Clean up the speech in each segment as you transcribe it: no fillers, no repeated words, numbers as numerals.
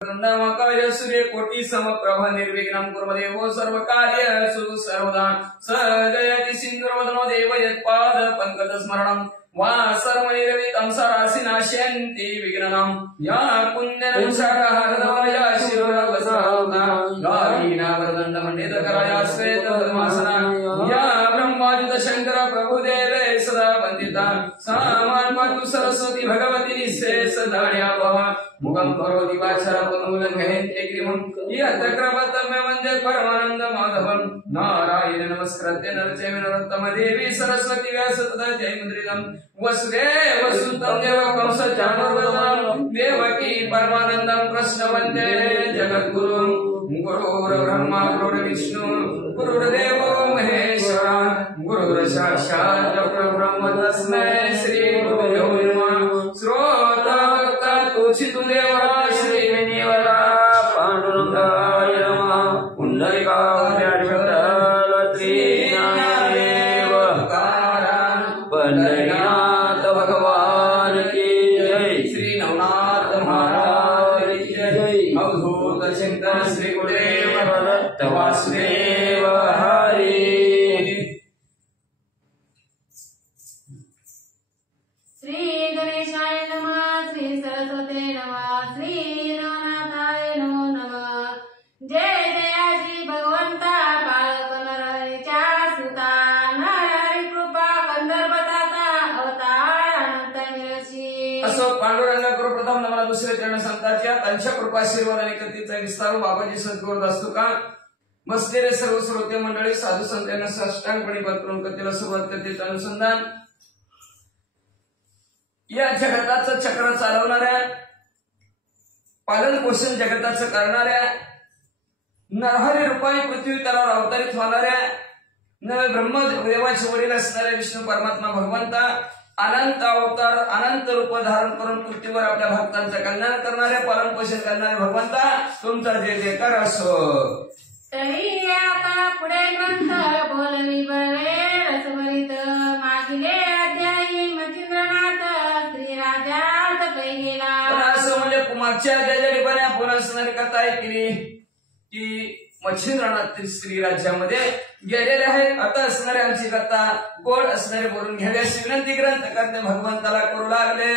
नमकाय सूर्य कोटि समप्रभ निर्विघ्नं कुर्मदेवो सर्वकार्येषु सर्वदा सजयति सिन्धुर्वदनो देव यत्पाद पंकज स्मरणं वा सर्वनिर्वितं सरासि नाश्यन्ति विघ्ननं या पुण्यनं शरहरदवया शिरोरवसावना गालीना वरदण्डमण्डितकराया श्वेतपद्मासना या ब्रह्मादित शंकर प्रभुदेवे सदा वन्दिता सामान पातु सरस्वती भगवती निःशेष दाण्यावः मुखं करोति वाचारपनुलङ्घयन्ते गिरिमं यत्कृपतमे वन्दे परमानन्द माधवं नारायण नमस्कृत्य नरचैव नरोत्तम देवी सरस्वती व्यासतदा जयमुद्रितं वसुदेव सुतं देवकं सज्जानवरदानं देवकी परमानन्दं कृष्ण वन्दे जगद्गुरुं गुरुर्ब्रह्मा गुरुर्विष्णु गुरुर्देवो महेश्वरा गुरुर्साक्षात् परब्रह्म तस्मै श्री गुरुभ्यो नमः श्रोता भक्ता तुझितु देवा श्री विनिवरा पांडुरंगाय नमः पुंडरीकाय त्रिनादेव पंढरीनाथ भगवान की जय श्री नवनाथ महाराज की जय अवधूत चिंतन श्री गुरुदेव दत्त वासुदेव हरि श्री गणेशाय नमः श्री सरस्वती नमः श्री रघुनाथाय नमो नमः जय जय श्री भगवंता बालक नरहरीच्या सुता नरहरी कृपा कंदर्पताता अवतार अनंत निरशी असो पांडुरंग प्रथम नमला दुसरे चरण संतांच्या त्यांच्या कृपाशीर्वाद आणि कथेचा विस्तार बाबाजी सद्गुरू असतो का बसलेले सर्व श्रोते मंडळी साधू संतांना साष्टांगपणे पत्रून कथेला सुरुवात करते अनुसंधान या जगताचं चक्र चालवणाऱ्या पालन पोषण जगताचं करणाऱ्या नरहरी रूपाने पृथ्वी तलावर अवतरित होणाऱ्या नव ब्रह्मदेवाचे वडील असणाऱ्या विष्णू परमात्मा भगवंता अनंत अवतार अनंत रूप धारण करून पृथ्वीवर आपल्या भक्तांचं कल्याण करणाऱ्या पालन पोषण करणाऱ्या भगवंता तुमचा जय जयकार असो तरी आता पुढे ग्रंथ बोलवी बरे रसभरित मागिले अध्यायी मच्छिंद्रनाथ श्रीराजात पहिला असं म्हणजे कुमारच्या अध्यायाची बऱ्या पुनर्सनारी कथा ऐकली की मच्छिंद्रनाथ श्री राज्यामध्ये गेलेले आहेत आता असणारे आमची कथा गोड असणारे बोलून घ्यावी अशी विनंती ग्रंथकर्ते भगवंताला करू लागले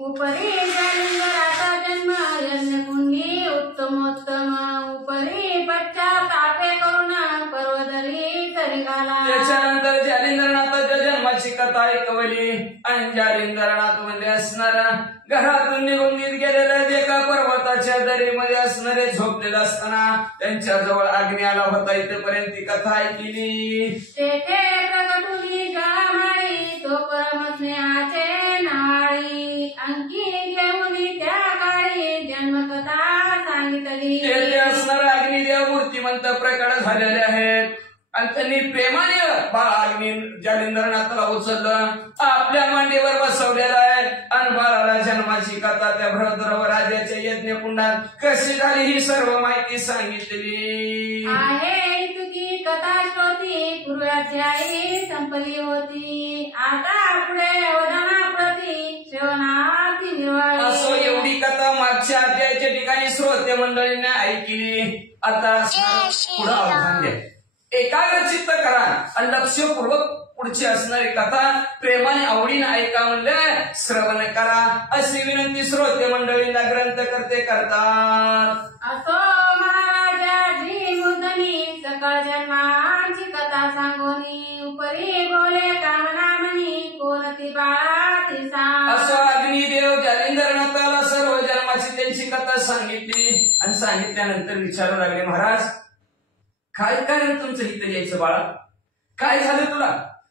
उपरी जालिंगराचा जन्म यज्ञकुंडी उत्तमोत्तम उपरी पश्चातापे करुण पर्वतरी तरी घाला त्याच्यानंतर जालिंद्रनाथाच्या जन्माची कथा ऐकवली आणि जालिंद्रनाथ मध्ये असणारा घरातून निघून गेलेल्या एका पर्वताच्या दरीमध्ये असणारे झोपलेले असताना त्यांच्या जवळ अग्नी आला होता इथेपर्यंत ती कथा ऐकली तेथे प्रकटुनी जळमाळी तो परमस्नेहाचे नाळी अंकी घेऊन त्या काळी जन्मकथा सांगितली तेथे असणारे अग्निदेव मूर्तिमंत प्रकट झालेले आहेत आणि त्यांनी प्रेमाने अग्नी जालिंद्रनाथाला उचललं आपल्या मांडीवर बसवलेला आहे आणि बाळाला जन्माची कथा त्या भरद्रव राजाच्या यज्ञ कुंडात कशी झाली ही सर्व माहिती सांगितली आहे तुकी कथा श्रोती पूर्वाध्यायी संपली होती आता पुढे वदनाप्रती श्रवणार्थी निर्वाळ असो एवढी कथा मागच्या अध्यायाच्या ठिकाणी श्रोते मंडळींनी ऐकली आता पुढे अवधान द्या एकाग्रचित्त करा आणि लक्षपूर्वक पुढची असणारी कथा प्रेमाने आवडीने ऐका म्हणले श्रवण करा अशी विनंती श्रोते मंडळींना ग्रंथकर्ते करतात असो महाराजाजी मुदनी सकळ जन्मांची कथा सांगोनी उपरी बोले कामना म्हणी कोणती बाळा ती सांग असं अग्निदेव जालिंद्रनाथाला सर्व जन्माची त्यांची कथा सांगितली आणि सांगितल्यानंतर विचारू लागले महाराज काय कारण तुमचं इथं यायचं बाळा काय झालं तुला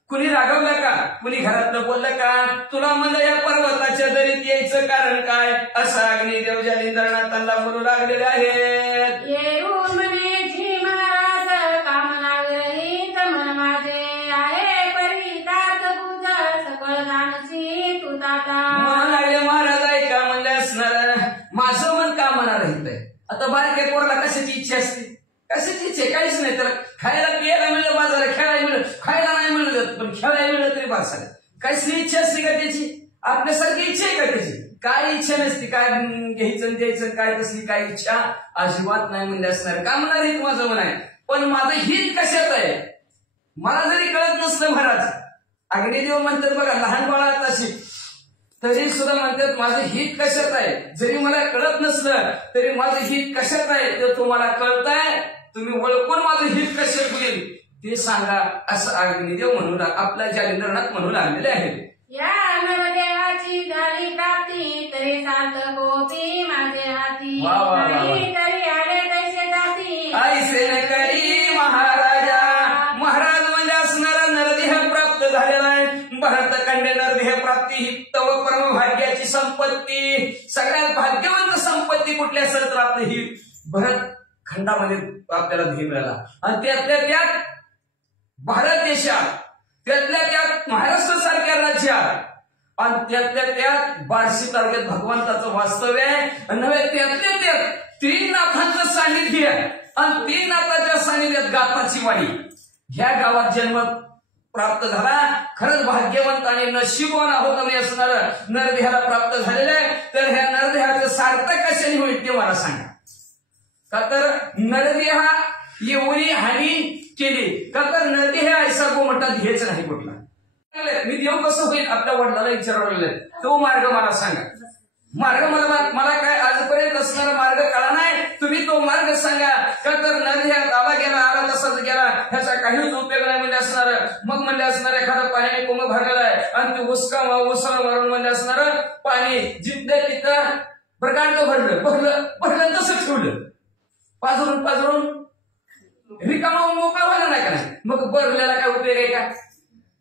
कुणी रागवलं का कुणी घरातलं बोललं का तुला म्हणलं या पर्वताच्या दरीत यायचं कारण काय असं अग्निदेव जालिंद्रनाथांना बोलू लागलेले आहेत येऊन म्हणे जी महाराज कामना विरहित मन माझे आहे परितात बुध सकळ जानसी तू दाता म्हणाले महाराज ऐका म्हणले असणार माझं मन का मना राहित आता बारके पोरला कशाची इच्छा असते कशाची इच्छा काहीच नाही तर खायला प्यायला मिळलं बाजारात खेळायला मिळलं खायला नाही मिळलं पण खेळायला मिळलं तरी बास झालं काहीच इच्छा असते का त्याची आपल्यासारखी इच्छा आहे का त्याची काय इच्छा नसती काय घ्यायचं द्यायचं यायचं काय तसली काय इच्छा अजिबात नाही म्हणजे असणार. का म्हणणार हित माझं मन आहे, पण माझं हित कशात आहे मला जरी कळत नसलं महाराज. अग्निदेव म्हणतात बघा लहान बाळा तशी तरी सुद्धा म्हणतात माझं हित कशात आहे. जरी मला कळत नसलं तरी माझं हित कशात आहे ते तुम्हाला कळतंय. तुम्ही ओळखून माझं हित कशात होईल ते सांगा असं अग्निदेव म्हणून आपल्या जालिंद्रनाथ म्हणून आणलेले आहेत. या नरदेवाची झाली प्राप्ती तरी सार्थक होती माझे हाती. वा, वा, वा, वा. नाही तरी आले तसे जाती. ऐसे करी महाराजा. महाराज म्हणजे असणारा नरदेह प्राप्त झालेला आहे. भरतखंडे नरदेह प्राप्ती ही तव परम भाग्याची संपत्ती. सगळ्यात भाग्यवंत संपत्ती कुठल्या सर प्राप्त ही भरत खंडामध्ये आपल्याला ध्येय मिळाला. आणि त्यातल्या त्यात भारत देशात त्यातल्या त्यात महाराष्ट्र सारख्या राज्यात आणि त्यातल्या त्यात बार्शी तालुक्यात भगवंताचं वास्तव्य आहे. नव्हे त्यातल्या त्यात 3 नाथांचं सानिध्य आणि 3 नाथांच्या सानिध्यात गाताची वाडी. ह्या गावात जन्म प्राप्त झाला. खरंच भाग्यवंत आणि नशीबवान आहोत आम्ही असणार नरदेहाला प्राप्त झालेलं आहे. तर ह्या नरदेहाचं सार्थक कशाने होईल ते मला सांगा. का तर नरदेहा एवढी हानी केली का तर नरदेह ऐसा गोमटा घ्यायचं नाही कुठला. मी देव कसं होईल आपल्या वडिलाला विचारवलेलं तो मार्ग मला सांगा. मार्ग मला काय आजपर्यंत असणारा मार्ग कळा नाही. तुम्ही तो मार्ग सांगा. का तर नरदेहात आला गेला आला तसाच गेला ह्याचा काहीच उपयोग नाही म्हणजे असणार. मग म्हणजे असणार एखादा पाण्याने कोंब भरलेला आहे आणि ते उसळा मारून म्हणजे असणार पाणी जिथल्या तिथं प्रकांड भरलं तसं ठेवलं पाजरून रिकामा मोकळा व्हायला नाही का नाही. मग भरलेला काय उपयोग आहे का.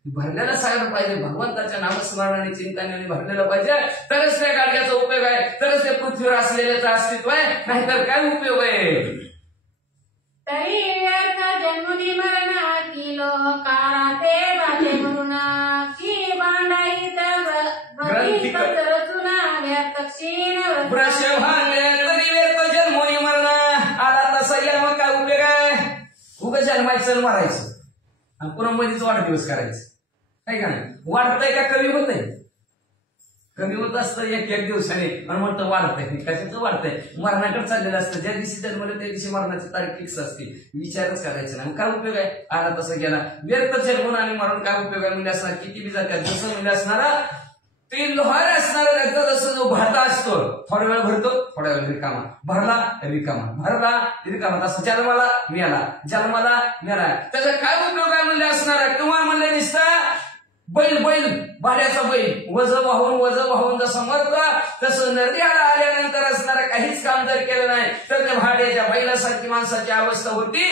भरलेला सांगायला पाहिजे. भगवंताच्या नामस्मरणाने चिंतनाने भरलेलं पाहिजे. तरच त्या गाडग्याचा उपयोग आहे. तरच त्या पृथ्वीवर असलेल्याचं अस्तित्व आहे. नाहीतर काय उपयोग आहे. तरी व्यर्थ जन्मुनी मरण किलो काळा ते बाते म्हणून की बांधाई ग्रंथी रचुना व्यर्थ क्षीण ब्रश भांडले तरी व्यर्थ जन्मोनी मरण. आला तसा गेला मग काय उपयोग आहे. उगा जन्मायचं मारायचं आणि पुन्हा मध्येच वाढदिवस करायचं काय का नाही. वाढतंय का कमी होतंय. कमी होत असतं एक दिवसाने आणि म्हणतं वाढतंय. कशाचं वाढतंय. मरणाकडे चाललेलं असतं. ज्या दिवशी जन्मलं त्या दिवशी मरणाची तारीख फिक्स असते. विचारच करायचा नाही. काय उपयोग आहे. आला तसं गेला व्यर्थ जन्मून आणि मरण काय उपयोग आहे म्हणजे असणार. किती बी जात्यात जसं म्हणजे असणारा 3 लोहार असणारा रक्त जसं जो भरता असतो थोडा वेळ भरतो थोड्या वेळ रिकामा भरला रिकामा तसं जन्माला मिळाला त्याचा काय उपयोग आहे म्हणजे असणार. किंवा म्हणले निसता बैल भाड्याचा बैल वज वाहून जसं मरता तसं नरदेहाला आल्यानंतर असणारा काहीच काम जर केलं नाही तर त्या भाड्याच्या बैलासारखी माणसाची अवस्था होती.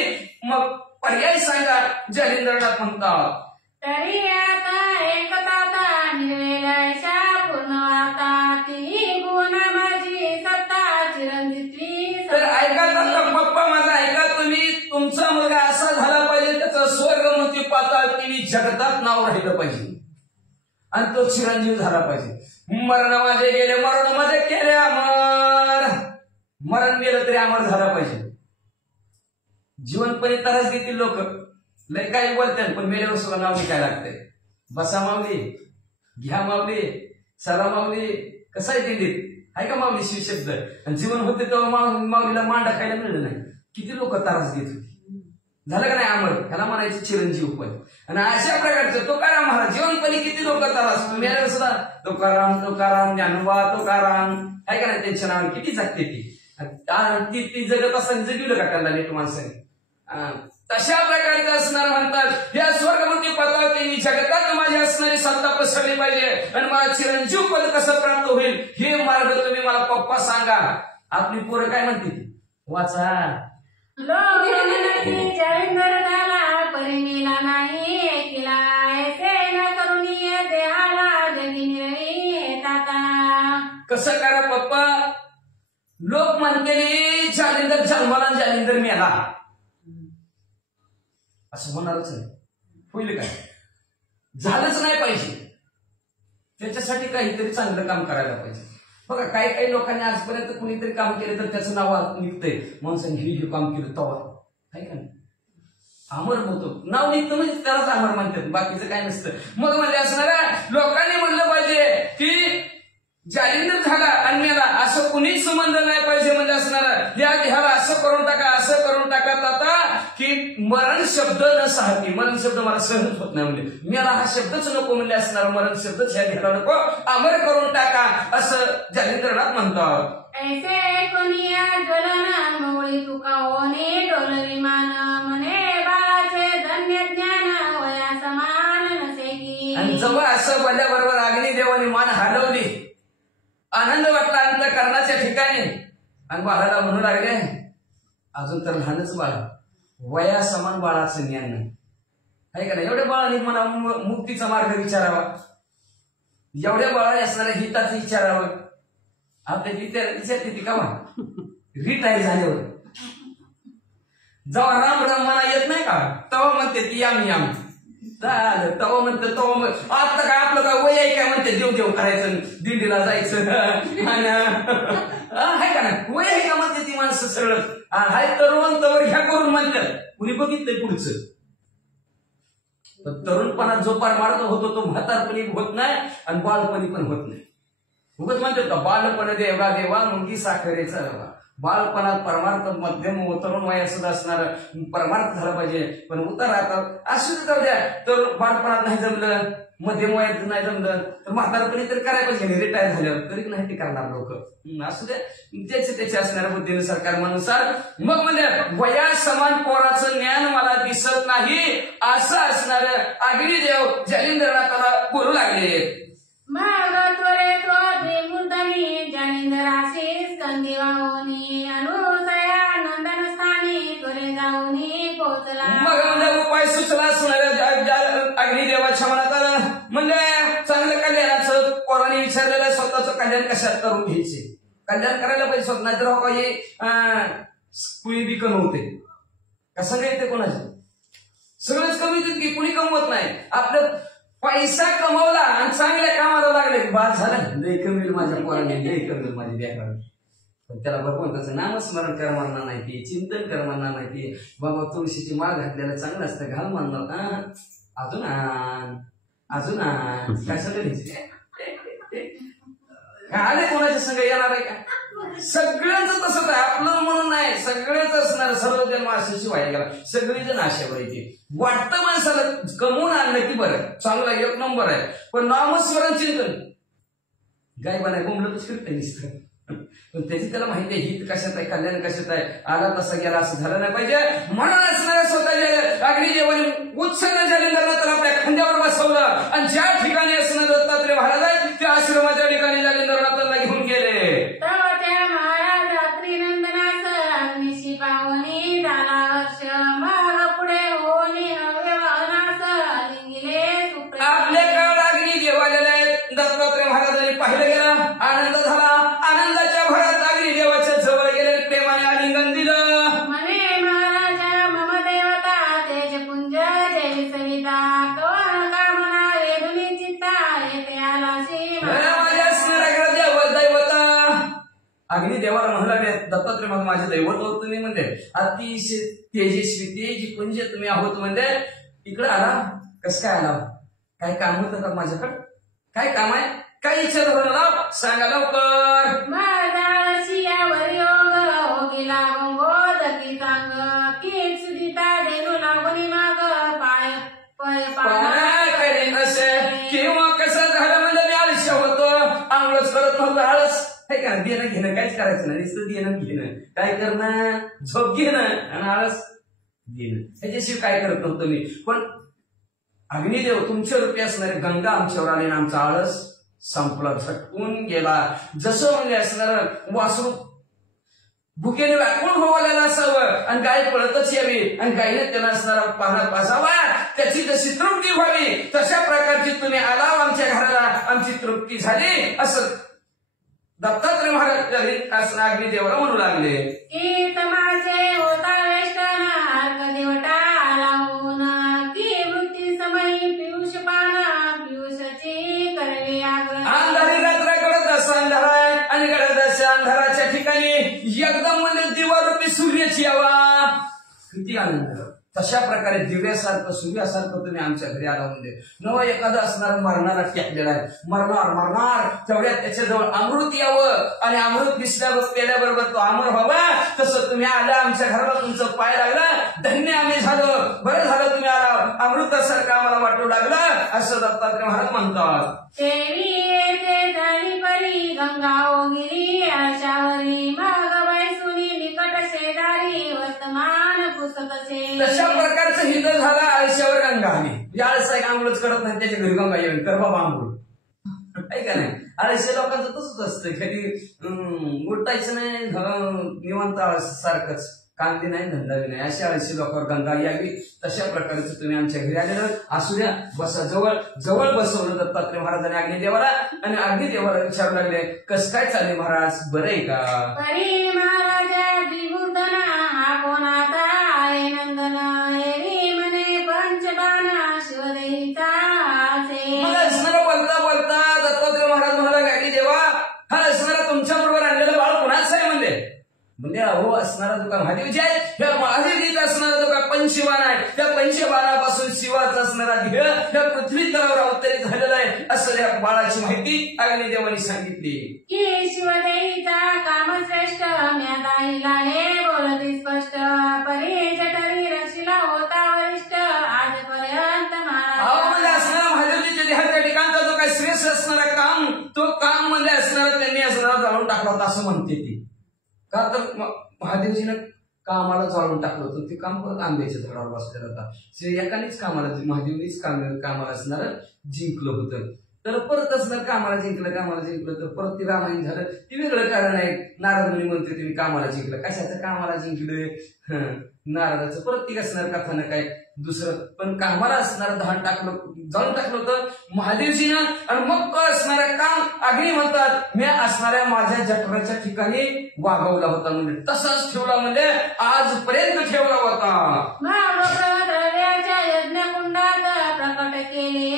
मग पर्याय सांगा. जालिंद्रनाथ म्हणतात तरी आता एकता निर्वेलाशा पूर्ण आता ती गुण माझी सत्ता चिरंजीवी. तर ऐका पप्पा माझा ऐका तुम्ही. तुमचा मुलगा असा झाला पाहिजे त्याचं स्वर्गमुक्ती पाताळ तिने जगतात नाव राहिलं पाहिजे आणि तो चिरंजीव झाला पाहिजे. मरण माझे गेले मरण माझे केले अमर. मरण गेलं तरी अमर झाला पाहिजे. जिवंतपणे तरच देतील लोक लय काही बोलतात पण मेल्यावर सुद्धा नाव काय लागतंय. बसा माऊली घ्या माऊली सरा माऊली कसं आहे दिल्लीत आहे का माऊली शिवशब्द. आणि जीवन होते तेव्हा माऊलीला मांडा खायला मिळलं नाही. किती लोक त्रास घेत होते. झालं का नाही अमर. ह्याला म्हणायचे चिरंजीव पण. आणि अशा प्रकारचं तुकाराम महाराज जीवनपणी किती लोक त्रास मेल्यावर सुद्धा तुकाराम ज्ञानोबा तुकाराम आहे का नाही. त्यांच्या नावाने किती जगते ती जगत असताना जगवलं का त्यांना नीट माणसाने. तशा प्रकारचं असणार म्हणतात या स्वर्गमुक्ती पदार्थी जगतात माझी असणारी सत्ता पसरली पाहिजे आणि मला चिरंजीव पद कसं प्राप्त होईल हे मार्ग तुम्ही मला पप्पा सांगा. आपली पोरं काय म्हणते वाचा. जालिंद्रनाला परिणीला नाही ऐकिला ऐसे न करून देहाला जगी निरवी ताता. कसं करा पप्पा. लोक म्हणते जालिंदर जन्माला जालिंदर मेला असं होणारच नाही. होईल काय. झालंच नाही पाहिजे. त्याच्यासाठी काहीतरी चांगलं काम करायला पाहिजे. बघा काही लोकांनी आजपर्यंत कुणीतरी काम केलं तर त्याचं नाव निघतंय. माणसाने हे काम केलं तवा आहे का नाही. अमर होतो नाव निघतं म्हणजे त्यालाच अमर म्हणतात. बाकीचं काय नसतं. मग म्हणजे असणाऱ्या लोकांनी म्हणलं पाहिजे की जालिंदर झाला अन्याला असं कुणीच संबंध नाही पाहिजे म्हणजे असणार ह्याला असं करून टाका आता की मरण शब्द न साहती मरण शब्द मला सहन होत नाही म्हणजे मला हा शब्दच नको म्हणजे असणार मरण शब्दच ह्या घ्यायला नको अमर करून टाका असं जालिंदरनाथ म्हणतात. ऐसे कोणिया ज्वलन मोळी तुकाओने डोल विमान म्हणे बाळाचे धन्य ज्ञान वया समान नसे की. आणि जेव्हा असं बोलल्याबरोबर अग्निदेवाने मान हलवली आनंद वाटला अंतःकरणाच्या ठिकाणी आणि बाळाला म्हणू लागले अजून तर लहानच बाळ वया समान बाळाचं ज्ञान नाही आहे का नाही. एवढ्या बाळाने मला मुक्तीचा मार्ग विचारावा एवढ्या बाळाने असणाऱ्या हिताचं विचारावं आपल्या विचारते ती कामा रिटायर झाल्यावर जेव्हा राम राम म्हणा येत नाही का तेव्हा म्हणते ती याम तेव्हा म्हणते तेव्हा आता काय आपलं काय वय आहे काय म्हणते देव करायचं दिंडीला जायचं आहे का नाही वय आहे का म्हणते ती माणसं सरळ हाय तरुण तवर ह्या करून म्हणतात कुणी बघितलंय पुढचं तरुणपणात जो पार मारतो होतो तो म्हातारपणी होत नाही आणि बालपणी पण होत नाही. उगत म्हणतात का बालपण देवा देवा मुंगी साखरेचा रवा बालपणात परमार्थ मध्यम तरुण वयात सुद्धा असणार परमार्थ झाला पाहिजे पण उतार आता असू जाऊ द्या तर बालपणात नाही जमलं मध्यम वयात नाही जमलं तर म्हातारपणी तर करायला पाहिजे रिटायर झाल्यावर तरी नाही ते करणार लोक असू द्या त्याचे असणाऱ्या बुद्धीनुसार कर्मानुसार मग म्हणजे वया समान पोराचं ज्ञान मला दिसत नाही असं असणार अग्निदेव जालिंदरनाथाला बोलू लागले. मग त्वरे त्वद्विमूर्धनी जालिंदराशी स्कंदिवाहोनी अनुसया नंदनस्थानी त्वरे जाऊनी पोचला. मग म्हणजे उपाय सुचला असणाऱ्या अग्निदेवाच्या मनात आला म्हणजे चांगलं कल्याणाचं पोराने विचारलेलं स्वतःचं कल्याण कशात करून घ्यायचे कल्याण करायला पाहिजे स्वतः नाहीतर हो काही कुणी बी कमवते कसं काय ते कोणाचं सगळंच कमी की कुणी कमवत नाही आपलं पैसा कमवला आणि चांगल्या कामाला लागले बाद झालं लय कमी माझ्या पोराने लय कमी माझी व्याकरण पण त्याला भगवंताचं नामस्मरण कर म्हणणार नाही की चिंतन कर म्हणणार नाही की बाबा तुळशीची माळ घातलेलं चांगलं असतं घाल म्हणणार अजून कशाला आले कोणाच्या संग येणार आहे का सगळ्यांच तसंच आहे आपलं म्हणून नाही सगळेच असणार सर्व जन्म अशाशी व्हायला गेला सगळेजण आशावर येते वाटतं माणसाला कमवून आणलं की बरं चांगला एक नंबर आहे पण नामस्मरण चिंतन गाय बनाय बोंबलतच फिरते दिसतं पण त्याची त्याला माहिती आहे हित कशात आहे कल्याण कशात आहे आला तसा गेला असं झालं नाही पाहिजे म्हणून असणाऱ्या स्वतःच्या अग्निदेवाने उत्सन्न जालिंदरनाथाला आपल्या खांद्यावर बसवलं आणि ज्या ठिकाणी असणारे दत्तात्रय महाराज आहेत त्या आश्रमाच्या ठिकाणी जालिंदरनाथाला घेऊन गेले. तेव्हा त्या महाराज त्रिनंदनास अग्निशी पावनी झाला हर्ष मग पुढे होनी अव्यवहनास लिंगिले आपल्या काळ अग्निदेवाला दत्तात्रय महाराजांनी पाहिलं गेलं आनंद झाला आनंदाच्या भरात अग्निदेवाच्या जवळ गेले प्रेमाने आलिंगन दिलं म्हणे महाराजा मम देवता तेजपुंज जय सविता कवन कामना वेदुनी चित्ता येते आलासी माझ्या स्मरण दैवता अग्निदेवाला म्हणाले दत्तात्रय मग माझे दैवत होत तुम्ही म्हणजे अतिशय तेजस्वी तेजपुंज तुम्ही आहोत म्हणजे इकडे आला कसं काय आला काय काम होतं का माझ्याकडे काय काम आहे काय इच्छा धरून सांगा लवकर. माझा यावर योग हो गेला गंगोदकी चांग की सुदिता देणू लागून माग पाय करीन असे किंवा कसं झालं म्हणजे मी आळशी होतो आंघोळच करत नव्हतं आळस हे का देणं घेणं काहीच करायचं नाही नुसतं देणं घेणं काय करणं झोप घेणं आणि आळस घेणं ह्याच्याशिवाय काय करत नव्हतं मी पण अग्निदेव तुमच्या रूपी असणारे गंगा आमच्यावर आले आणि आमचा आळस संपला झटकून गेला जसं म्हणजे असणार वासरू भुकेने व्याकुळ होवायला असावं आणि गाय पळतच यावी आणि गायीने त्याला असणारा पाहणा पासावा त्याची जशी तृप्ती व्हावी तशा प्रकारची तुम्ही आला आमच्या घराला आमची तृप्ती झाली असं दत्तात्रय महाराज अग्निदेवाला म्हणू लागले की तमाचे होता वेष्टन अर्क देवटा आला होऊन की मृत्यू समयी पियुष पाना पियुषची करवी आग अंधारी रात्र गडद असा अंधार आहे आणि गडद अशा अंधाराच्या ठिकाणी एकदम म्हणजे दिवा रूपी सूर्याची यावा किती आनंद तशा प्रकारे दिव्यासारखं सूर्यासारखं तुम्ही आमच्या घरी आला म्हणजे नव एखादं असणार मरणाला टेकलेला आहे, मरणार मरणार तेवढ्यात त्याच्याजवळ अमृत यावं आणि अमृत दिसल्यावर पेल्याबरोबर तो अमर व्हावा. तसं तुम्ही आला आमच्या घराला, तुमचं पाय लागलं, धन्य आम्ही झालं, बरं झालं तुम्ही आला, अमृतासारखं आम्हाला वाटू लागलं असं दत्तात्रय महाराज म्हणतात. देवी येते झाली परी गंगा ओगिरी आशावरी मग बैसुनी निकट शेजारी वर्तमान पुसतसे. तशा प्रकारचं हित झालं आळशावर गंगा आली. आळसा एक आंघोळच करत नाही, त्याच्या घरी गंगा येऊन कर बाबा आंघोळ, आहे का नाही. आळशी लोकांचं तसंच असतं, कधी उठायचं नाही, निवांत सारखंच, काम बी नाही धंदा बी नाही, अशी आळशी लोकांवर गंगा यावी. तशा प्रकारचं तुम्ही आमच्या घरी आलेलं असू द्या. बसा जवळ जवळ बसवलं दत्तात्रय महाराजांनी अग्निदेवाला, आणि अग्निदेवाला विचारू लागले कसं काय चालले महाराज, बरं आहे का. परी महाराजा द्विभूषण हा कोणाचा आहे नंदन एरी म्हणे पंचबाण शिवदेवीचा असे. मग असणारा बोलता बोलता दत्तात्रय महाराज म्हणाला अग्निदेवा हा असणारा तुमच्या बरोबर आणलेलं बाळ कुणाचं आहे म्हणजे अहो असणारा तुका महादेवजी आहे, ह्या महादेवजीचा असणारा तुका पंचबाण आहे, त्या पंचबाणापासून शिवाचा असणारा ध्येय त्या पृथ्वी तलावर अवतरित झालेला आहे असं या बाळाची माहिती अग्निदेवानी सांगितली. की शिवदेवीचा कामश्रेष्ठ म्यादाईला हे बोलती स्पष्ट परी जठरी रशिला होता वरिष्ठ आजपर्यंत म्हणजे असणारा महादेवजीच्या देहाच्या ठिकाणचा जो काही श्रेष्ठ असणारा काम, तो काम मध्ये असणारा त्यांनी असणारा जाळून टाकला होता असं म्हणते ती. का तर महादेवजीनं कामाला जाळून टाकलं होतं, ते काम परत आंब्याच्या झाडावर बसलेलं होता. एकानेच कामाला महादेवनीच कामाला असणार जिंकलं होतं. तर परत असणार कामाला जिंकलं तर परत ते रामायण झालं. ते वेगळं कारण आहे. नारद मुनी म्हणते तुम्ही कामाला जिंकलं, कशाचं कामाला जिंकलं, नारदाचं परत ती असणार कथानं काय दुसरं, पण कामाला असणार जाळून टाकलं होतं महादेवजीनं. आणि मग असणारं काम अग्नी म्हणतात मी असणाऱ्या माझ्या जठराच्या ठिकाणी वागवला होता, म्हणजे तसाच ठेवला, म्हणजे आजपर्यंत ठेवला होता. द्रव्याच्या यज्ञकुंडात प्रकट केले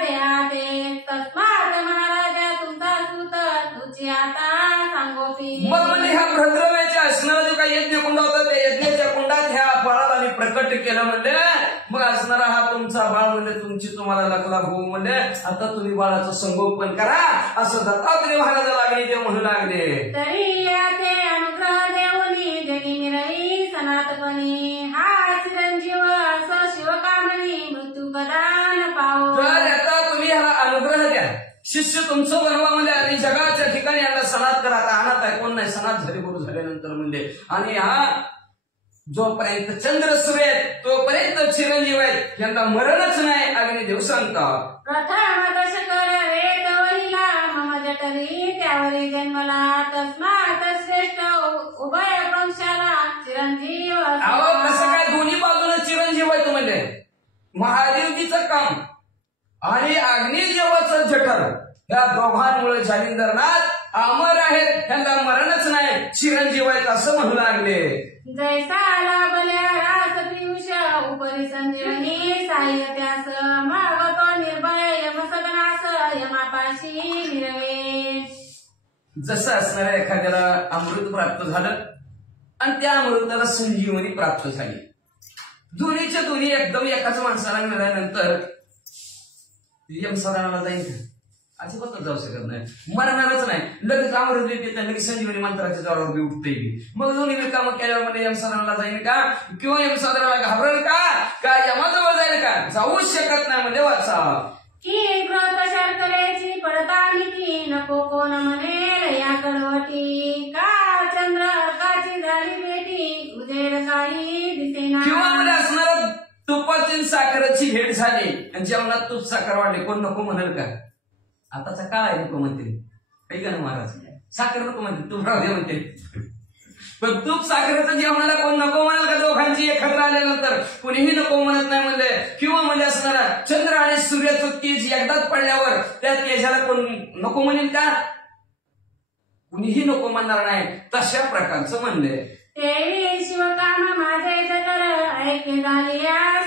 देहाते तस्मात महाराजा तुमचा सूत तुझी आता सांगोपी. मग म्हणजे ह्या भद्रव्याच्या असणारा जो काही यज्ञ कुंड होता त्या यज्ञाच्या कुंडात ह्या बाळाला प्रकट केलं म्हणजे मग असणारा हा तुमचा बाळ म्हणजे तुमची तुम्हाला लखला भाऊ म्हणजे आता तुम्ही बाळाचं संगोपन करा असं दत्तात्रय महाराजाला अग्निदेव म्हणू लागले. तरी याचे अनुग्रह देऊनी जगी मिरवी सनातपणी हा चिरंजीव असं शिवकामणी मृत्यू कदान पाहू. तर आता तुम्ही ह्याला अनुग्रह द्या, शिष्य तुमचं बनवा म्हणजे आणि जगाच्या ठिकाणी याला सनात करा. आता अनाथ आहे कोण नाही, सनात झाले गुरु झाल्यानंतर म्हणजे. आणि हा जोपर्यंत चंद्र सूर्य आहेत तोपर्यंत चिरंजीव आहेत, यांना मरणच नाही अग्निदेव सांगतात. प्रथम दशकर वेद वहिला मम जठरी त्यावरी जन्मला तस्मात श्रेष्ठ उभय वंशाला चिरंजीव. अहो कसं काय दोन्ही बाजूने चिरंजीव आहेत म्हणजे महादेवजीचं काम आणि अग्निदेवाचं जठर, या दोघांमुळे जालिंदरनाथ अमर आहेत, त्यांना मरणच नाही, चिरंजीव आहेत असं म्हणू लागले. जैसा लाभल्या रास पियुष उपरी संजीवनी साह्य त्यास मागतो निर्भय यमसदनास यमापाशी मिरवे. जसं असणाऱ्या एखाद्याला अमृत प्राप्त झालं आणि त्या अमृताला संजीवनी प्राप्त झाली, दोन्हीच्या दोन्ही एकदम एकाच माणसाला मिळाल्यानंतर यमसदनाला जाईल का? अजिबातच जाऊ शकत नाही, मरणारच नाही. लगेच अमृत येते, लगेच संजीवनी मंत्राच्या जोरावर बी उठते. मग दोन्ही कामं केल्यावर म्हणजे यमसदनाला जाईल का किंवा यमसदनाला घाबरेल का यमाजवळ जाईल का? जाऊच शकत नाही म्हणजे वाचा. की ग्रह शर्करेची पडताळणी की नको कोण म्हणेल या कडवटी का चंद्र अर्काची झाली बेटी उजेड काही दिसेना. किंवा म्हणजे असणार तुपाची साखरेची भेट झाली आणि जेवणात तूप साखर वाढली, कोण नको म्हणाल का? आताचा काळ आहे नको म्हणते, ऐका ना महाराज, साखर नको म्हणते तूप राहू दे म्हणते, पण तूप साखरेचं जेवणाला कोण नको म्हणाल का? दोघांची एकत्र आल्यानंतर कुणीही नको म्हणत नाही म्हणजे. किंवा म्हणजे असणारा चंद्र आणि सूर्याचं तेज एकदाच पडल्यावर त्या तेजाला कोण नको म्हणेल का? कुणीही नको म्हणणार नाही. तशा प्रकारचं म्हणले. देवी शिवकाम माझे जठर ऐके झाली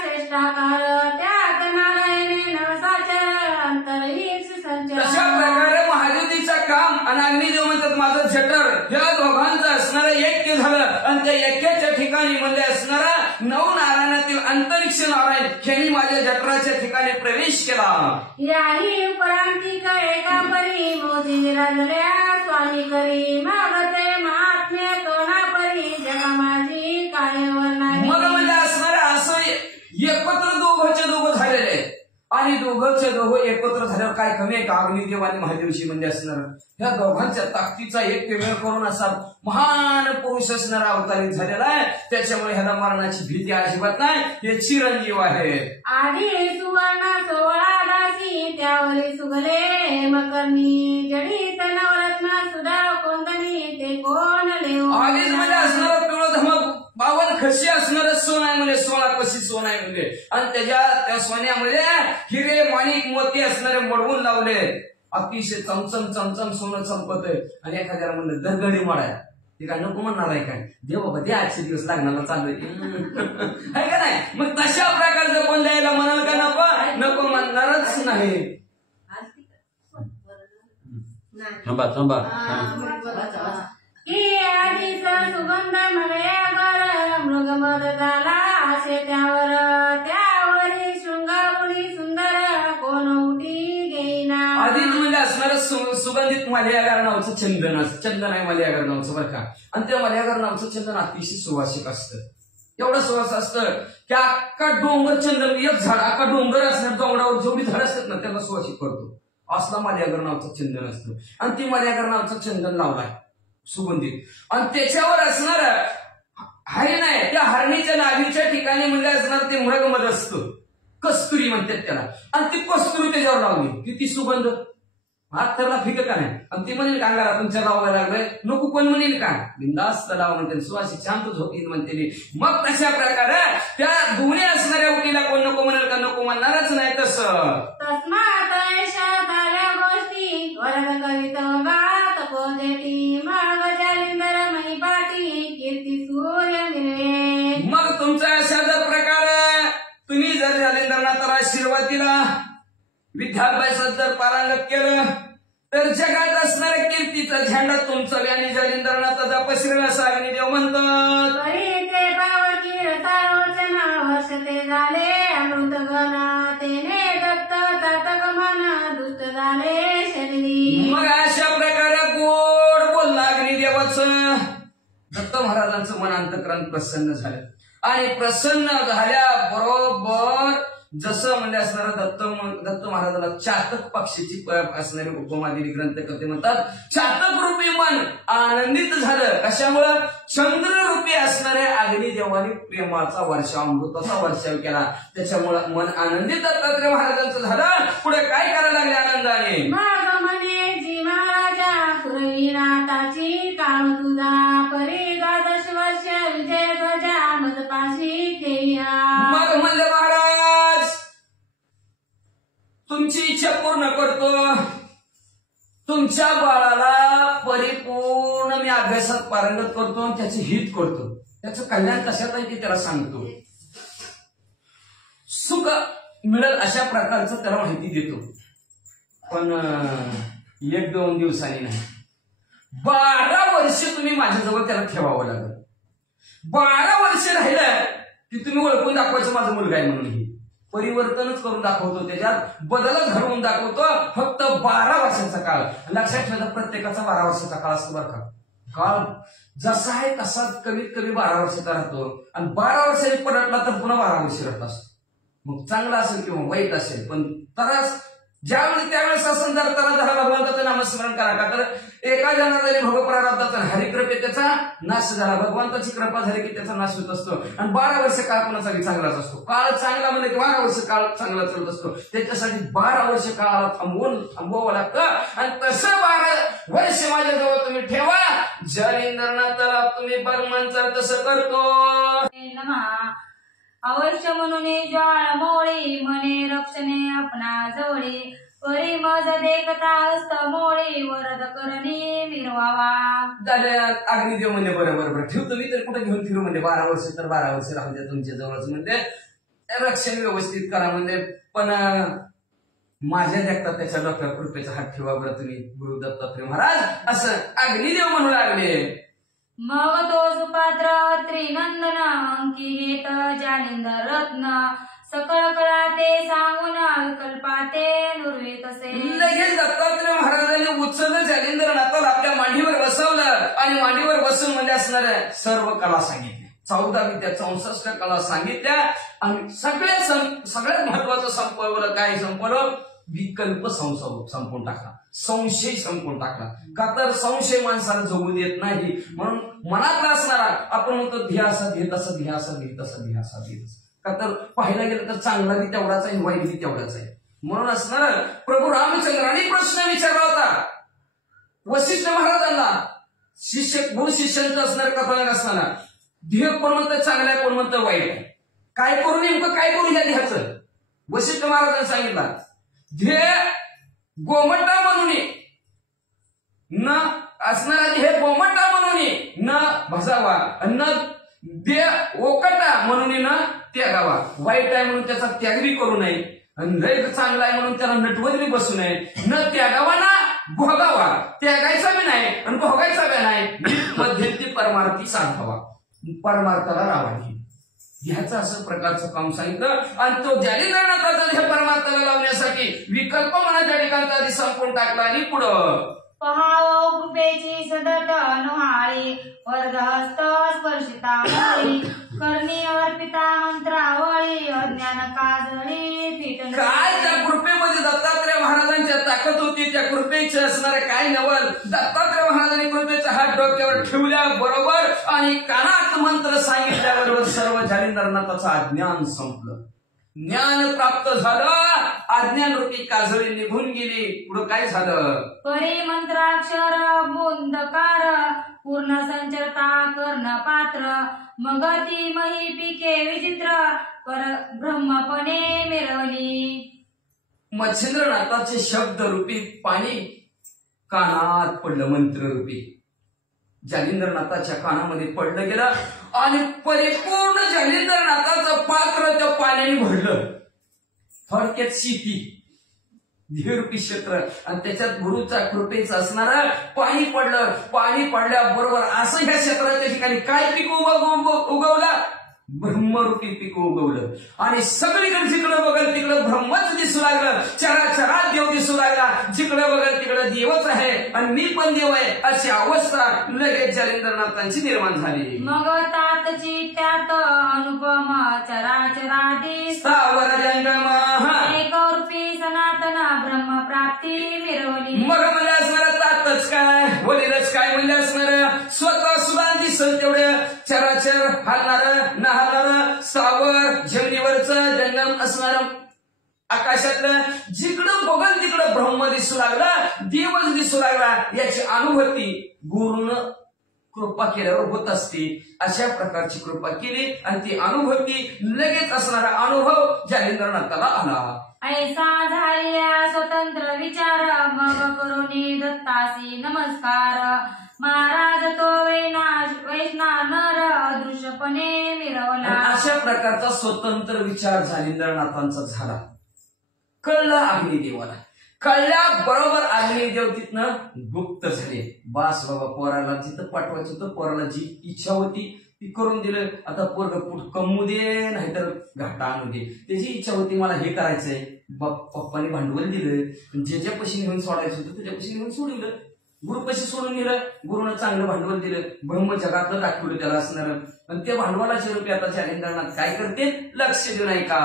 श्रेष्ठाकार त्यात नारायणे नवसाचर अंतरहीच संचर. तशा प्रकारे महादेवजीचं काम आणि अग्निदेव म्हणतात माझं जठर, या दोघांचं असणारं ऐक्य झालं आणि त्या ऐक्याच्या ठिकाणी म्हणजे असणारा नऊ नारायणातील अंतरिक्ष नारायण यांनी माझ्या जठराच्या ठिकाणी प्रवेश केला. याही उपरांतिक एका परी मोदी विराजल्या स्वामी करी मागते महात्म्य कणा परी जगा माझी काय वर्णावी. मग म्हणजे असणारे असं एकत्र दोघं झालेले आणि दोघंचे दोघं एकत्र झाल्यावर काय कमी आहे का अग्निदेव आणि महादेवशी म्हणजे असणार ह्या दोघांच्या ताकदीचा एक वेळ करून असा महान पुरुष असणारा अवतारित झालेला आहे. त्याच्यामुळे ह्याला मरणाची भीती अजिबात नाही. हे चिरंजीव आहे. आधी सुवर्ण 16 दासी त्यावरी सुगले मकरणी जडित नवरत्न सुधा कोंदणी ते कोण लेव. आधीच म्हणजे असणारा पिवळं धमक 52 खशी असणारं सोन आहे म्हणजे 16 कशी सोन आहे म्हणजे आणि त्या सोन्यामध्ये हिरे माणिक मोती असणारे मडवून लावले. अतिशय चमचम चमचम सोनं चमकत आहे. आणि एखाद्याला म्हणलं दरगडी मळाय ते काय नको म्हणणार आहे काय देव बाबा ते 800 दिवस लागणार चालू आहे का नाही. मग तशा प्रकारचं कोण द्यायला म्हणाल का नको म्हणणारच नाही. की आधीचा सुगंध म्हणे गर मृगमद झाला असे त्यावरी शृंगारुणी सुंदर कोण उठी घेईना. आधी म्हणजे असणारं सुगंधित मल्यागार नावचं चंदन आहे मल्यागार नावचं बरं का. आणि त्या मल्यागार नावचं चंदन अतिशय सुवासिक असतं. एवढं सुवास असतं की अख्खा डोंगर चंदन एक झाड अख्खा डोंगर असणार डोंगरावर जेवढी झाड असतात ना त्याला सुवासिक करतो. असला मल्यागार नावचं चंदन असतं. आणि ती मल्यागार नावचं चंदन लावलाय सुगंधित आणि त्याच्यावर असणार हरिण आहे. त्या हरणीच्या नाभीच्या ठिकाणी म्हणजे असणार ते मृगमध असतं. कस्तुरी म्हणतात त्याला. आणि ती कस्तुरी त्याच्यावर लावली किती सुगंध हात ठरला फिकत का नाही. आणि ती म्हणेल कांगाला तुमच्या लावायला लागलंय नको कोण म्हणेल का बिंदास्त लावा म्हणते सुवासिक शांत झोपीत म्हणते. मग तशा प्रकारे त्या दोन्ही असणाऱ्या उटीला कोण नको म्हणेल का नको म्हणणारच नाही. तसं तस्मात झाल्या गोष्टी वरद कवित गात कोजेटी मग जालिंदर महिपाटी कीर्ती सूर्य मिळवे. मग तुमचा अशा जर प्रकार तुम्ही जर जालिंदरनाथाला आशीर्वाद दिला विद्याभ्यासात जर पारंगत केलं तर जगात असणाऱ्या कीर्तीचा झेंडा तुमचा आणि जालिंदरनाथाचा पसरेल असं अग्निदेव म्हणतात. तरी ते पावकी रसारोचन वर्ष ते झाले अमृतगण तेने दत्त जातक मन दुष्ट झाले शरीरी. मग अशा प्रकारे गोड बोलला अग्निदेवाचं. दत्त महाराजांचं मन अंतकरण प्रसन्न झालं आणि प्रसन्न झाल्याबरोबर जसं म्हणजे असणारा दत्त महाराजाला चातक पक्षीची असणारी उपमा दिली ग्रंथकर्ते म्हणतात. चातक रूपी मन आनंदित झालं. कशामुळं चंद्र रूपी असणाऱ्या अग्निदेवाने प्रेमाचा वर्षाव अमृताचा वर्षाव केला. त्याच्यामुळं मन आनंदित दत्तात्रय महाराजांचं झालं. पुढे काय करायला लागले आनंदाने मग म्हणे जी महाराजा सुरवीनाथाची काळ तुझा परी 12 वर्ष विजय ध्वजा मजपाशी ठेया. मग म्हणलं महाराज तुमची इच्छा पूर्ण करतो. तुमच्या बाळाला परिपूर्ण मी अभ्यासात पारंगत करतो आणि त्याचे हित करतो. त्याचं कल्याण कशात आहे ते त्याला सांगतो. सुख मिळेल अशा प्रकारचं त्याला माहिती देतो. पण 1-2 दिवसांनी नाही 12 वर्ष तुम्ही माझ्याजवळ त्याला ठेवावं लागेल. 12 वर्ष राहिलं की तुम्ही ओळखून दाखवायचं माझा मुलगा आहे म्हणून. ही परिवर्तनच करून दाखवतो त्याच्यात बदलच घडवून दाखवतो. फक्त 12 वर्षाचा काळ लक्षात ठेवायचा. प्रत्येकाचा 12 वर्षाचा काळ असतो बरं का. काळ जसा आहे तसा कमीत कमी 12 वर्षाचा राहतो आणि 12 वर्षांनी पलटला तर पुन्हा 12 वर्ष राहत असतो. मग चांगला असेल किंवा वाईट असेल पण तरच ज्यावेळी त्यावेळेस असं जर त्याला झाला भगवंताचं नामस्मरण करा का तर एका जनाने भोगप्रारब्धाचा हरिकृपे त्याचा नाश झाला. भगवंताची कृपा झाली की त्याचा नाश होत असतो. आणि 12 वर्ष काळ कोणाचाही चांगलाच असतो. काळ चांगला म्हणजे 12 वर्ष काळ चांगला चालत असतो. त्याच्यासाठी 12 वर्ष काळाला थांबवावं लागतं. आणि तसं 12 वर्ष माझ्याजवळ तुम्ही ठेवा. जालिंदरनाथाला तुम्ही बर्मांचा तसं करतो. अवश्य म्हणून ज्वाळ मोळी म्हणे रक्षणे आपणा जवळी परी मज देखता असत मोळी वरद करणी मिरवावा. अग्निदेव म्हणजे बरोबर ठेवतो मी तर कुठे घेऊन फिरू म्हणजे 12 वर्ष तर 12 वर्ष राहू द्या तुमच्या जवळच म्हणजे रक्षण व्यवस्थित करा म्हणजे. पण माझ्या देखता त्याच्या डॉक्टर कृपेचा हात ठेवा बरं तुम्ही गुरु दत्तात्रय महाराज असं अग्निदेव म्हणू लागले. मग तो सुपात्र त्रिनंदन अंकी घेत ज्या जालिंदर रत्न सकळ कळा ते सांगून विकल्पाते नुरवे तसे. लगेच दत्तात्रय महाराजांनी उचललं जालिंद्रनाथाला आपल्या मांडीवर बसवलं आणि मांडीवर बसून म्हणजे असणाऱ्या सर्व कला सांगितल्या. 14 विद्या 64 कला सांगितल्या आणि सगळ्यात महत्वाचं संपवलं काय? संपवलं विकल्प संपून टाकला, संशय संपून टाकला. का तर संशय माणसाला जगू देत नाही. म्हणून मनातला असणारा आपण म्हणतो ध्यासा घेत असं ध्यासा घेत असं ध्यासा घेत. का तर पाहायला गेलं तर चांगला बी तेवढाच आहे, वाईट बी तेवढाच आहे. म्हणून असणार प्रभू रामचंद्रांनी प्रश्न विचारला होता वशिष्ठ महाराजांना. गुरु शिष्यांचं असणार कथानक असताना ध्येय कोण म्हणतं चांगलं आहे, कोण म्हणतं वाईट आहे, काय करू नेमकं काय करू या ध्येयाचं? वशिष्ठ महाराजांनी सांगितलं ध्येय गोमटा म्हणून न असणारा ध्येय गोमटा म्हणून न भसावा, न देह ओकटा म्हणून न त्यागावा. वाईट आहे म्हणून त्याचा त्याग बी करू नये, लय चांगला आहे म्हणून त्याला नटवत बी बसू नये. न त्यागावा ना भोगावा, त्यागायचा बी नाही आणि भोगायचा बी नाही. मध्यंती परमार्थी साधावा, परमार्थाला राहावी. ह्याचं असं प्रकारचं काम सांगितलं. आणि तो जालिंद्रनाथाचा हे परमार्थाला लावण्यासाठी विकल्प म्हणा त्या ठिकाणचा आधी संपून टाकला. आणि पुढं पहावो कृपेची सतत अनुहाळी वरदहस्त स्पर्शिता करणी अर्पिता मंत्रावळी अज्ञान काजळी पीठ. काय त्या कृपेमध्ये दत्तात्रय महाराजांच्या ताकद होती. त्या कृपेचे असणारे काय नवल. दत्तात्रय महाराजांनी कृपेचा हात डोक्यावर ठेवल्याबरोबर आणि कानात मंत्र सांगितल्याबरोबर सर्व जालिंद्रनाथाचं अज्ञान संपलं, ज्ञान प्राप्त झालं. अज्ञान रूपी काजळी निघून गेली. पुढं काय झालं? परी मंत्राक्षर बुंदकार पूर्ण संचरता कर्ण पात्र मग ती मही पिके विचित्र पर ब्रह्मपणे मिरवली. मच्छिंद्रनाथाचे शब्द रूपी पाणी कानात पडलं, मंत्र रूपी जालिंद्रनाथाच्या कानामध्ये पडलं गेलं आणि परिपूर्ण जालिंद्रनाथाचं पात्र त्या पाण्याने भरलं. थोडक्यात शेती ध्येयरूपी क्षेत्र आणि त्याच्यात गुरुचा कृपेचं असणारं पाणी पडलं. पाणी पडल्याबरोबर असं ह्या क्षेत्राच्या ठिकाणी काय पीक उगवलं? ब्रह्मरूपी पीक उगवलं. आणि सगळीकडे जिकडं बघल तिकडं ब्रह्मच दिसू लागलं. चराचरात देव दिसू लागला. जिकडं बघल तिकडं देवच आहे आणि मी पण देव आहे अशी अवस्था लगेच जालिंद्रनाथांची निर्माण झाली. मग तातची त्यात अनुपम चराचरादी स्थावर जंगम एकरूपी सनातन ब्रह्म प्राप्ती मिरवली. मग म्हणजे असणार तातच काय वडीलच काय म्हणजे असणार स्वतः सुद्धा दिसल तेवढं चराचर हालणार न हालणार सावर जमिनीवरचं जंगम असणार आकाशातलं जिकडं बघल तिकडं ब्रह्म दिसू लागला, देवच दिसू लागला. याची अनुभूती गुरुनं कृपा केल्यावर होत असते. अशा प्रकारची कृपा केली आणि ती अनुभूती लगेच असणारा अनुभव जालिंद्रनाथाला आला. ऐसा झालिया स्वतंत्र विचार मग करुणी दत्तासी नमस्कार. महाराज तो वैष्णा नर अदृश्यपणे मिरवला. अशा प्रकारचा स्वतंत्र विचार जालिंद्रनाथांचा झाला. कळलं अग्निदेवाला. कळल्याबरोबर अग्निदेव तिथनं गुप्त झाले. बास बाबा पोराला जिथं पाठवायचं होतं, पोराला जी इच्छा होती ती करून दिलं. आता पोरग पुढ कमवू दे नाहीतर घाटा आणू दे. त्याची इच्छा होती मला हे करायचंय. पप्पाने भांडवल दिलं, ज्याच्यापाशी घेऊन सोडायचं होतं त्याच्यापाशी घेऊन सोडलं. गुरुपाशी सोडून दिलं. गुरुनं चांगलं भांडवल दिलं. ब्रह्म जगातलं दाखवलं त्याला असणार. आणि त्या भांडवलाच्या रूपी आता जालिंद्रनाथ काय करते लक्ष देऊ नाही का.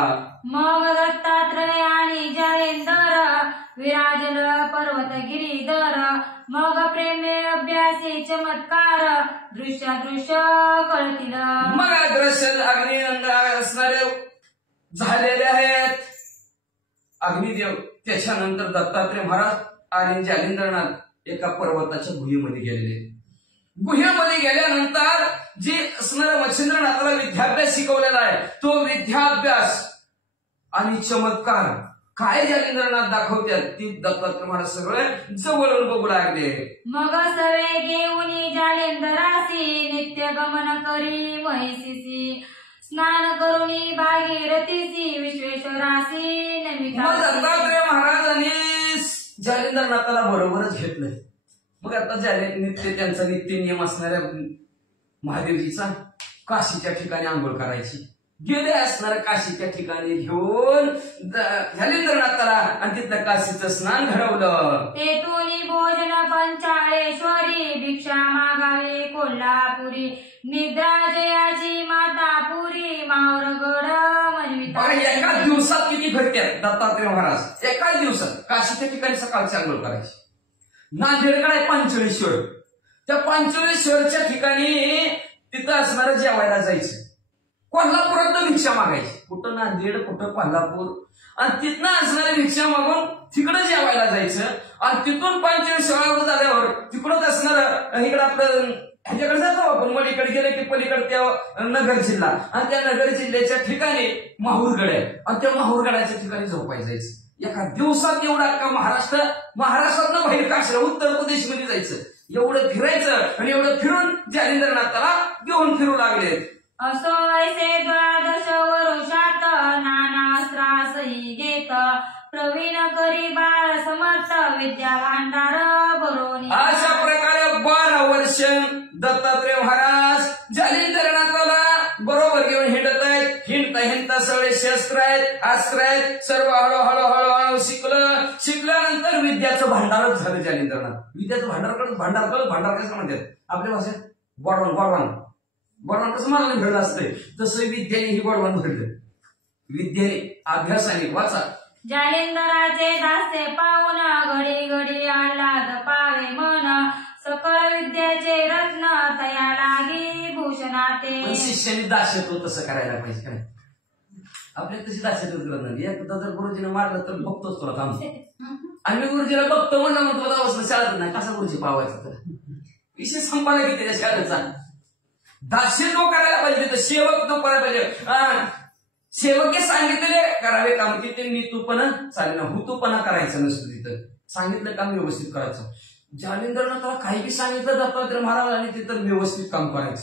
मग दत्तात्रय आणि जालिंदर विराजल पर्वत गिरीधर मग प्रेमे अभ्यासी चमत्कार दृश्य कळतील. मग दृश्य अग्निनंद असणारे झालेले आहेत. अग्निदेव त्याच्यानंतर दत्तात्रय महाराज आणि जालिंद्रनाथ एका पर्वताच्या गुहेमध्ये गेलेले. गुहेमध्ये गेल्यानंतर जे असणाऱ्या मच्छिंद्रनाथाला विद्याभ्यास शिकवलेला आहे तो विद्याभ्यास आणि चमत्कार काय जालिंद्रनाथ दाखवतात ती दत्तात्रय महाराज सगळे जवळून बघू लागले. मग सवे घेऊन जालिंदरासी नित्य गमन करी महिषीसी स्नान करुणी भागीरथीसी विश्वेश्वरासी नमिता. दत्तात्रय महाराजांनी जालिंद्रनाथाला बरोबरच घेतलंय. मग आता नित्य त्यांचा नित्य नियम असणाऱ्या महादेवजीचा काशीच्या ठिकाणी आंघोळ करायची, गेले असणार काशीच्या ठिकाणी घेऊन जालिंद्रनाथाला आणि तिथं काशीचं स्नान घडवलं. तेथून भोजन पंचाळेश्वरी भिक्षा मागावे कोल्हापुरी निद्रा जयाची मातापुरी मावरगड मनविता. बघा एका दिवसात किती फिरतात दत्तात्रय महाराज. एका दिवसात काशीच्या ठिकाणी सकाळची आंघोळ करायची. नांदेडकडे आहे पंचळेश्वर. त्या पंचळेश्वरच्या ठिकाणी तिथं असणार जेवायला जायचं. कोल्हापुरात भिक्षा मागायची. कुठं नांदेड कुठं कोल्हापूर. आणि तिथनं असणारी भिक्षा मागून तिकडं जेवायला जायचं. आणि तिथून पंचळेश्वरावर झाल्यावर तिकडच असणार इकडं आपलं ह्याच्याकडे जातो आपण. मलीकडे गेले की पलीकडे त्या नगर जिल्हा आणि त्या नगर जिल्ह्याच्या ठिकाणी माहूरगड आहे. आणि त्या माहूरगडाच्या ठिकाणी झोपायला जायचं. एका दिवसात एवढा अख्खा महाराष्ट्रातनं बाहेर काशीला उत्तर प्रदेशमध्ये जायचं. एवढं फिरायचं आणि एवढं फिरून जालिंद्रनाथाला घेऊन फिरू लागले. असो ऐसे द्वादश वरुषात नानास्त्रासही घेत प्रवीण करी बाळ समर्थ विद्या भांडार भरोनी. अशा प्रकारे 12 वर्ष दत्तात्रय महाराज जालिंद्रनाथाला बरोबर घेऊन हिंडत आहेत. हिंडता सगळे शस्त्र आहेत अस्त्र आहेत सर्व हळूहळू शिकल्यानंतर विद्याचं भांडारच झालं जालिंद्रनाथ. विद्याचं भांडार कसं म्हणतात आपल्या भाषेत गोडवान कसं मला घडलं असतंय तसं विद्याने ही गोडवान घडलं. विद्याने अभ्यासाने वाचा. जालिंदराचे दास्य पाहून घडी घडी आल्हाद पावे मन सकळ विद्याचे रत्न तया लागी भूषणाते. शिष्याने दास्यत्व तसं करायला पाहिजे काय. आपल्या तशी दास्यत्व करत नाही. एकदा जर गुरुजीने मारलं तर बघतोच तुला थांबतो. आम्ही गुरुजीला बघतो म्हणलं तुला जावं शाळेत नाही. कसा गुरुजी पावायचा तर विषय संपायला की त्याच्या शाळेचा दास्यत्व करायला पाहिजे. तर सेवक तो करायला पाहिजे. सेवक सांगितलेले करावे काम की ते नीतूपणा चालेल हुतूपणा करायचं नसतं. तिथं सांगितलं काम व्यवस्थित करायचं. जालिंद्रनाथाला काही सांगितलं दत्तात्रय महाराजांनी तिथं व्यवस्थित काम करायचं.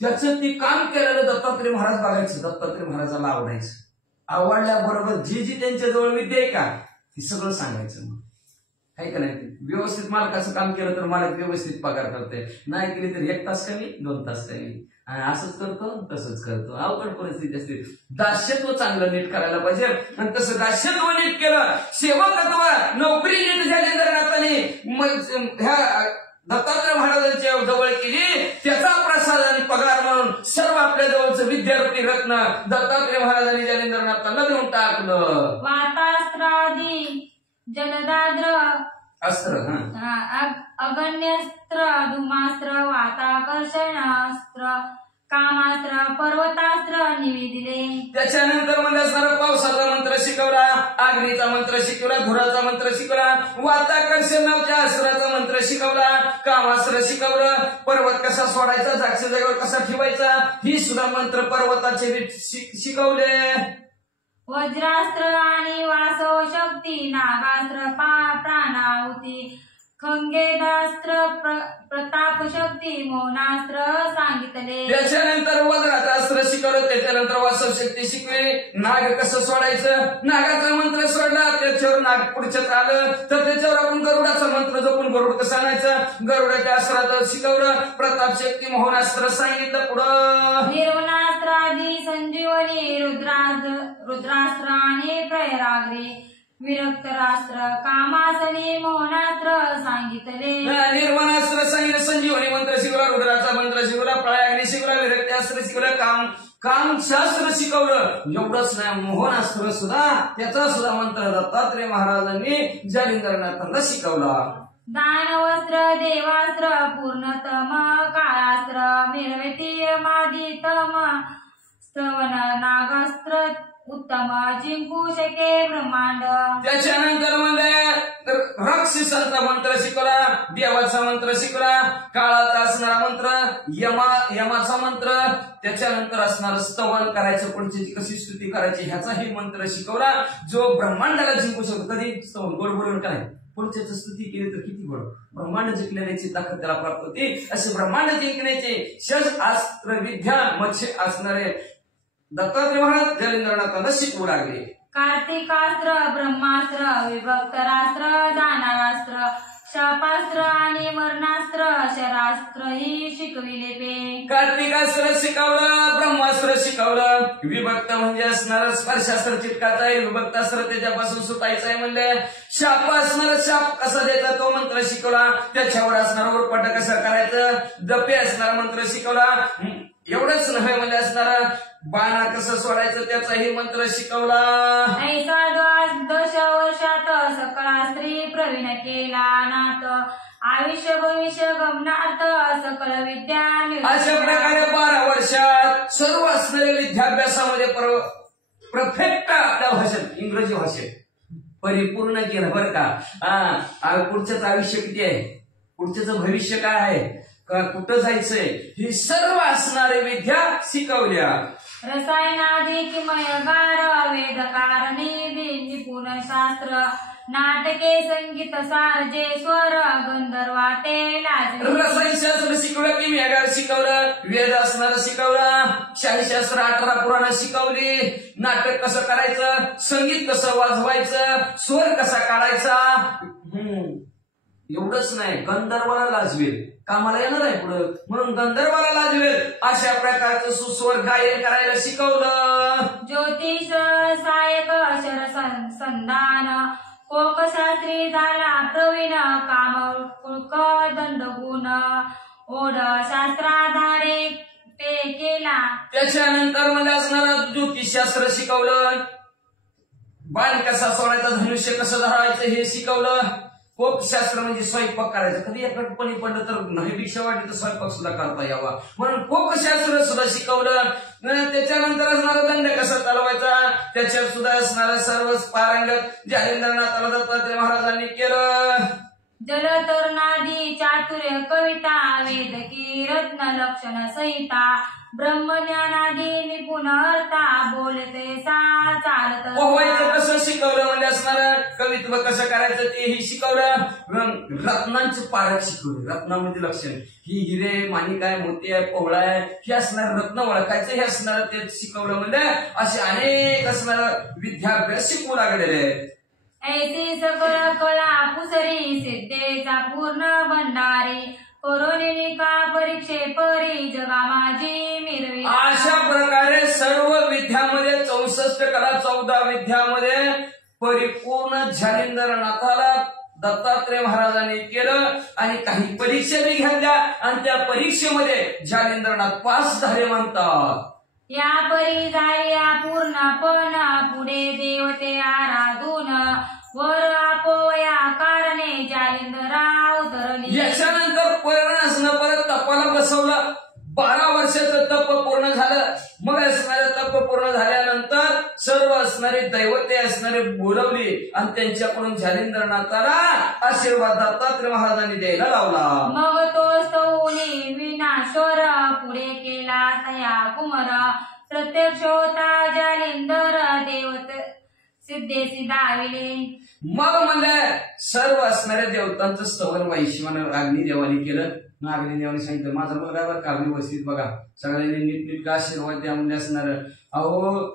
त्याचं ते काम केलेलं दत्तात्रय महाराज बघायचं. दत्तात्रय महाराजाला आवडायचं. आवडल्याबरोबर जी त्यांच्या जवळ विद्या आहे का ती सगळं सांगायचं. आहे का नाही. व्यवस्थित मालकाचं काम केलं तर मालक व्यवस्थित पगार करते. नाही केली तर 1 तास कमी 2 तास कमी. आणि असंच करतो तसंच करतो. अवघड परिस्थिती असते. दास्यत्व चांगलं नीट करायला पाहिजे. आणि तसं दास्यत्व नीट केलं सेवकत्व नोकरी नीट जालिंद्रनाथाने ह्या दत्तात्रय महाराजांच्या जवळ केली. त्याचा प्रसाद आणि पगार म्हणून सर्व आपल्या जवळचं विद्यार्थी रत्न दत्तात्रय महाराजांनी जालिंद्रनाथाला देऊन टाकलं. वातास्त्रादी जलदाद्र अस्त्र अगण्यस्त्र धुमास्त्र वाताकर्षणास्त्र कामास्त्र पर्वतास्त्र निवेदिले. त्याच्यानंतर म्हणजे असणारा पावसाचा मंत्र शिकवला. अग्नीचा मंत्र शिकवला. धुराचा मंत्र शिकवला. वाताकर्षणाच्या अस्त्राचा मंत्र शिकवला. कामास्त्र शिकवलं. पर्वत कसा सोडायचा जागच्या जागेवर कसा ठेवायचा ही सुद्धा मंत्र पर्वताचे शिकवले. वज्रास्त्र आणि वासव शक्ती नागास्त्र प्राणाहुती खंगेदास्त्र प्रताप शक्ती मौनास्त्र सांगितले. त्याच्यानंतर वज्राचं अस्त्र शिकवलं. त्याच्यानंतर वासव शक्ती शिकवली. नाग कसं सोडायचं. नागाचा मंत्र सोडला त्याच्यावर नाग पुढच्यात आलं तर त्याच्यावर आपण गरुडाचा मंत्र जपून गरुड कसं आणायचं गरुडाच्या अस्त्राचं शिकवलं. प्रताप शक्ती मौनास्त्र सांगितलं. पुढं निर्वनास्त्र आदी संजीवनी रुद्रास्त्र आणि प्रयराग्रे विरक्तरास्त्र कामासनी मौनास्त्र सांगितले. निर्वाणास्त्र सांगितलं. संजीवनी मंत्र शिकवला. रुद्राचा मंत्र शिकवला. प्रयाग्नी शिकवला. विरक्तास्त्र शिकवलं. कामशास्त्र शिकवलं. एवढंच नाही मोहनास्त्र सुद्धा त्याचा सुद्धा मंत्र दत्तात्रय महाराजांनी जालिंद्रनाथाला शिकवला. दानवस्त्र देवास्त्र पूर्णतम काळास्त्र मिरवती मादितम स्तवन नागास्त्र उत्तम जिंकू शके ब्रह्मांड. त्याच्यानंतर म्हणजे राक्षसांचा मंत्र शिकवला. देवाचा मंत्र शिकवला. काळाचा असणारा मंत्र यमाचा मंत्र. त्याच्यानंतर असणारं स्तवन करायचं पुढची कशी स्तुती करायची ह्याचाही मंत्र शिकवला. जो ब्रह्मांडाला जिंकू शकतो. कधी स्तवन गोड बोलून काय पुढच्याची स्तुती केली तर किती गोड. ब्रह्मांड जिंकण्याची ताकद त्याला प्राप्त होती. असे ब्रह्मांड जिंकण्याचे शस्त्र विद्या मत्स्य असणारे दत्तात्रय महाराज जालिंद्रनाथाला शिकवू लागले. कार्तिकास्त्र ब्रह्मास्त्र विभक्तरास्त्र दानवास्त्र शापास्त्र आणि मरणास्त्र शरास्त्र ही शिकविले. कार्तिकास्त्र शिकवलं. ब्रह्मास्त्र स्पर्शास्त्र शिकवलं. विभक्त म्हणजे असणार स्पर्शास्त्र चिटकायचा आहे, विभक्तास्त्र त्याच्यापासून सुटायचं आहे म्हणले. शाप असणार शाप कसा द्यायचा तो मंत्र शिकवला. त्याच्यावर असणार उरपट कसं करायचं, दपे असणारा मंत्र शिकवला. एवढंच नव्हे म्हणजे असणार बाणा कसं सोडायचं त्याचाही मंत्र शिकवला. ऐसा दश वर्षात सकळा स्त्री प्रवीण केला नाथ, आयुष्य भविष्य गमनार्थ सकळ विद्या. अशा प्रकारे 12 वर्षात सर्व असणारे विद्याभ्यासामध्ये परफेक्ट आपल्या भाषेत इंग्रजी भाषेत परिपूर्ण केलं बरं का. पुढचंच आयुष्य किती आहे, पुढचं भविष्य काय आहे, कुठं जायचंय, ही सर्व असणारे विद्या शिकवल्या. रसायनादी किमयगार वेदकार निपुण शास्त्र, नाटके संगीत सारजे स्वर गंधर्वाटे लाज. रसायनशास्त्र शिकवलं, किमयागार शिकवलं, वेद असणार शिकवलं, शाहीशास्त्र 18 पुराणं शिकवली, नाटक कसं करायचं, संगीत कसं वाजवायचं, स्वर कसा काढायचा. एवढंच नाही, गंधर्वाला लाजवेल, कामाला येणार आहे पुढं म्हणून गंधर्वाला लाजवेल अशा प्रकारचं सुस्वर गायन करायला शिकवलं. ज्योतिष सहायक अक्षर संधान, कोकशास्त्री झाला प्रवीण, काम दंडगुण ओढ शास्त्राधारे ते केला. त्याच्यानंतर मला असणारा ज्योतिषशास्त्र शिकवलं, बाण कसा सोडायचा, धनुष्य कसं धरायचं हे शिकवलं. कोकशास्त्र म्हणजे स्वयंपाक करायचं, कधी एकटपणी पडलं तर नाही भिक्षा वाटली तर स्वयंपाक सुद्धा करता यावा म्हणून कोकशास्त्र सुद्धा शिकवलं. त्याच्यानंतर असणारा दंड कसा चालवायचा त्याच्यात सुद्धा असणारा सर्व पारंगत जालिंद्रनाथाला दत्तात्रय महाराजांनी केलं. जलतरणादी चातुर्य कविता, वेदकी रत्न लक्षण संहिता, ब्रह्मज्ञानादी निपुण अर्था, बोलते सा चालत. पोहायचं कसं शिकवलं म्हणजे असणार, कवित्व कसं करायचं तेही शिकवलं. रत्नांचे पारख शिकवले, रत्नामध्ये लक्षण ही हिरे माणिक आहे, मोती आहे, पोहळा आहे, हे असणार रत्न ओळखायचं हे असणार ते शिकवलं. म्हणजे असे अनेक असणार विद्याभ्यास शिकवू लागलेले आहेत. ऐसी सकळ कला पुसरी सिद्धेचा पूर्ण भंडारी, कोरोनिका परीक्षे परी जगा माझी मिरवी. अशा प्रकारे सर्व विद्यामध्ये 64 कला 14 विद्यामध्ये परिपूर्ण जालिंद्रनाथाला दत्तात्रय महाराजांनी केलं. आणि काही परीक्षा बी घेतल्या आणि त्या परीक्षेमध्ये जालिंद्रनाथ पास झाले म्हणतात. या परी झाल्या पूर्णपण, पुढे देवते आराधून, वर आपोया कारणे जालिंदराव धरली. याच्यानंतर परत तपाला बसवलं. 12 वर्षाचं तप पूर्ण झालं. मग असणारे तप पूर्ण झाल्यानंतर सर्व असणारे दैवते असणारे बोलवली आणि त्यांच्याकडून जालिंद्रनाथाला आशीर्वाद दत्तात्रय महाराजांनी द्यायला लावला. मग तो स्तौनी विनाश्वर, पुढे केला तया कुमर, प्रत्यक्ष होता जालिंदर देवत सिद्धेसी दाविले. मग म्हणजे सर्व असणाऱ्या देवतांचं स्तवन वैश्वानं अग्निदेवाने केलं. अग्निदेवाने सांगितलं माझा मुलगा बरं का व्यवस्थित बघा, सगळ्यांनी नीटनीटका आशीर्वाद द्या म्हणजे असणार. अहो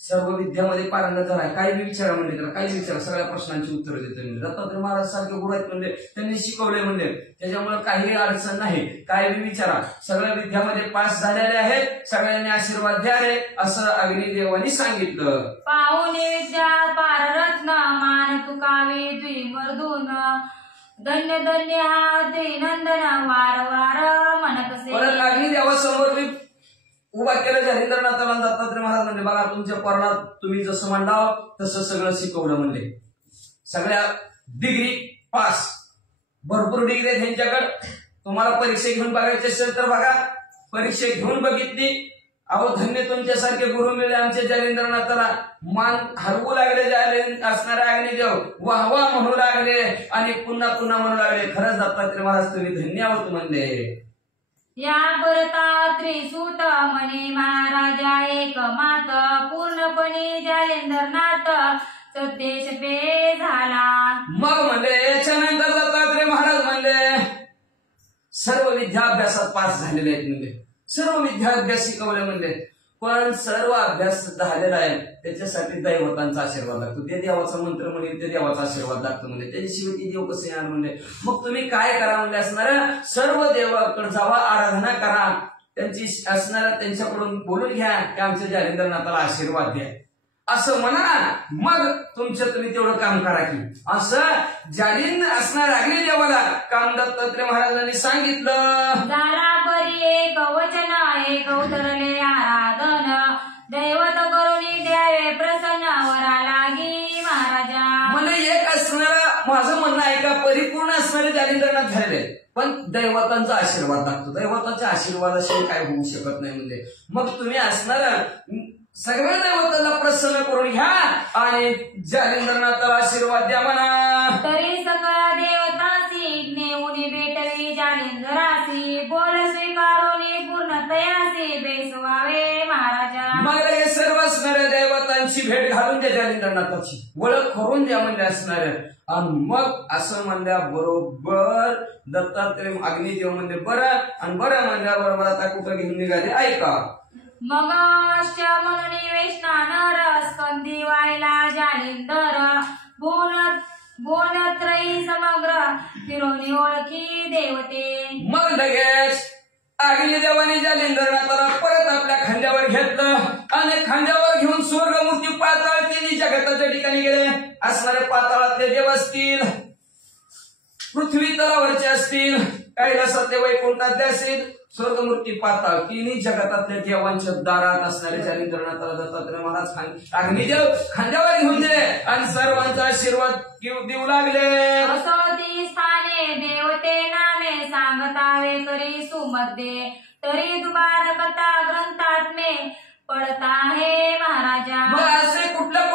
सर्व विद्यामध्ये पारंगत झाला, काही बी विचारा म्हणले त्याला, काही विचारा सगळ्या प्रश्नांची उत्तर देतो म्हणजे. दत्तात्रय महाराज सारखे गुरु आहेत म्हणजे, त्यांनी शिकवले म्हणजे, त्याच्यामुळे काही अडचण नाही, काय बी विचारा, सगळ्या विद्यामध्ये पास झालेले आहेत, सगळ्यांनी आशीर्वाद द्यावे असं अग्निदेवानी सांगितलं. पाहुणे विद्या पाररत्न, मान तुकावे द्विमर्दून, धन्य धन्य हा नंदन, वारंवार म्हणत असे. परत अग्निदेवासमोर मी उभा केलं जालिंद्रनाथाला दत्तात्रय महाराज म्हणजे बघा तुमच्या पर्णात तुम्ही जसं म्हणलाव तसं सगळं शिकवलं म्हणले. सगळ्या डिग्री पास, भरपूर डिग्री आहेत त्यांच्याकडे. तुम्हाला परीक्षा घेऊन बघायची असेल तर बघा, परीक्षा घेऊन बघितली. अहो धन्य तुमच्यासारखे गुरु मिळले आमच्या जालिंद्रनाथाला. मान हरवू लागले असणारे अग्निदेव, वाह वाह म्हणू लागले आणि पुन्हा पुन्हा म्हणू लागले खरंच दत्तात्रय महाराज तुम्ही धन्य आहोत म्हणले. या परता त्रिसूत म्हणे महाराजा एक मात, पूर्णपणे जालिंदरनाथ सदेश पे झाला. मग म्हणले याच्यानंतर दत्तात्रय महाराज म्हणले सर्व विद्याभ्यासात पास झालेले आहेत म्हणजे, सर्व विद्याभ्यास शिकवले म्हणले. पण सर्व अभ्यास झालेला आहे त्याच्यासाठी दैवतांचा आशीर्वाद लागतो. ते देवाचा मंत्र म्हणजे ते देवाचा आशीर्वाद लागतो म्हणजे, त्याच्याशिवाय ते देव कसे येणार म्हणजे. मग तुम्ही काय करा म्हणजे असणार, सर्व देवाकडे जावा, आराधना करा. त्यांची असणाऱ्या त्यांच्याकडून बोलून घ्या की आमच्या जालिंदरनाथाला आशीर्वाद द्या असं म्हणा, मग तुमचं तुम्ही तेवढं काम करा की असं जालिंद असणाऱ्या अग्निदेवाला काम दत्तात्रय महाराजांनी सांगितलं. झाला परी एक वचन एक उतरले आराधन दैवत करून द्यावे प्रसन्न वरा लागी महाराजा. म्हणजे एक असणारं माझं म्हणणं आहे का परिपूर्ण असणारे जालिंदरनाथ झालेले पण दैवतांचा आशीर्वाद लागतो. दैवताच्या आशीर्वादाशिवाय काय होऊ शकत नाही. म्हणजे मग तुम्ही असणार सगळ्या दैवतांना प्रसन्न करून घ्या आणि जालिंदरनाथाला आशीर्वाद द्या म्हणा. तरी सकळ देवतासी नेऊन भेटवी जालिंदरासी बोल स्वीकारून पूर्णतयासी बेसवावे महाराजा. मग हे सर्व असणाऱ्या दैवतांची भेट घालून द्या जालिंदरनाथाची ओळख करून द्या म्हणजे असणाऱ्या. आणि मग असं म्हणल्या बरोबर दत्तात्रय अग्निदेव म्हणजे बरं आणि बरं म्हणल्याबरोबर आता कुठं घेऊन निघाले ऐका. मग म्हणून वेष्णा नर स्कंदी वायला जालिंदर बोलत्रयी समग्र फिरोनी ओळखी देवते. मग लगेच अग्निदेवाने जालिंदरनाथाला परत आपल्या खांद्यावर घेतलं आणि खांद्यावर घेऊन स्वर्गमूर्ती पाताळ तिन्ही जगताच्या ठिकाणी गेले. असणारे पाताळातले देव असतील, पृथ्वी तलावरचे असतील, कैलासातले वैकुंठातले असतील, स्वर्गमूर्ती पाताळ तिन्ही जगतातल्या देवांच्या दारात असणारे जालिंदरनाथाला दत्तात्रय महाराज अग्निदेव खांद्यावर घेऊन दिले आणि सर्वांचा आशीर्वाद देऊ लागले. असोती स्थाने देवते नामे सांगतावे करी सुमध्ये तरी दुबार कथा ग्रंथात मे पडता हे महाराजा. मग असे कुठल्या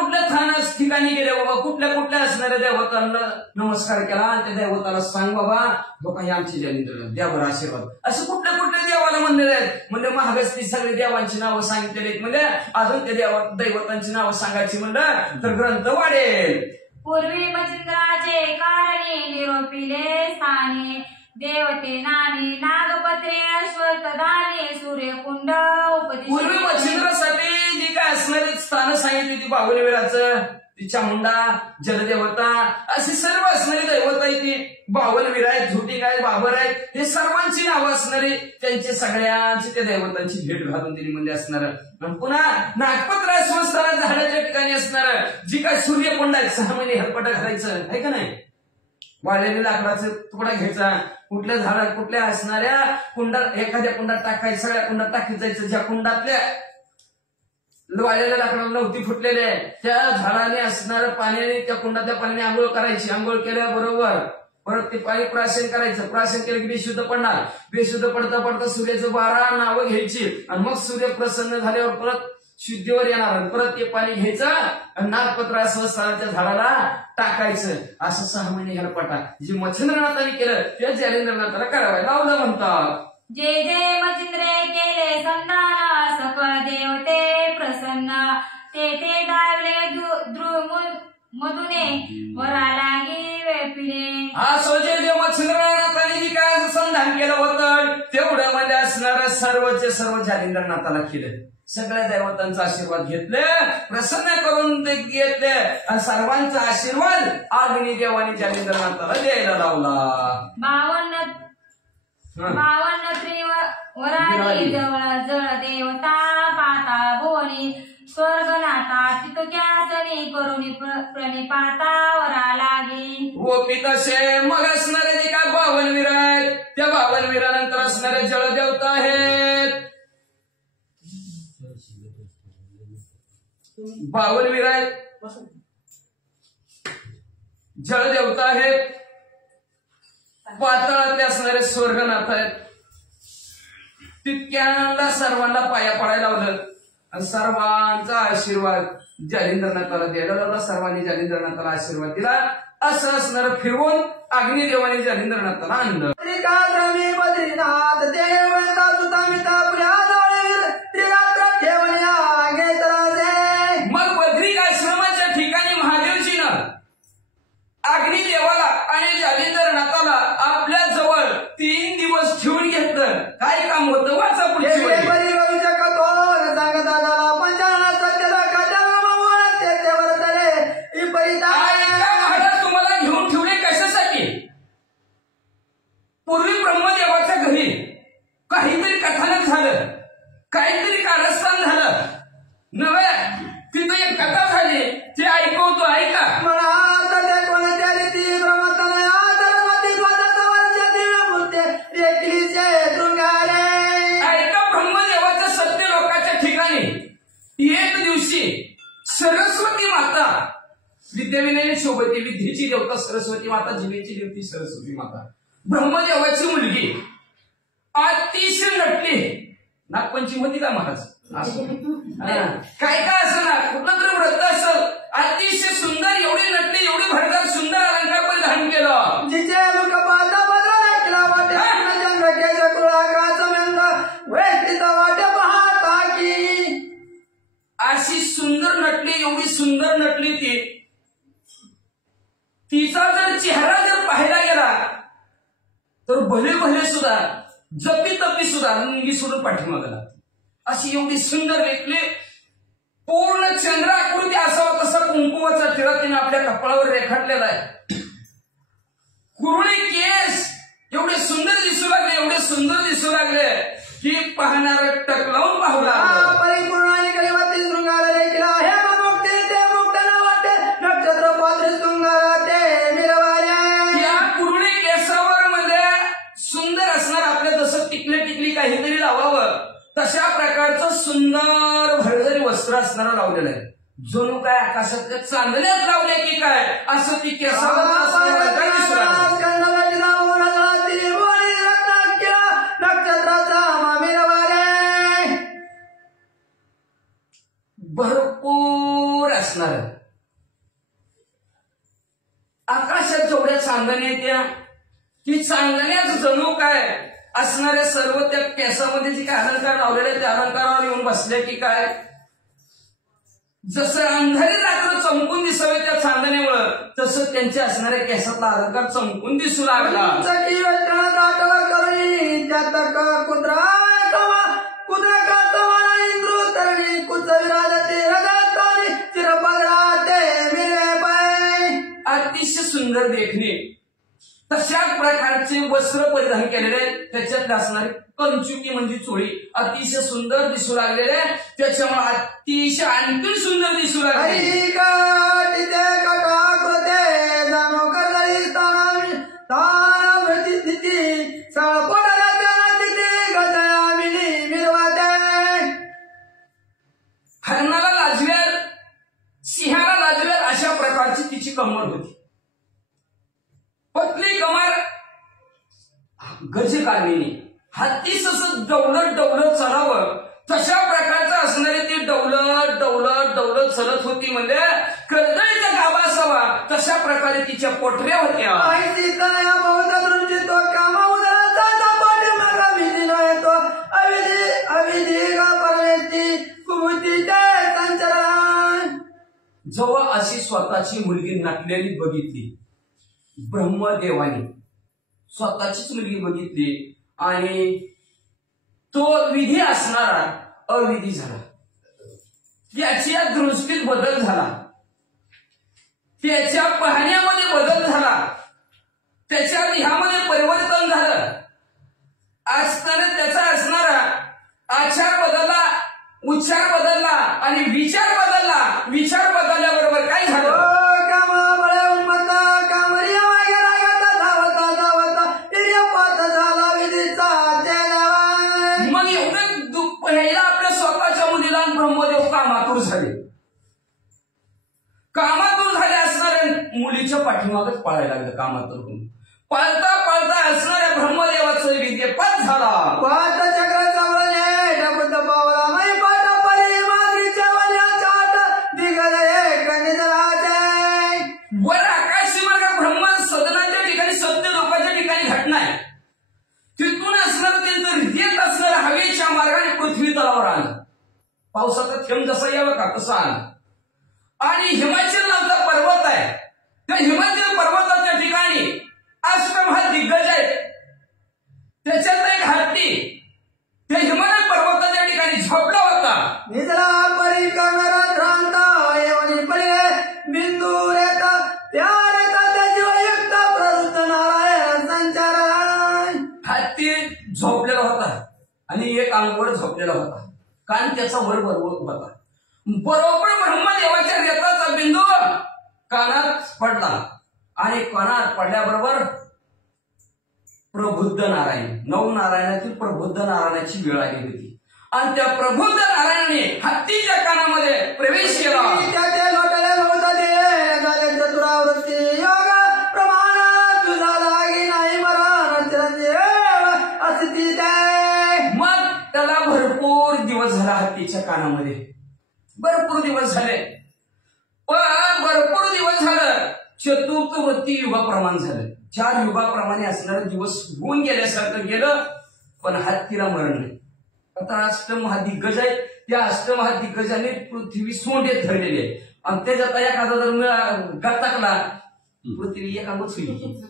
ठिकाणी गेले बाबा, कुठल्या असणाऱ्या देवतांना नमस्कार केला आणि त्या देवताला सांग बाबा लोक हे आमचे जालिंदरनाथ द्यावर आशीर्वाद. असं कुठल्या देवाला म्हणलेले आहेत. म्हणजे महागस्ती सगळे देवांची नावं सांगितलेली आहेत. म्हणजे अजून त्या दैवतांची नावं सांगायची म्हणलं तर ग्रंथ वाढेल. पूर्वी मचिंद्राचे कारणी निरोपिले स्थाने देवते नामी नागपत्रे अश्वत्थदाने सूर्यकुंड उपदेश. पूर्वी मच्छिंद्रासाठी जी काय असणारी स्थानं सांगितली ती बाहुलवीराचं, ती चामुंडा, जलदेवता अशी सर्व असणारी दैवता आहे. ती बाहुलवीर आहेत, झुटी आहेत, बाबर आहेत, हे सर्वांची नावं असणारी त्यांची सगळ्यांची त्या दैवतांची भेट घालून दिली म्हणजे असणार. पुन्हा नागपत्र अश्वस्थानात झाडाच्या ठिकाणी असणार जी काय सूर्यकुंड आहेत 6 महिने हरपटा घालायचं आहे का नाही. वाळलेल्या लाकडाचा तुकडा घ्यायचा, कुठल्या झाडात कुठल्या असणाऱ्या कुंडात एखाद्या कुंडात टाकायचं, सगळ्या कुंडात टाकीत जायचं. ज्या कुंडातल्या वाळलेल्या लाकडाला नव्हती फुटलेले त्या झाडाने असणाऱ्या पाण्याने त्या कुंडातल्या पाण्याने आंघोळ करायची. आंघोळ केल्याबरोबर परत ते पाणी प्राशन करायचं. प्राशन केलं की बेशुद्ध पडणार. बेशुद्ध पडता पडता सूर्याचं 12 नावं घ्यायची आणि मग सूर्य प्रसन्न झाल्यावर परत शुद्धीवर येणार. परत ते पाणी घ्यायचं आणि नागपत्र अस्वस्थानाच्या झाडाला टाकायचं. असं 6 महिने हरपटा जे मच्छिंद्रनाथाने केलं त्या जालिंदरनाथाला करावं लावलं म्हणतात. जे जे मचिंद्रे केले संधान सकळ देवते प्रसन्न ते ते दावले मधुने वरा लागी वेपिले. हा सोजे देव मच्छिंद्रनाथाने जी काय संधान केलं होतं तेवढं म्हणजे असणारं सर्वचे सर्व जालिंदरनाथाला केलं. सगळ्या दैवतांचा आशीर्वाद घेतले, प्रसन्न करून घेतले आणि सर्वांचा आशीर्वाद अग्निदेवाने जालिंदरनाथाला द्यायला लावला. 52 त्रिवराने जवळ जळ देवता पाताळ भुवनी स्वर्गनाथा चितक्यासनी करुणी प्रणिपाता वरा लागी. गोपी तसे मग असणारे जे काय 52 वीर आहेत त्या 52 वीरानंतर असणारे जळदेवता आहेत. 52 वीर आहेत, जळदेवता आहेत, पाताळातले असणारे स्वर्गनाथ आहेत. तितक्यांना सर्वांना पाया पडायला लावलं आणि सर्वांचा आशीर्वाद जालिंदरनाथाला द्यायला लावला. सर्वांनी जालिंदरनाथाला आशीर्वाद दिला. असं असणार फिरवून अग्निदेवाने जालिंदरनाथाला आणलं. बद्रीनाथ मग बद्रिक आश्रमाच्या ठिकाणी महादेवजीनं अग्निदेवाला आणि जालिंदरनाथाला आपल्या जवळ 3 दिवस ठेवून घेतलं. काय काम होतं वाचा पुढे. तुम्हाला घेऊन ठेवले कशासाठी. पूर्वी ब्रह्मदेवाच्या घरी काही नव्हे तिथं एक कथा झाली ती ऐकवतो ऐका. म्हणा ते कोणत्या रीती प्रमतन आदरमती स्वतःचा वर्ष दिव्यमूर्ती रेखलीचे शृंगारे. ऐका ब्रह्मदेवाच्या सत्य लोकाच्या ठिकाणी एक दिवशी सरस्वती माता विद्याविनयने शोभती विद्येची देवता सरस्वती माता जिनेची देवती सरस्वती माता ब्रह्मदेवाची मुलगी अतिशय नटली. नागपंचमी होती का महाराज? काय काय असं ना कुठलं तरी व्रत असेल अतिशय सुंदर एवढी नटली एवढी भरदार सुंदर अलंकार परिधान केलं. जिचे मुख पाहता बदला केला वाटे चंद्रकेश कुळाकाच मेंद वेष्टीचा वाटे पाहता की. अशी सुंदर नटली एवढी सुंदर नटली ती. तिचा जर चेहरा जर पाहायला गेला तर भले भले सुद्धा जपी तपी सुद्धा मुंगी सोडून पाठीमागे लागते. अशी एवढी सुंदर लेखली पूर्ण चंद्राकृती असावा तसा कुंकुमाचा टिळा तिने आपल्या कपाळावर रेखाटलेला आहे. कुरळे केस एवढे सुंदर दिसू लागले एवढे सुंदर दिसू लागले की पाहणारा टक लावून पाहू लागला. परिपूर्ण आणि कैवती शृंगार देखील हे मुक्ती ते मुक्त न वाटे नक्षत्र पात्र शृंगार ते मिरवाले. या कुरळे केसावर मध्ये सुंदर असणार आपल्या जसं टिकले टिकली काहीतरी लावावं तशा प्रकारचं सुंदर भरजरी वस्त्र असणारं लावलेलं आहे. जणू काय आकाशातल्या चांदण्यात लावले की काय असं ती केसावर काय दिसू लागलं. भरपूर असणार आकाशात जेवढ्या चांदण्या त्या ती चांदण्याच जणू काय असणाऱ्या सर्व त्या केसामध्ये जे काय अलंकार लावलेले त्या अलंकारावर येऊन बसले की काय जसं अंधारी रात्र चमकून दिसावे त्या चांदण्यामुळं तसं त्यांच्या असणाऱ्या केसातला अलंकार चमकून दिसू लागला. अतिशय सुंदर देखणे तशा प्रकारचे वस्त्र परिधान केलेले त्याच्यात असणारी कंचुकी म्हणजे चोळी अतिशय सुंदर दिसू लागलेले त्याच्यामुळे अतिशय आणखी सुंदर दिसू लागले. हरणाला लाजवेल सिंहाला लाजवेल अशा प्रकारची तिची कमर होती. पतली कमर गजकामिनी हत्तीस असं डवलत डवलत चलावं तशा प्रकारचं असणारे ती डवलत डवलत डवलत चलत होती. म्हणजे कर्दळीचा गाभा असावा तशा प्रकारे तिच्या पोटऱ्या होत्या. जेव्हा अशी स्वतःची मुलगी नटलेली बघितली ब्रह्मदेवाने स्वतःचीच मुलगी बघितली आणि तो विधी असणारा अविधी झाला. त्याच्या दृष्टीत बदल झाला त्याच्या पाहण्यामध्ये बदल झाला त्याच्या ह्यामध्ये परिवर्तन झालं असताना त्याचा असणारा आचार बदलला उच्चार बदलला आणि विचार बदलला. विचार बदलल्याबरोबर काय झालं मग एवढं पहिला आपल्या स्वतःच्या मुलीला ब्रह्मदेव कामातूर झाले. कामातूर झाले असणाऱ्या मुलीच्या पाठीमागच पळायला लागलं. कामातूर पळता पळता असणाऱ्या ब्रह्मदेवाचं विद्येपात झाला. वर आकाशी मार्ग ब्रह्म सदनाच्या ठिकाणी सत्य लोकांच्या ठिकाणी घटना आहे. तिथून असणारं त्यांचं हृदयात असणारं हवेच्या मार्गाने पृथ्वी तलावर आलं. पावसाचा थेंब जसा यावं का तसा आला आणि हिमाचल नावाचा पर्वत आहे. त्या हिमाचल पर्वताच्या ठिकाणी आश्रम हा दिग्गज आहे. त्याच्यात एक हत्ती त्या हिमालय पर्वताच्या ठिकाणी झोपला होता. हत्ती झोपलेला होता आणि एक अंगवर झोपलेला होता. कान त्याचा वर भरवत होता. बरोबर ब्रह्मदेवाच्या नेत्राचा बिंदू कानात पडला आणि कानात पडल्याबरोबर प्रबुद्ध नारायण, नवनारायणातील प्रबुद्ध नारायणाची वेळ आली होती आणि त्या प्रबुद्ध नारायणाने हत्तीच्या कानामध्ये प्रवेश केला. त्याचे लोटले भोवताली झाले चतुरावृत्ती योग प्रमाण तुझा लागी नाही मरण चिरंजीव असती ते. मग त्याला भरपूर दिवस झाला हत्तीच्या कानामध्ये, भरपूर दिवस झाले. पण भरपूर दिवस झालं चतुर्थवर्ती युगाप्रमाण झालं. 4 युगाप्रमाणे असणारे दिवस होऊन गेल्यासारखं गेलं, पण हत्तीला मरण नाही. आता अष्टमहादिग्गज आहे, त्या अष्टमहादिग्गजाने पृथ्वी सोंडेत धरलेली आहे आणि त्याच्यात एखादा जर टाकला पृथ्वी एकाच होईल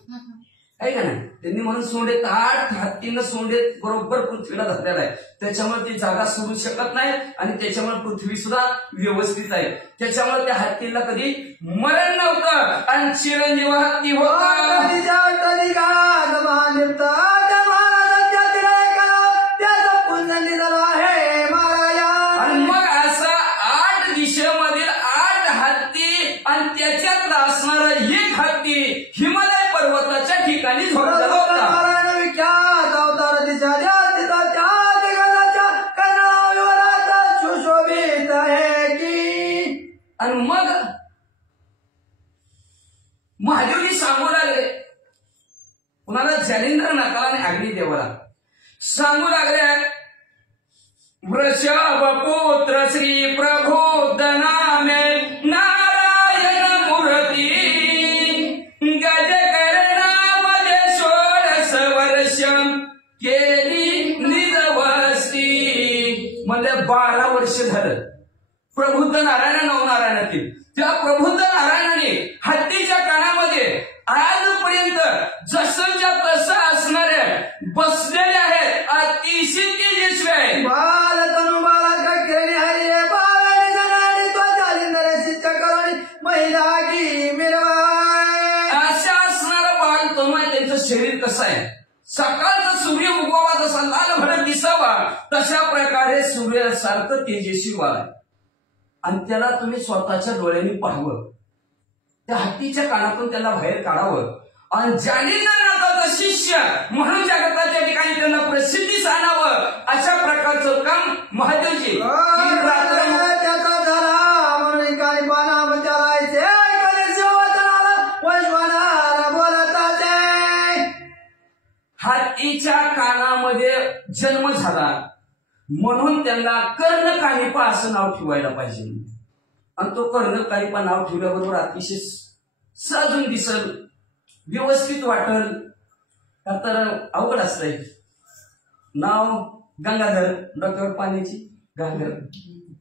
आहे का नाही. त्यांनी म्हणून सोंडेत 8 हत्तीनं सोंडेत बरोबर पृथ्वीला धरलेला आहे. त्याच्यामुळे ती जागा सोडू शकत नाही आणि त्याच्यामुळे पृथ्वी सुद्धा व्यवस्थित आहे. त्याच्यामुळे त्या हत्तीला कधी मरण नव्हतं आणि चिरंजीव हत्ती होता. आणि मग असा 8 दिशेमधील 8 हत्ती आणि त्याच्यातला असणारा एक हत्ती हिमालय पर्वताच्या ठिकाणी झोपलेला होता. आणि मग महादेवजी सांगू लागले कुणाला, जालिंदर नाथाला आणि अग्निदेवाला सांगू लागले, वृषभपुत्र श्री प्रबुद्ध नामे नारायण मूर्ती गज करणामध्ये 16 वर्ष केली निजवस्ती. म्हणजे 12 वर्ष झालं प्रबुद्ध नारायण नवनारायणातील त्या प्रबुद्ध नारायणाने हत्तीच्या कानामध्ये आजपर्यंत जसंच्या तसं असणारे बसलेले आहेत. अतिशय तेजस्वी आहे. अशा असणारं बाळ तनु आहे. त्यांचं शरीर कसं आहे, सकाळचा सूर्य उगवावा जसा लाल भडक दिसावा तशा प्रकारे सूर्यासारखं तेजस्वी बाळ आहे. आणि त्याला तुम्ही स्वतःच्या डोळ्यांनी पाहावं, त्या हत्तीच्या कानातून त्याला बाहेर काढावं आणि जालिंदर नाथाचा शिष्य म्हणून जगताच्या ठिकाणी त्यांना प्रसिद्धीस आणावं. अशा प्रकारचं काम महादेवजी हत्तीच्या कानामध्ये जन्म झाला म्हणून त्यांना कर्णकानिपा असं नाव ठेवायला पाहिजे. आणि तो कर्णकानिपा नाव ठेवल्याबरोबर अतिशय साजून दिसल, व्यवस्थित वाटल. तर अवघड असतंय. नाव गंगाधर, डॉक्टर पाण्याची गंगाधर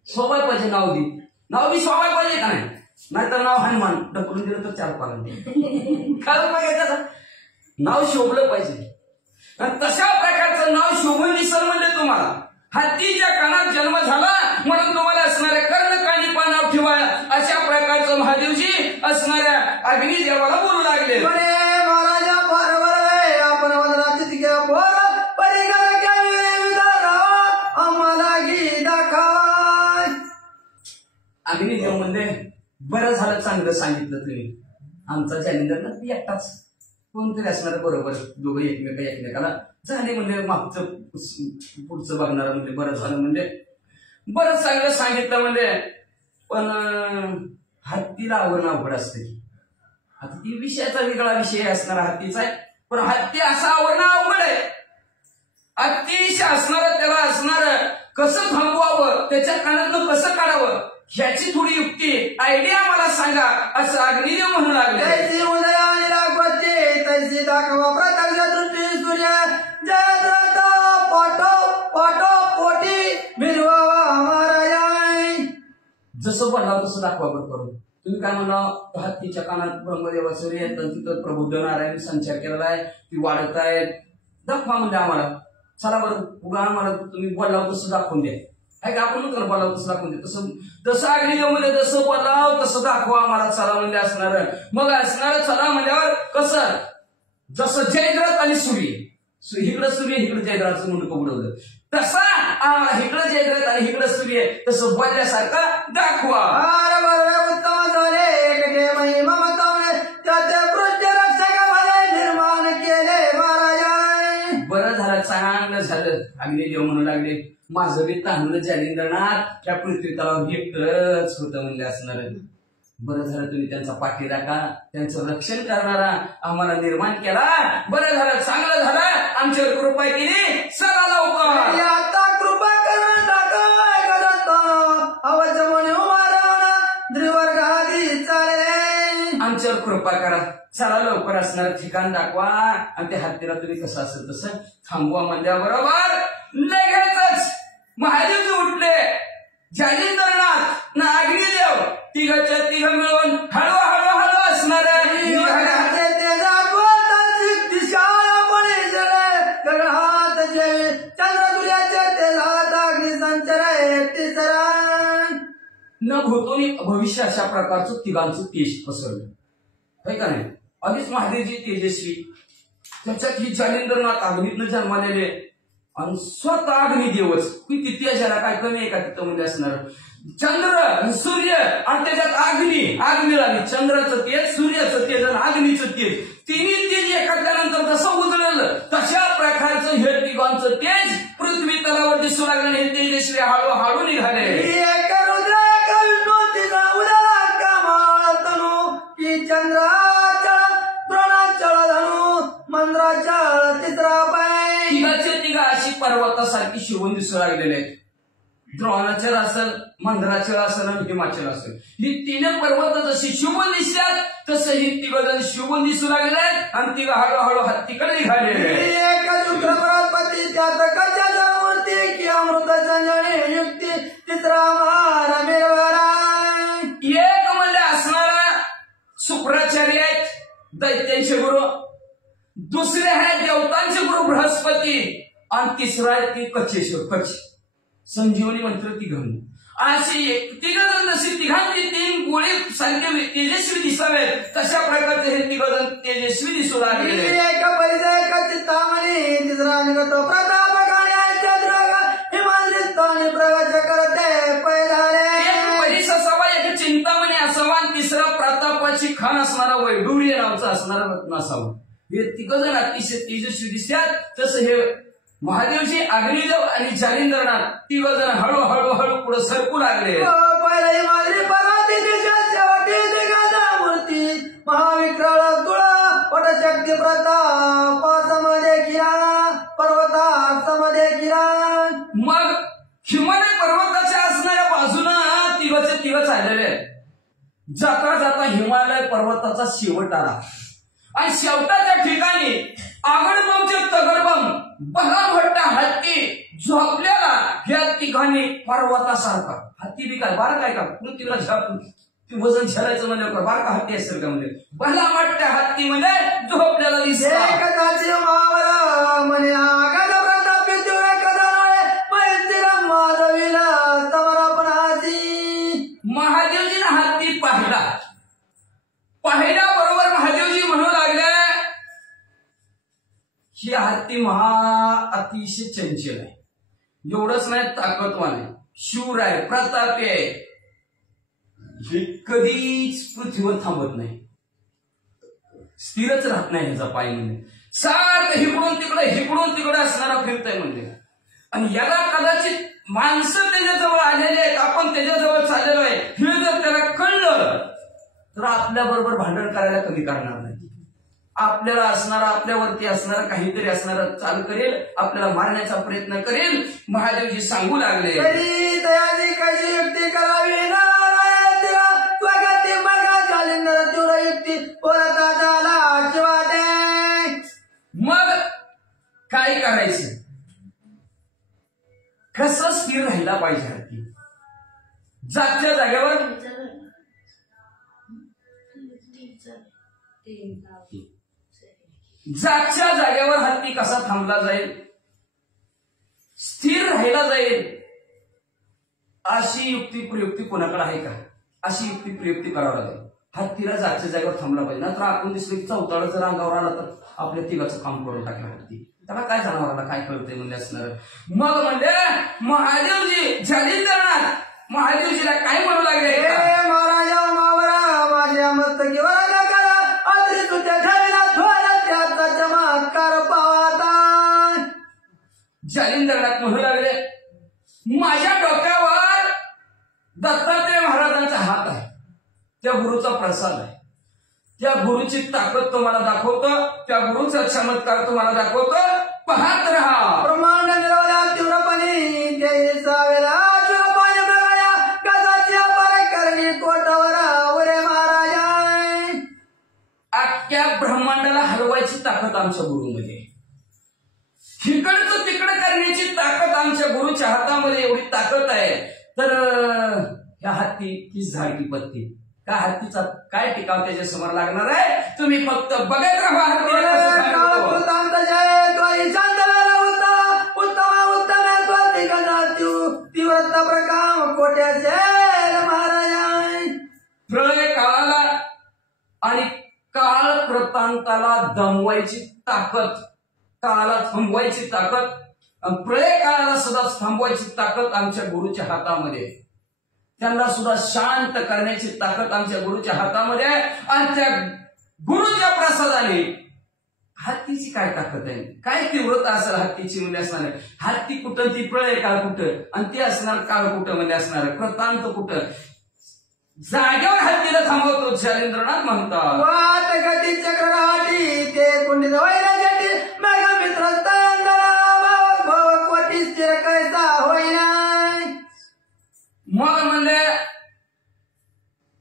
सोबाय पाहिजे. नाव बी सोबाय पाहिजे का नाही, नाहीतर नाव हनुमान ढकलून दिलं तर 4 पालन काय पाहिजे. नाव शोभलं पाहिजे. तशा प्रकारचं नाव शोभून दिसल म्हणजे तुम्हाला हत्तीच्या कानात जन्म झाला म्हणून तुम्हाला असणाऱ्या कर्णकानिपा नाव ठेवा. अशा प्रकारचं महादेवजी असणाऱ्या अग्निदेवाला बोलू लागले. अग्निदेव म्हणजे बरं झालं, चांगलं सांगितलं तुम्ही. आमचा जालिंदर ना ती एकटाच कोणतरी असणार बरोबर, दोघं एकमेकाला झाले म्हणजे मागचं पुढचं बघणार म्हणजे बरं झालं म्हणजे बरं चांगलं सांगितलं म्हणजे. पण हत्तीला आवरण अवघड असते. आता ती विषयाचा वेगळा विषय असणारा हत्तीचा आहे, पण हत्ती असा आवरणं अवघड आहे. अतिशय असणारं त्याला असणारं कसं थांबवावं, त्याच्या कानातनं कसं काढावं ह्याची थोडी युक्ती आयडिया मला सांगा असं अग्निदेव म्हणू लागले. तैसी दाखवा प्रत्यक्ष दृष्टी सूर्य जयद्रथ पाठो पोटी भिरवावा महाराज. जसं बोलला तसं दाखवा बरं करून. तुम्ही काय म्हणा, हत्तीच्या कानात ब्रह्मदेवाचं येतं, तिथं प्रबुद्ध नारायण संचार केलेला आहे, ती वाढत आहे, दाखवा म्हणजे आम्हाला. चला बरं उगा आम्हाला तुम्ही बोलला तसं दाखवून द्या. आहे का, आपण नंतर बोलावं तसं दाखवून दे. तसं अग्निदेव म्हणजे जसं बोलाव तसं दाखवा आम्हाला. चला म्हणजे असणार. मग असणार चला म्हणल्यावर कसं, जसं जयद्रथ आणि सूर्य, इकडं सूर्य इकडं जयद्रथचं मुंडकं उडवलं तसा इकडं जयद्रथ आणि इकडं सूर्य तसं बोलल्यासारखं दाखवा. अरे बरं उत्तम झाले एकटे महिमा मताने त्याचे पृथ्वी रक्षक भले निर्माण केले महाराजा. बरं झालं, चांगलं झालं. अग्निदेव म्हणू लागले, माझं बी तांदूळ जालिंदरणार त्या पृथ्वी तलावर एकटंच होतं म्हणले असणार. बरं झालं तुम्ही त्यांचा पाठीराखा, त्यांचं रक्षण करणारा आम्हाला निर्माण केला. बरं झालं, चांगलं झालं, आमच्यावर कृपा केली. चला लवकर आता कृपा करून टाका आवाज म्हणे द्रिवर्गादी चालले. आमच्यावर कृपा करा, चला लवकर असणार ठिकाण दाखवा आणि त्या हत्तीला तुम्ही कसं असेल तसं थांबवा म्हणल्याबरोबर लगेचच महादेव उठले. जालिंदरनाथ ना अग्निदेव तिघच्या तिघ मिळून हळू हळू असणार न भूतोनी भविष्य अशा प्रकारचं तिघांचं तेज पसरलं. काय का नाही, आधीच महादेवजी तेजस्वी, त्याच्यात ही जालिंदरनाथ अग्नीतनं जन्मालेले आणि स्वतः अग्निदेवच. किती तेजाला काय कमी आहे का तिथं म्हणजे असणार. चंद्र सूर्य आणि त्याच्यात आग मिळाली. चंद्राचं तेज, सूर्याचं तेज आणि अग्नीचं तेज, तिन्ही तेज एखाद्यानंतर जसं उजळलं तशा प्रकारचं हे तिघांचं तेज पृथ्वी तलावर दिसू लागले. हे तेजस्वी हळूहळू निघाले. चंद्राच्या द्रोणाचळ धनु मंद्राचळ तिसरा पाय. तिघाचे तिघा अशी पर्वतासारखी शिवून दिसू लागलेले आहेत. द्रोणाचल असेल, मंद्राचल असेल आणि हिमाचल असेल, ही तीन पर्वत जशी शिवून दिसतात तसं ही तिघ जण शिवून दिसू लागले आहेत आणि तिघ हळूहळू हत्तीकडे निघाले. त्यात कच्या मूर्ती की अमृताच्या युक्ती तिसरा महारा मिळवला. एक म्हणजे असणारा शुक्राचार्य आहेत, दैत्यांचे गुरु. दुसरे आहेत देवतांचे गुरु बृहस्पती आणि तिसरा आहे ती कचेश्वर, कच संजीवनी मंत्र तिघांनी. अशी तिघ जण जशी तिघांची तीन गोळी सारखे तेजस्वी दिसावेत तशा प्रकारचे हे तिघ जण तेजस्वी दिसू लागले. एक परिचय चित्तामणी तिसरा निघत प्रताप हिमालय प्रवेश करते पैदारे. एक परिस असावा, एक चिंतामणी असावा आणि तिसरा प्रतापाची खान असणारा वैडूर्य नावचा असणारा रत्न असावा. हे तिघ जण अतिशय तेजस्वी दिसतात. तसं हे महादेवजी, अग्निदेव आणि जालिंदरनाथ तिघ जण हळूहळू पुढे सरकू लागले. पहिली माझी पर्वती मूर्ती महाविक्राळ तुळा पटशक्ती प्रताप समदे किरण पर्वता समदे किरण. मग हिमालय पर्वताच्या असणाऱ्या बाजूनं तिघ चाललेले. जाता जाता हिमालय पर्वताचा शेवट आला आणि शेवटाच्या ठिकाणी आगडबमचे तगडबम बला भट्टा हत्ती झोपलेला. ह्या तिघांनी पर्वतासारखा हत्ती बी काय बारकाय का पृथ्वीला वजन झेलायचं म्हणजे बारका हत्ती असेल का म्हणजे बला भट्टा हत्ती म्हणजे झोपलेला दिसला. म्हणे आगाद प्रताप माधवीला तमरा पण हाती. महादेवजीने हत्ती पाहिला बरोबर महादेवजी म्हणू लागले, ही हत्ती अतिशय चंचल आहे. एवढंच नाही, ताकदवान आहे, शूर आहे, प्रतापी आहे. हे कधीच पृथ्वीवर थांबत नाही, स्थिरच राहत नाही. ह्याचा पाय म्हणजे सारखं हिकडून तिकडे असणारा फिरतय म्हणजे. आणि याला कदाचित माणसं त्याच्याजवळ आलेले आहेत, आपण त्याच्याजवळ चाललेलो आहे, हे जर त्याला कळलं तर आपल्या बरोबर भांडण करायला कमी करणार नाही. आपल्याला असणारा, आपल्यावरती असणारा काहीतरी असणारा चाल करेल, आपल्याला मारण्याचा प्रयत्न करेल. महादेवजी सांगू लागले, कशी युक्ती करावी तीव्र युक्ती मग काय करायचं, कसं स्थिर राहिला पाहिजे हत्ती. जागच्या जागेवर हत्ती कसा थांबला जाईल, स्थिर राहिला जाईल, अशी युक्ती प्रयुक्ती कोणाकडे आहे का? अशी युक्ती प्रयुक्ती करावी लागेल. हत्तीला जागच्या जागेवर थांबला पाहिजे, नंतर आपण दिसलं की चौताळा जर अंगावर आला तर आपल्या तिघाचं काम करून टाकलं हत्ती. त्याला काय जनावराला काय कळतंय म्हणजे असणार. मग म्हणजे महादेवजी जालिंदरनाथ महादेवजीला काय म्हणू लागले, महाराजा मावरा माझ्या मस्तकीवर करा आदरी तुझ्या ठेवला थोडा त्याचा चमत्कार पावाता. जालिंदरनाथ म्हणू लागले, माझ्या डोक्यावर दत्तात्रय महाराजांचा हात आहे, त्या गुरुचा प्रसाद आहे, त्या गुरुची ताकद तुम्हाला दाखवतो, त्या गुरुचा चमत्कार तुम्हाला दाखवतो, पाहत राहा. ब्रह्मांड निरवल्या तीव्रपणे ते सावेला चुरपाने बघाया कदाची अपार करणी कोटावर उरे महाराजा. अख्ख्या ब्रह्मांडाला हलवायची ताकद आमच्या गुरुमध्ये, इकडचं तिकडं करण्याची ताकद आमच्या गुरुच्या हातामध्ये एवढी ताकद आहे. तर ह्या हत्ती तीच झाडकी पत्ती का हत्तीचा काय टिकाव त्याच्या समोर लागणार आहे. तुम्ही फक्त बघत राहा. तीव्रता प्रकाम कोट्याचे महाराजा. प्रलय काळाला आणि काळ प्रतांताला दमवायची ताकद, काळाला थांबवायची ताकद, प्रलय काळाला सुद्धा थांबवायची ताकद आमच्या गुरुच्या हातामध्ये, त्यांना सुद्धा शांत करण्याची ताकद आमच्या गुरुच्या हातामध्ये आहे. आणि त्या गुरुच्या प्रसादाने हत्तीची काय ताकद आहे, काय तीव्रता असेल हत्तीची म्हणजे असणार. हत्ती कुठं, ती प्रलय काळ कुठं, आणि ती असणार काळ कुठं म्हणजे असणार, प्रतांत कुठं. जागेवर हत्तीला थांबवतो जालिंद्रनाथ म्हणतात. वाट गती चक्रराटी ते कुंडी वैरा गटी मेघ मित्र कोटी स्थिर कैसा होईना. मग म्हणजे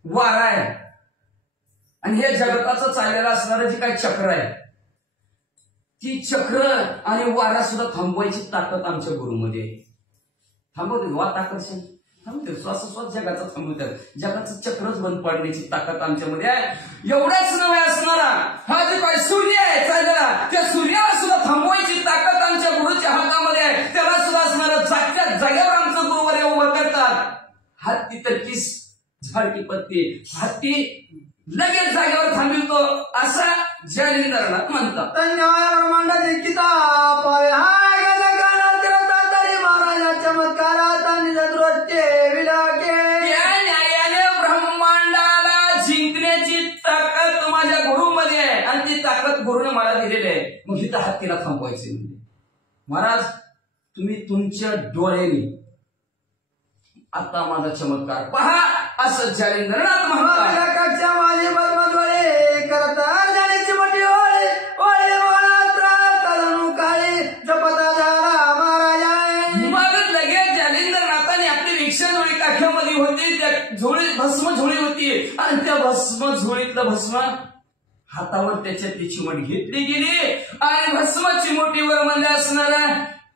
वारा आहे आणि हे जगताचं चाललेलं असणारं जे काही चक्र आहे, ती चक्र आणि वारा सुद्धा थांबवायची ताकद आमच्या गुरुमध्ये आहे. थांबवते वात आकर्षण थांबते, श्वासोश्वास जगाचा थांबवतात, जगाचं चक्रच बंद पाडण्याची ताकद आमच्यामध्ये आहे. एवढाच नव्हे असणारा हा जो काही सूर्य आहे चाललेला, त्या सूर्याला सुद्धा थांबवायची ताकद आमच्या गुरुच्या हातामध्ये आहे. त्याला सुद्धा असणारं जागच्या जागेवर आमचं गुरुवर उभं करतात. हत्ती तर तीच झाडकी पत्ती, हत्ती लगेच जागेवर थांबवतो असा जालिंदरनाथ म्हणतात. ब्रह्मांडाची किताब पावे हा गजगाना करता तरी महाराजा चमत्कारात निजदृष्टे विलाके. त्या न्यायाने ब्रह्मांडाला जिंकण्याची ताकद माझ्या गुरुमध्ये आहे आणि ती ताकद गुरुने मला दिलेली आहे. मग इथं हत्तीला थांबवायचे म्हणजे महाराज तुम्ही तुमच्या डोळ्याने आता माझा चमत्कार पहा असं जालिंदरनाथ म्हणतात. कक्षा माझे बदमजोळे करता जाण्याची मोठी ओळे ओळे कळून काळे जपता झाला महाराजा. मग लगेच जालिंदरनाथाने आपली रिक्षा झोळी काठ्यामध्ये होती, त्या झोळी भस्म झोळी होती आणि त्या भस्म झोळीतलं भस्म हातावर त्याच्या ती चिमट घेतली गेली आणि भस्म चिमोटीवर म्हणजे असणारा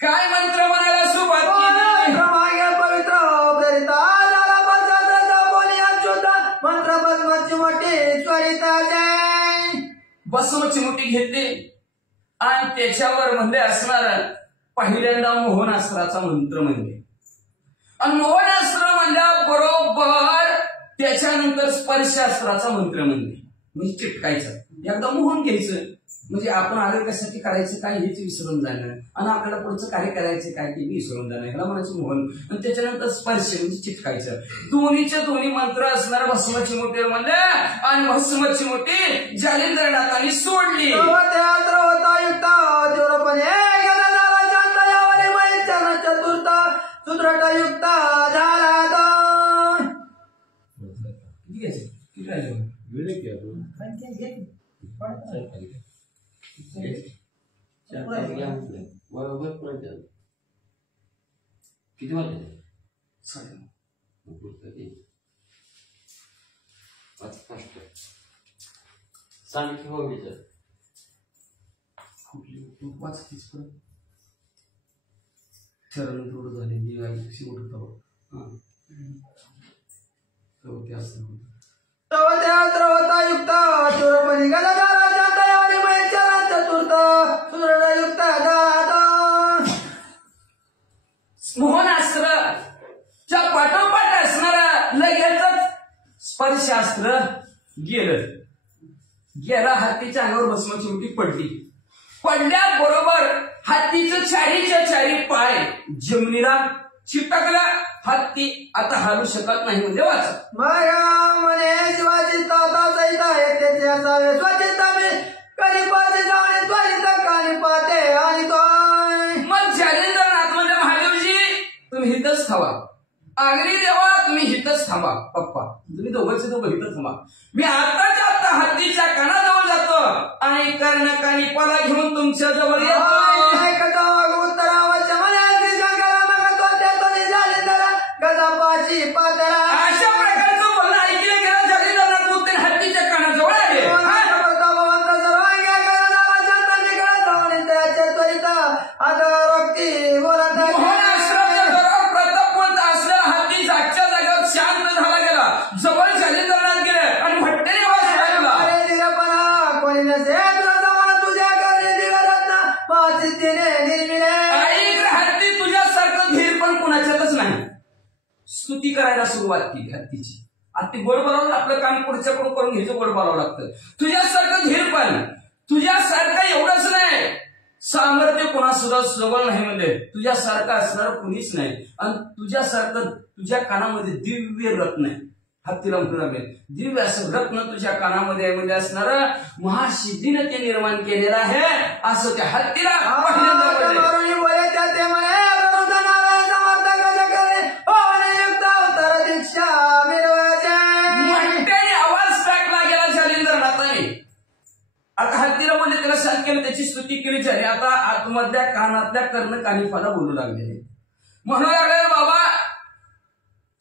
काय मंत्र म्हणायला सुरुवात केली. पवित्र मंत्र भस्माची मोठी स्वरिता जय. भस्म चिमोटी घेतली आणि त्याच्यावर म्हणजे असणारा पहिल्यांदा मोहनास्त्राचा मंत्र म्हणजे, आणि मोहनास्त्र म्हणल्याबरोबर त्याच्यानंतर स्पर्शास्त्राचा मंत्र म्हणजे चिटकायचं, एकदा मोहन घ्यायचं म्हणजे आपण आरोग्य कशासाठी करायचं काय हेच विसरून जाणं आणि आपल्याला पुढचं कार्य करायचं काय ते विसरून जाणं, ह्याला म्हणायचं मोहन. आणि त्याच्यानंतर स्पर्श म्हणजे चिटकायचं. दोन्हीच्या दोन्ही मंत्र असणारा भस्माची मोठी म्हणजे आणि भस्माची मोठी जालिंदरनाथांनी सोडली. चतुर्थ सुदृढयुक्त झाला. किती वाजले? सांग की हो विचार वाचतीच पण चरण थोडं झाले मी शेवट होते असं युक्त चोरपणी गजगाराच्या तयारी चतुर्थ सुदृढयुक्त मोहनास्त्रच्या पाठोपाठ असणारा लगेचच स्पर्शास्त्र गेला. हत्तीच्या अंगावर भस्माची उटी पडली. पडल्याबरोबर हत्तीचं चारीच्या चारी पाय जमिनीला चिटकला. हत्ती आता हलू शकत नाही म्हणजे वाचा. माया म्हणे शिवाजी ताता सैता येते असावे स्वच्छता मी कधी पाचे जाणे त्वरित कानी पाते आणि तो मग जालिंदरनाथ म्हणजे महादेवजी तुम्ही हितच थांबा. आगरी देवा तुम्ही हितच थांबा. पप्पा तुम्ही दोघंचे दोघं हितच थांबा. मी आताच्या आता हत्तीच्या कानाजवळ जातो आणि कर्णकानी पाला घेऊन तुमच्या जवळ येतो. अशा प्रकारचं बोलणं ऐकलं गेलं. जालिंदरनाथ मग त्याने हत्तीच्या कानाजवळ आले. प्रतापवंत असलेला हत्ती जागच्या जागेवर शांत झाला गेला. जवळ जालिंदरनाथ गेले आणि भट्टेने आवाज लागला. हत्ती तुझ्यासारखं धीर पण कुणाच्यातच नाही. स्तुती करायला सुरुवात केली हत्तीची. हत्ती गोड बोलावं, आपलं काम पुढच्याकडून करून घ्यायचं, गोड बोलावं लागतं. तुझ्यासारखं धीर पण, तुझ्यासारखं एवढंच नाही, सामर्थ्य कोणासुद्धा जवळ नाही म्हणजे तुझ्यासारखं असणार कुणीच नाही. आणि तुझ्यासारखं तुझ्या कानामध्ये दिव्य रत्न आहे. हत्तीला म्हणाले दिव्य असं रत्न तुझ्या कानामध्ये म्हणजे असणार महासिद्धीने ते निर्माण केलेलं आहे असं त्या हत्तीला आवाज टाकला गेला जालिंदरनाथाने. आता हत्तीला बोलले, त्याला शांत केलं, त्याची स्तुती केली झाली. आता आतमधल्या कानातल्या कर्ण कानिफाला बोलू लागलेले. म्हणू लागले बाबा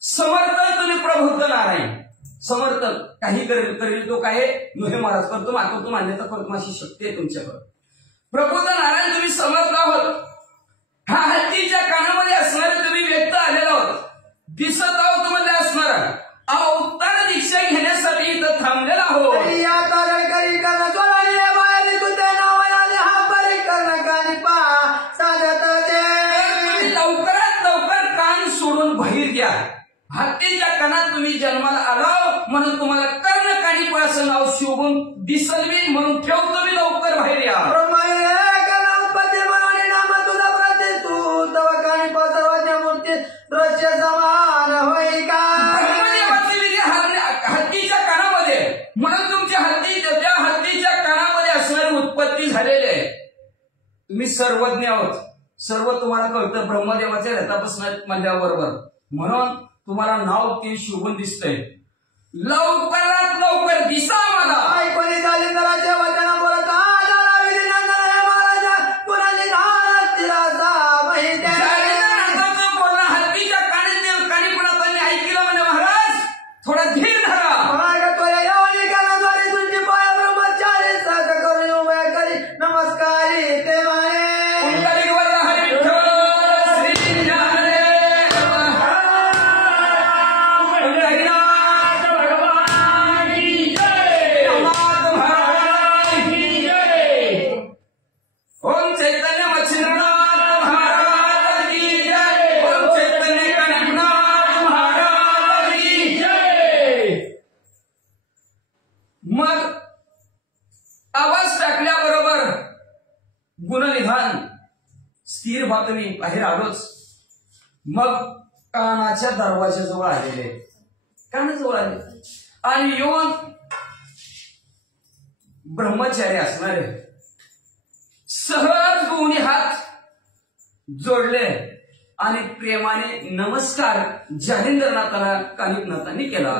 समर्थ तुम्ही प्रबुद्ध नारायण. समर्थ काही करेल तो काय नोहे महाराज करतो, मागतो मान्यता करतो, अशी शक्ती आहे तुमच्याकडे. प्रबुद्ध नारायण तुम्ही समर्थ आहोत. हा हत्तीच्या कानामध्ये असणारे तुम्ही व्यक्त आलेला आहोत, दिसत आहोत मध्ये असणारा अवतार दीक्षा घेण्यासाठी इथं थांबलेला आहोत. लवकरात लवकर कान सोडून बाहेर घ्या. हत्तीच्या कानात तुम्ही जन्माला आला म्हणून तुम्हाला कर्ण कानिपाचं नाव शोभून दिसल मी म्हणून ठेवतो मी. लवकर बाहेर या. हत्तीच्या कानामध्ये म्हणून तुमच्या त्या हत्तीच्या कानामध्ये असणारी उत्पत्ती झालेली आहे. तुम्ही सर्वज्ञ आहोत, सर्व तुम्हाला कळतं ब्रह्मदेवाच्या रथापासून म्हणल्याबरोबर, म्हणून तुम्हाला नाव ते शोभून दिसतंय. लवकरात लवकर दिसा मला. बोलणं हत्तीच्या काणीपणाने ऐकलं म्हणे महाराज थोडा धीर धरा. मग आवाज टाकल्याबरोबर गुणनिधान स्थिर बातमी बाहेर आलोच. मग कानाच्या दरवाजाजवळ आलेले, कानाजवळ आले आणि येऊन ब्रह्मचारी असणारे सहज दोन्ही हात जोडले आणि प्रेमाने नमस्कार जालिंदरनाथाला कानिपनाथांनी केला.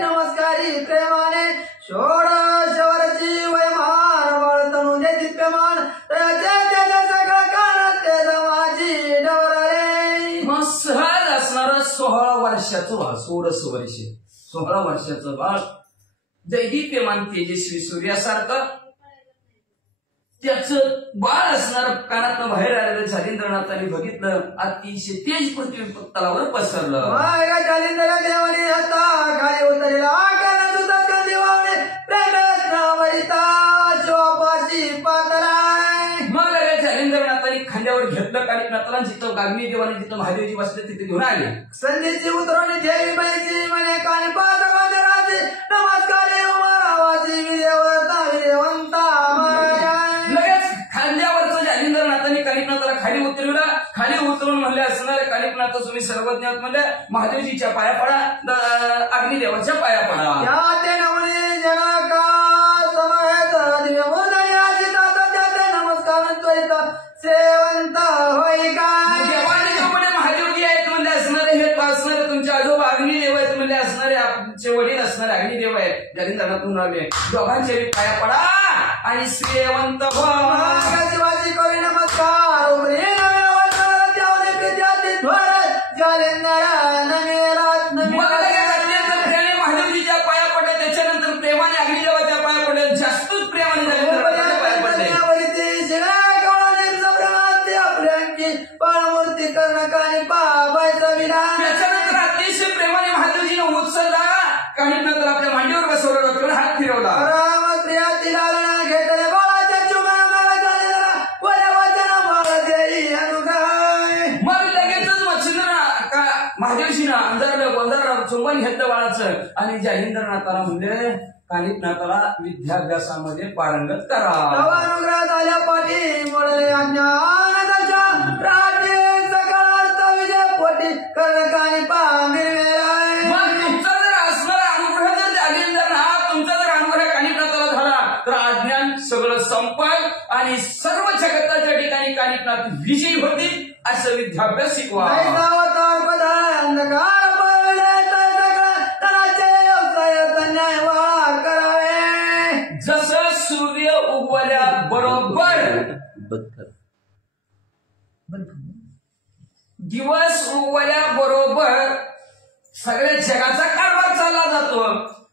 नमस्कारी प्रेमाने षोडशवर्षी वयमान वर्तनु दे दिप्यमान मग सहज असणारा 16 वर्षाचं बाळ, 16 वर्षाचं बाळ दैदिप्यमान तेजस्वी सूर्यासारखं त्याचं बाळ असणार कानात बाहेर आलेलं जालिंदरनाथांनी बघितलं. अतिशय तेज पृथ्वी तलावर पसरलं. मग जालिंदरनाथांनी खांद्यावर घेतलं कानिफनाथाला, जिथं गागणी देवाने जिथं महादेवजी बसले तिथे घेऊन आले. संधीची उतरवणी देवी बाईची म्हणे कानिपात गोदराची नमस्कारे उमारावाची विदेवता विदेवंता लगेच खांद्यावरचं जालिंदरनाथांनी कानिफनाथाला खाली उतरवलं. खाली उतरवून म्हणले असणारे कानिफनाथ तुम्ही सर्वज्ञ आहात म्हणले, महादेवजीच्या पाया पडा, अग्निदेवाच्या पाया पडा. या ते नवने जनका समयत दिव्यमोदयाची तात्याचे नमस्कार त्वरित सेवंत होई काय. देवाने जो म्हणजे महादेवजी आहेत म्हणजे असणारे हे असणारे तुमचे आजोबा अग्निदेव आहेत म्हणजे असणारे आमचे वडील असणारे अग्निदेव आहेत. जालिंदरनाथून लावले दोघांचे पाया पडा आणि सेवंत व्हा. शिवाजी करी नमस्कार उमरे महादेवजीच्या पाया पडले, त्याच्यानंतर प्रेमाने अग्निदेवाच्या पाया पडले, जास्तच प्रेमाने जालिंदरनाथांच्या पाया पडले. त्याच्यानंतर अतिशय प्रेमाने महादेवजीने उचलला, कानिफनाथाला आपल्या मांडीवर बसवलं, डोक्यावर हात फिरवला. मग लगेचच महादेवजीनं अंधाराला गोंधाराला चुंबन घेतलं बाळाचं आणि जालिंदरनाथाला म्हणले कानिफनाथाला विद्याभ्यासामध्ये पारंगत करा. आल्या पाठी मुळे पोटी कर्णकानी मग तुमचा जर असणारा अनुग्रह जर जालिंदरनाथ तुमचा जर अनुग्रह कानिफनाथाला झाला तर अज्ञान सगळं संपल आणि सर्व जगताच्या ठिकाणी कानिफनाथ विजयी होतील. असं विद्याभ्यास शिकवा. अंधकार जसं सूर्य उगवल्या बरोबर दिवस उगवल्या बरोबर सगळ्या जगाचा कारभार चालला जातो,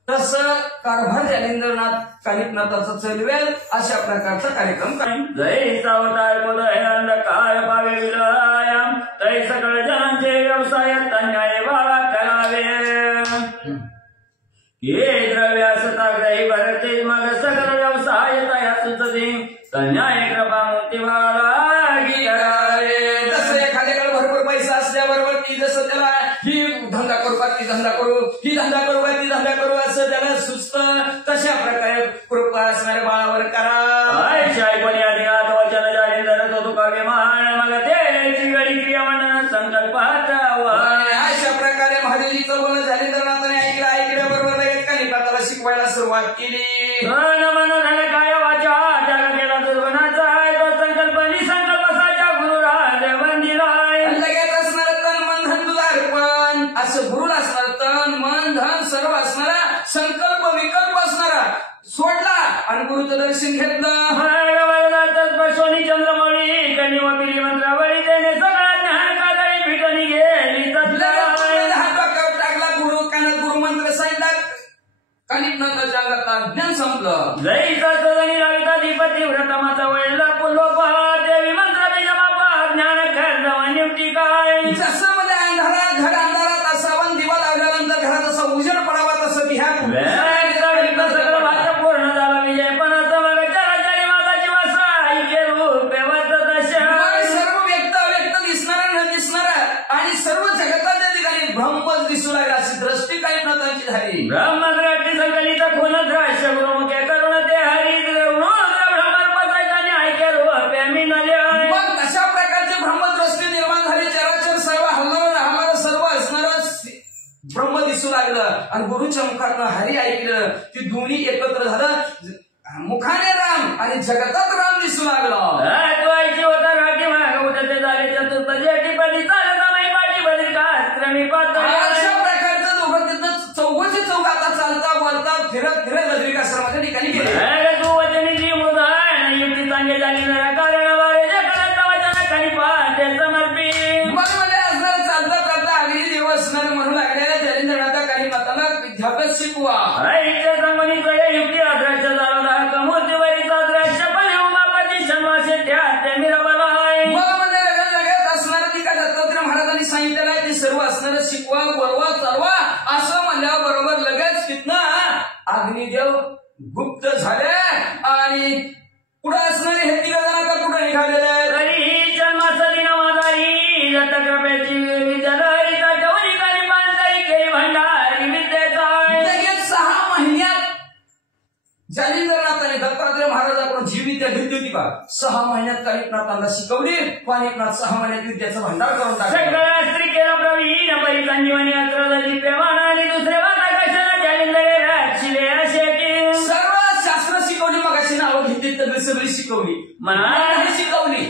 तसं कारभार जालिंदरनाथ कानिफनाथाचा चालवेल अशा प्रकारचा कार्यक्रम करेल. जय सावतार पदय अंधकार पावे विलयाम तै सकळ जनांचे व्यवसाय अन्याय बाळा करावे. ये द्रव्यासताग्रही भरते मग सकल व्यवसाय तया सुचते अन्याय कृपा मूर्ती बाळा करावे. जसं एखाद्याकडे भरपूर पैसा असल्याबरोबर ती जसं त्याला ही धंदा करू का ती धंदा करू, ही धंदा करू का ती धंदा करू असं त्याला सुचतं, तशा प्रकारे कृपा असणाऱ्या बाळावर करा. शायपणी अधिनाथ वचन जालिंदर तो तुका विमान मग त्याची गडी क्रियामंडन संकल्पाचा अशा प्रकारे महादेवजीचं बोलणं जालिंदरनाथाने ऐकल्याबरोबर लगेच कानिफनाथाला शिकवायला सुरुवात केली. मन धन काय वाचा त्याग केला दुर्गुणाचा तो संकल्प निसंकल्पसाच्या गुरुराज वंदिलाय. लगेच असणार तन मन धन तुझा अर्पण असं गुरुला असणार तन मन धन सर्व असणारा संकल्प विकल्प असणारा सोडला आणि गुरुचं दर्शन घेतलं. सोनी चंद्रमौळी कणी व पिली मंत्रावळी त्याने सगळा ज्ञान कादळी पिटणी गेली टाकला गुरु कानात गुरु मंत्र सांगितला. कानिफनाथाच्या अंगात ज्ञान संपलं. जय सत्सनी ललिता दीपती व्रतमाचा वळला पुलोपा देवी मंत्र बीज बापा ज्ञान खर्च निवटी काय. जसं म्हणजे अंधारात घर अंधारात असावं, दिवा लागल्यानंतर घरात असा उजेड पडावा तसं ध्यान सगळं भाषा पूर्ण झाला विजय पण मग चराचरी माताची वासा ऐके रूप सर्व व्यक्त दिसणारा न दिसणारा आणि सर्व जगताच्या ठिकाणी ब्रह्मच दिसू लागला अशी दृष्टी कानिफनाथांची झाली. ब्रह्मद्रष्टी संकलित खून द्राक्ष गुरुमुखे करुण ते हरी ब्रह्मर्पचाने ऐके रूप मिळाले. मग अशा प्रकारचे ब्रह्मदृष्टी निर्माण झाली. चराचर सर्व हमारा सर्व असणारं ब्रह्म दिसू लागलं आणि गुरुच्या मुखातनं हरी ऐकलं. ती दोन्ही एकत्र झालं. मुखाने राम आणि जगतात राम दिसू लागला. होता राठी माग उठते झाले चतुर्थ जेटीपदी चालत माई पाठी बदली कास्त्रमी पात्र. अशा प्रकारचं दोघं तिथं चौघचे चौघ आता चालता बोलता फिरत बद्रिकाश्रमाच्या ठिकाणी गेले. तू वचनी जी मुदान युक्ती चांगली झाली जरा कारण वारे जगण्याचा वचन काही पाहते समर्पी. मग मध्ये असणार चालता अग्निदेव असणार म्हणू लागलेल्या जालिंदरनाथा कानिफनाथाला विद्याभ्यास शिकवा. ऐकते संगणित युक्ती अद्राक्ष झाला कमोतीवरीचा द्राक्ष पण उमापती शनवासे त्या मिरवला. मग म्हणजे लगेच असणारं ती काय दत्तात्रय महाराजांनी सांगितलेलं आहे ते सर्व असणारं शिकवा बोलवा चालवा असं म्हणल्याबरोबर लगेच तिथनं अग्निदेव गुप्त झाले आणि पुढे असणारे हे 3 जण आता कुठे निघालेले आहेत. का 6 महिन्यात कानिपनाथांना शिकवली. कानिपनाथ 6 महिन्यात विद्याचं भांडार करून टाकलं. सगळ्या स्त्री केला प्रवीण परी संजीवनी अत्रदली प्रेमान आणि दुसरे वादा कशाला जालिंदरे राक्षिले असे की सर्व शास्त्र शिकवली. मग अशी नावं घेतली तर सगळी शिकवली. म्हणा शिकवली.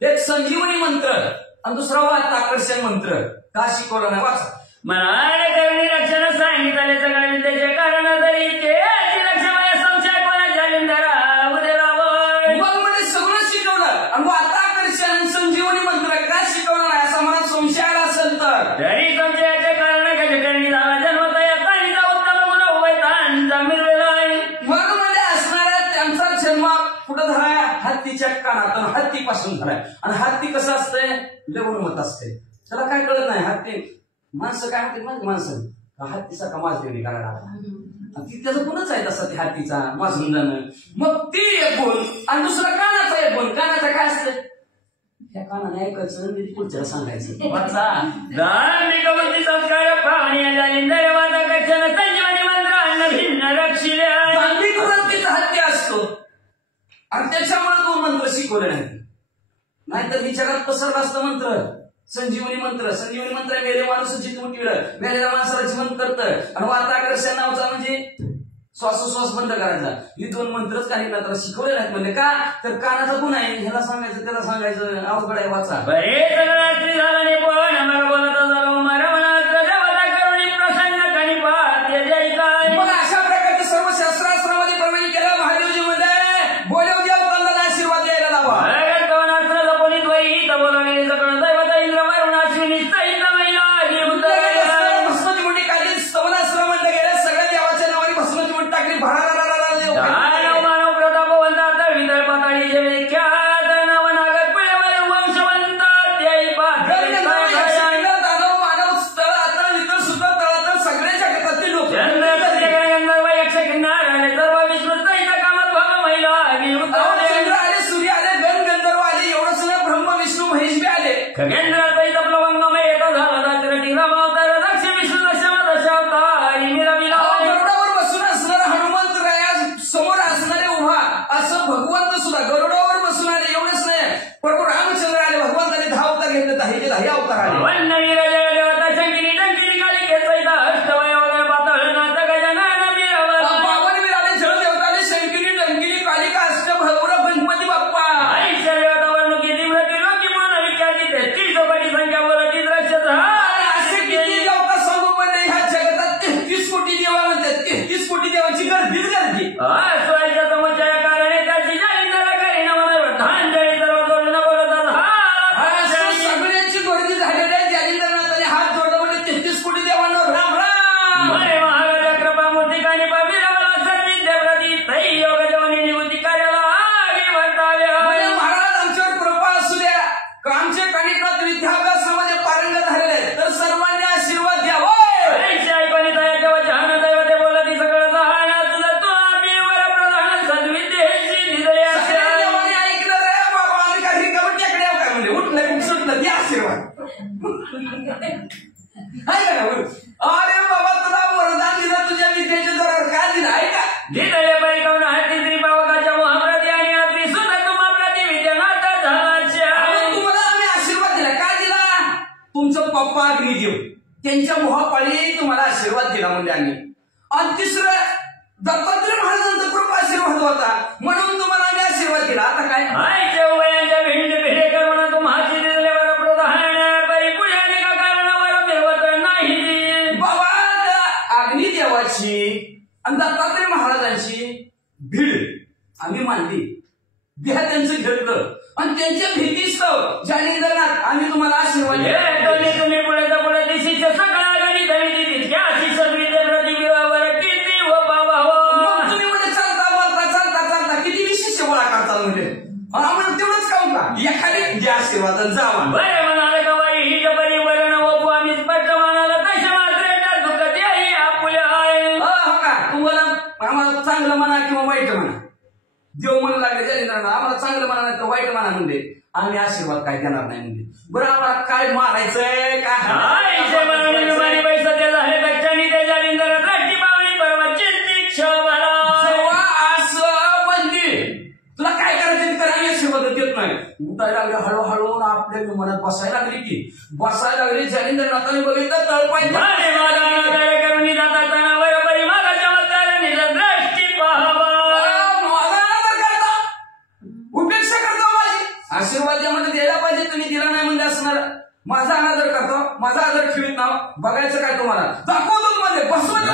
एक संजीवनी मंत्र आणि दुसरा वाताकर्षण मंत्र. का शिकवलं नाही वाचा. म्हणाले करणी रक्षण सांगितले सगळ्या विद्येचे कारण तरी ते लक्षमय संशय कोणा जालिंदरा उदे रावळ. मग म्हणजे सगळं शिकवलं आणि वाताकर्षण संजीवनी मंत्र का शिकवलं नाही असा मला संशय आला असेल तर तरी संशयाचे कारण कसे करणी झाला जन्मता येता उत्तम गुण उभयतांचा मिळलेला आहे. म्हणून म्हणजे असणाऱ्या त्यांचा जन्म कुठं झालाय हत्तीच्या कानातून हत्तीपासून झालाय. आणि हत्ती कसं असतंय लवणमत असते. त्याला काय कळत नाही. हत्ती माणसं काय म्हणते माहिती माणसं हत्तीसारखा माझदेवणी करायला लागला. ती त्याचं गुणच आहे तसा. ती हत्तीचा माजून जाणं. मग ती एक गुण आणि दुसरा कानाचा एक गुण. कानाचा काय असतं त्या कानाने ऐकायचं पुढच्याला सांगायचं वाचा. धार्मिक बुद्धी संस्कार पाहणे जालिंदर वादा कक्षण संजीवनी मंत्र भिन्न रक्षिले. धार्मिक वृत्तीचा हत्ती असतो आणि त्याच्यामुळे दोन मंत्र शिकवले नाही. नाहीतर ही जगात पसरला असतं मंत्र. संजीवनी मंत्र. संजीवनी मंत्र मेले माणूस जिथून उठविलं मेलेल्या माणसाला जिवंत करतं. आणि वाताकर्षण नावचा म्हणजे श्वासोश्वास बंद करायचा. ही दोन मंत्रच काही नंतर शिकवले नाहीत. म्हणजे का तर कानाचा गुण आहे. ह्याला सांगायचं त्याला सांगायचं अवघड आहे वाचा. बरेच रात्री झाला पण मला बोलत झालो मला मनात देवता करुणी प्रसन्न कणी पाहत जय काय. मग अशा प्रकारचे सर्व शास्त्रास्त्रामध्ये प्रवेश केला. महादेवजी मध्ये बोलव देव तंदाला आशीर्वाद द्यायला लावा. कोणी द्वैत बोलवले सगळं दैवत इंद्र वरुण अश्विनी सहित महिला भस्मची मुठी काढली. स्तवनास्त्र म्हणलं गेलं. सगळ्या देवाच्या नावाने भस्मची मुठी टाकली. दानव मानव प्रतापवंता विदर पाताळी जे ख्यात नव नागत पिळवले वंशवंत त्याई पाठ दानव मानव स्थळ आता इतर सुद्धा तळातळ सगळ्या जगतातील लोक यक्ष किन्नार आले सर्व विष्णू सहित कामत भाव महिला चंद्र आले सूर्य आले गण गंधर्व आले. एवढं सगळं ब्रह्म विष्णू महेश बी आले. खगेंद्र सहित प्लवंगमय येतो झाला दाचरती रामावतार दक्ष विष्णू दशम दशावतारी मिरविला. गरुडावर बसून असणारा हनुमंत राया समोर असणारे उभा असं भगवंत सुद्धा गरुडावर बसून आले. एवढंच नाही प्रभू रामचंद्र आले. भगवंताने 10 अवतार घेतले. 10 अवतार आले. वन्नवीर जय देवता शंकिनी टंकिनी कालिके सहित अष्टवय वगैरे पातळ नाथ गजानन मिरवला. पावन बी आले. जळ देवताने शंकिनी डंकिनी कालिका अष्ट भैरव गणपती बाप्पा. आयुष्य देवता वर्णुकी दिव्रती लोकी पूर्ण विख्याती 33 कोटी संख्या बोलती दृश्य असे किती देवता सांगू म्हणजे ह्या जगतात 33 कोटी देवा म्हणतात. 33 कोटी देवाची गर्दीच गर्दी. स्वायच्या समुच्चय कारणे त्याची जालिंदर करीन मन धांजळी सर्व जोडून बोलतात सगळ्यांची गर्दी झालेली आहे. जालिंदरनाथाने हात जोडला म्हणजे 33 कोटी देवांना राम राम. मरे महाराजा कृपा मूर्ती कानी पाविरवला सर्विद्याप्रती तै योग जेवणी निवृत्ती कार्याला आगी वर्ताव्या. महाराज आमच्यावर कृपा असू द्या. आमचे कानिपनाथ विद्याभ्यासामध्ये पारंगत झालेले आहेत. तर सर्वांनी आशीर्वाद द्यावा. ऐशी ऐकून दयाच्या वचन दैवते बोलती सगळं जहान तुझं तू आम्ही वर प्रधान सद्विद्येशी निधळे असे. देवाने ऐकलं रे बाबा. आम्ही काही रिकामं टेकड्यावर काय म्हणजे उठलं सुटलं ते आशीर्वाद आहे का ना. अरे बाबा तुला वरदान दिलं तुझ्या विद्येच्या जोरावर. काय दिलं आहे का. निधळे परिकवून हाती श्री पावकाच्या मोहप्रती आणि आत्री सुद्धा तुम्हाप्रती विद्यनाथ झालाच्या. तुम्हाला आम्ही आशीर्वाद दिला. काय दिला. तुमचं पप्पा अग्निदेव त्यांच्या मोहापाळी तुम्हाला आशीर्वाद दिला म्हणजे आम्ही. आणि तिसरं दत्तात्रय महाराजांचा कृपा आशीर्वाद होता म्हणून तुम्हाला आम्ही आशीर्वाद दिला. आता काय आईच्या उभयांच्या भिंड भिडे करून तुम्हाची दिलेवर प्रधान परिपूजन का कारणावर देवत नाही. बाबा त्या अग्निदेवाची आणि दत्तात्रय महाराजांची भीड आम्ही मानली. बिहा त्यांचं घेतलं आणि त्यांच्या भीतीस्तव जालिंदरनाथ आम्ही तुम्हाला आशीर्वाद दिला. तुम्ही पुढे पुढे दिशीच्या सगळ्या गणित त्याची सर्विद्या प्रतिबिंबावर किती व बाबा मग तुम्ही म्हणजे चालता बोलता चालता चालता किती विशिष्ट गोळा करता म्हणजे आम्हाला तेवढंच काढू का. एखादी जे आशीर्वाद जावा. बरे म्हणाले का बाई ही जबरी वरण ओपू आम्ही स्पष्ट म्हणाला तशा मात्र दुःख आई आपुल्या आहे. हो का तुम्हाला आम्हाला चांगलं म्हणा किंवा वाईट म्हणा. देव म्हणू लागले जालिंदरनाथ आम्हाला चांगलं म्हणा नाही तर वाईट म्हणा म्हणजे आम्ही आशीर्वाद काय देणार नाही म्हणजे. बरं आम्हाला काय मारायचंय काय पैसा ते झाले दक्षाणी ते जालिंदर दृष्टी पावली परवा चिंती क्षमला असं मंदिर तुला काय करायचं कर. आम्ही बसायला लागली. जालिंदरनाथाने बघितलं तळपाय माने मादाना दर करुणी जाता तणावर परी मागा चमत्कार निज दृष्टी पाहावा. माझा अनादर करता, उपेक्षा करता माझी. आशीर्वाद यामध्ये द्यायला पाहिजे, तुम्ही दिला नाही म्हणजे असणार. माझा अनादर करतो, माझा आदर ठेवीत नाव. बघायचं काय तुम्हाला, दाखवतो मध्ये बसवत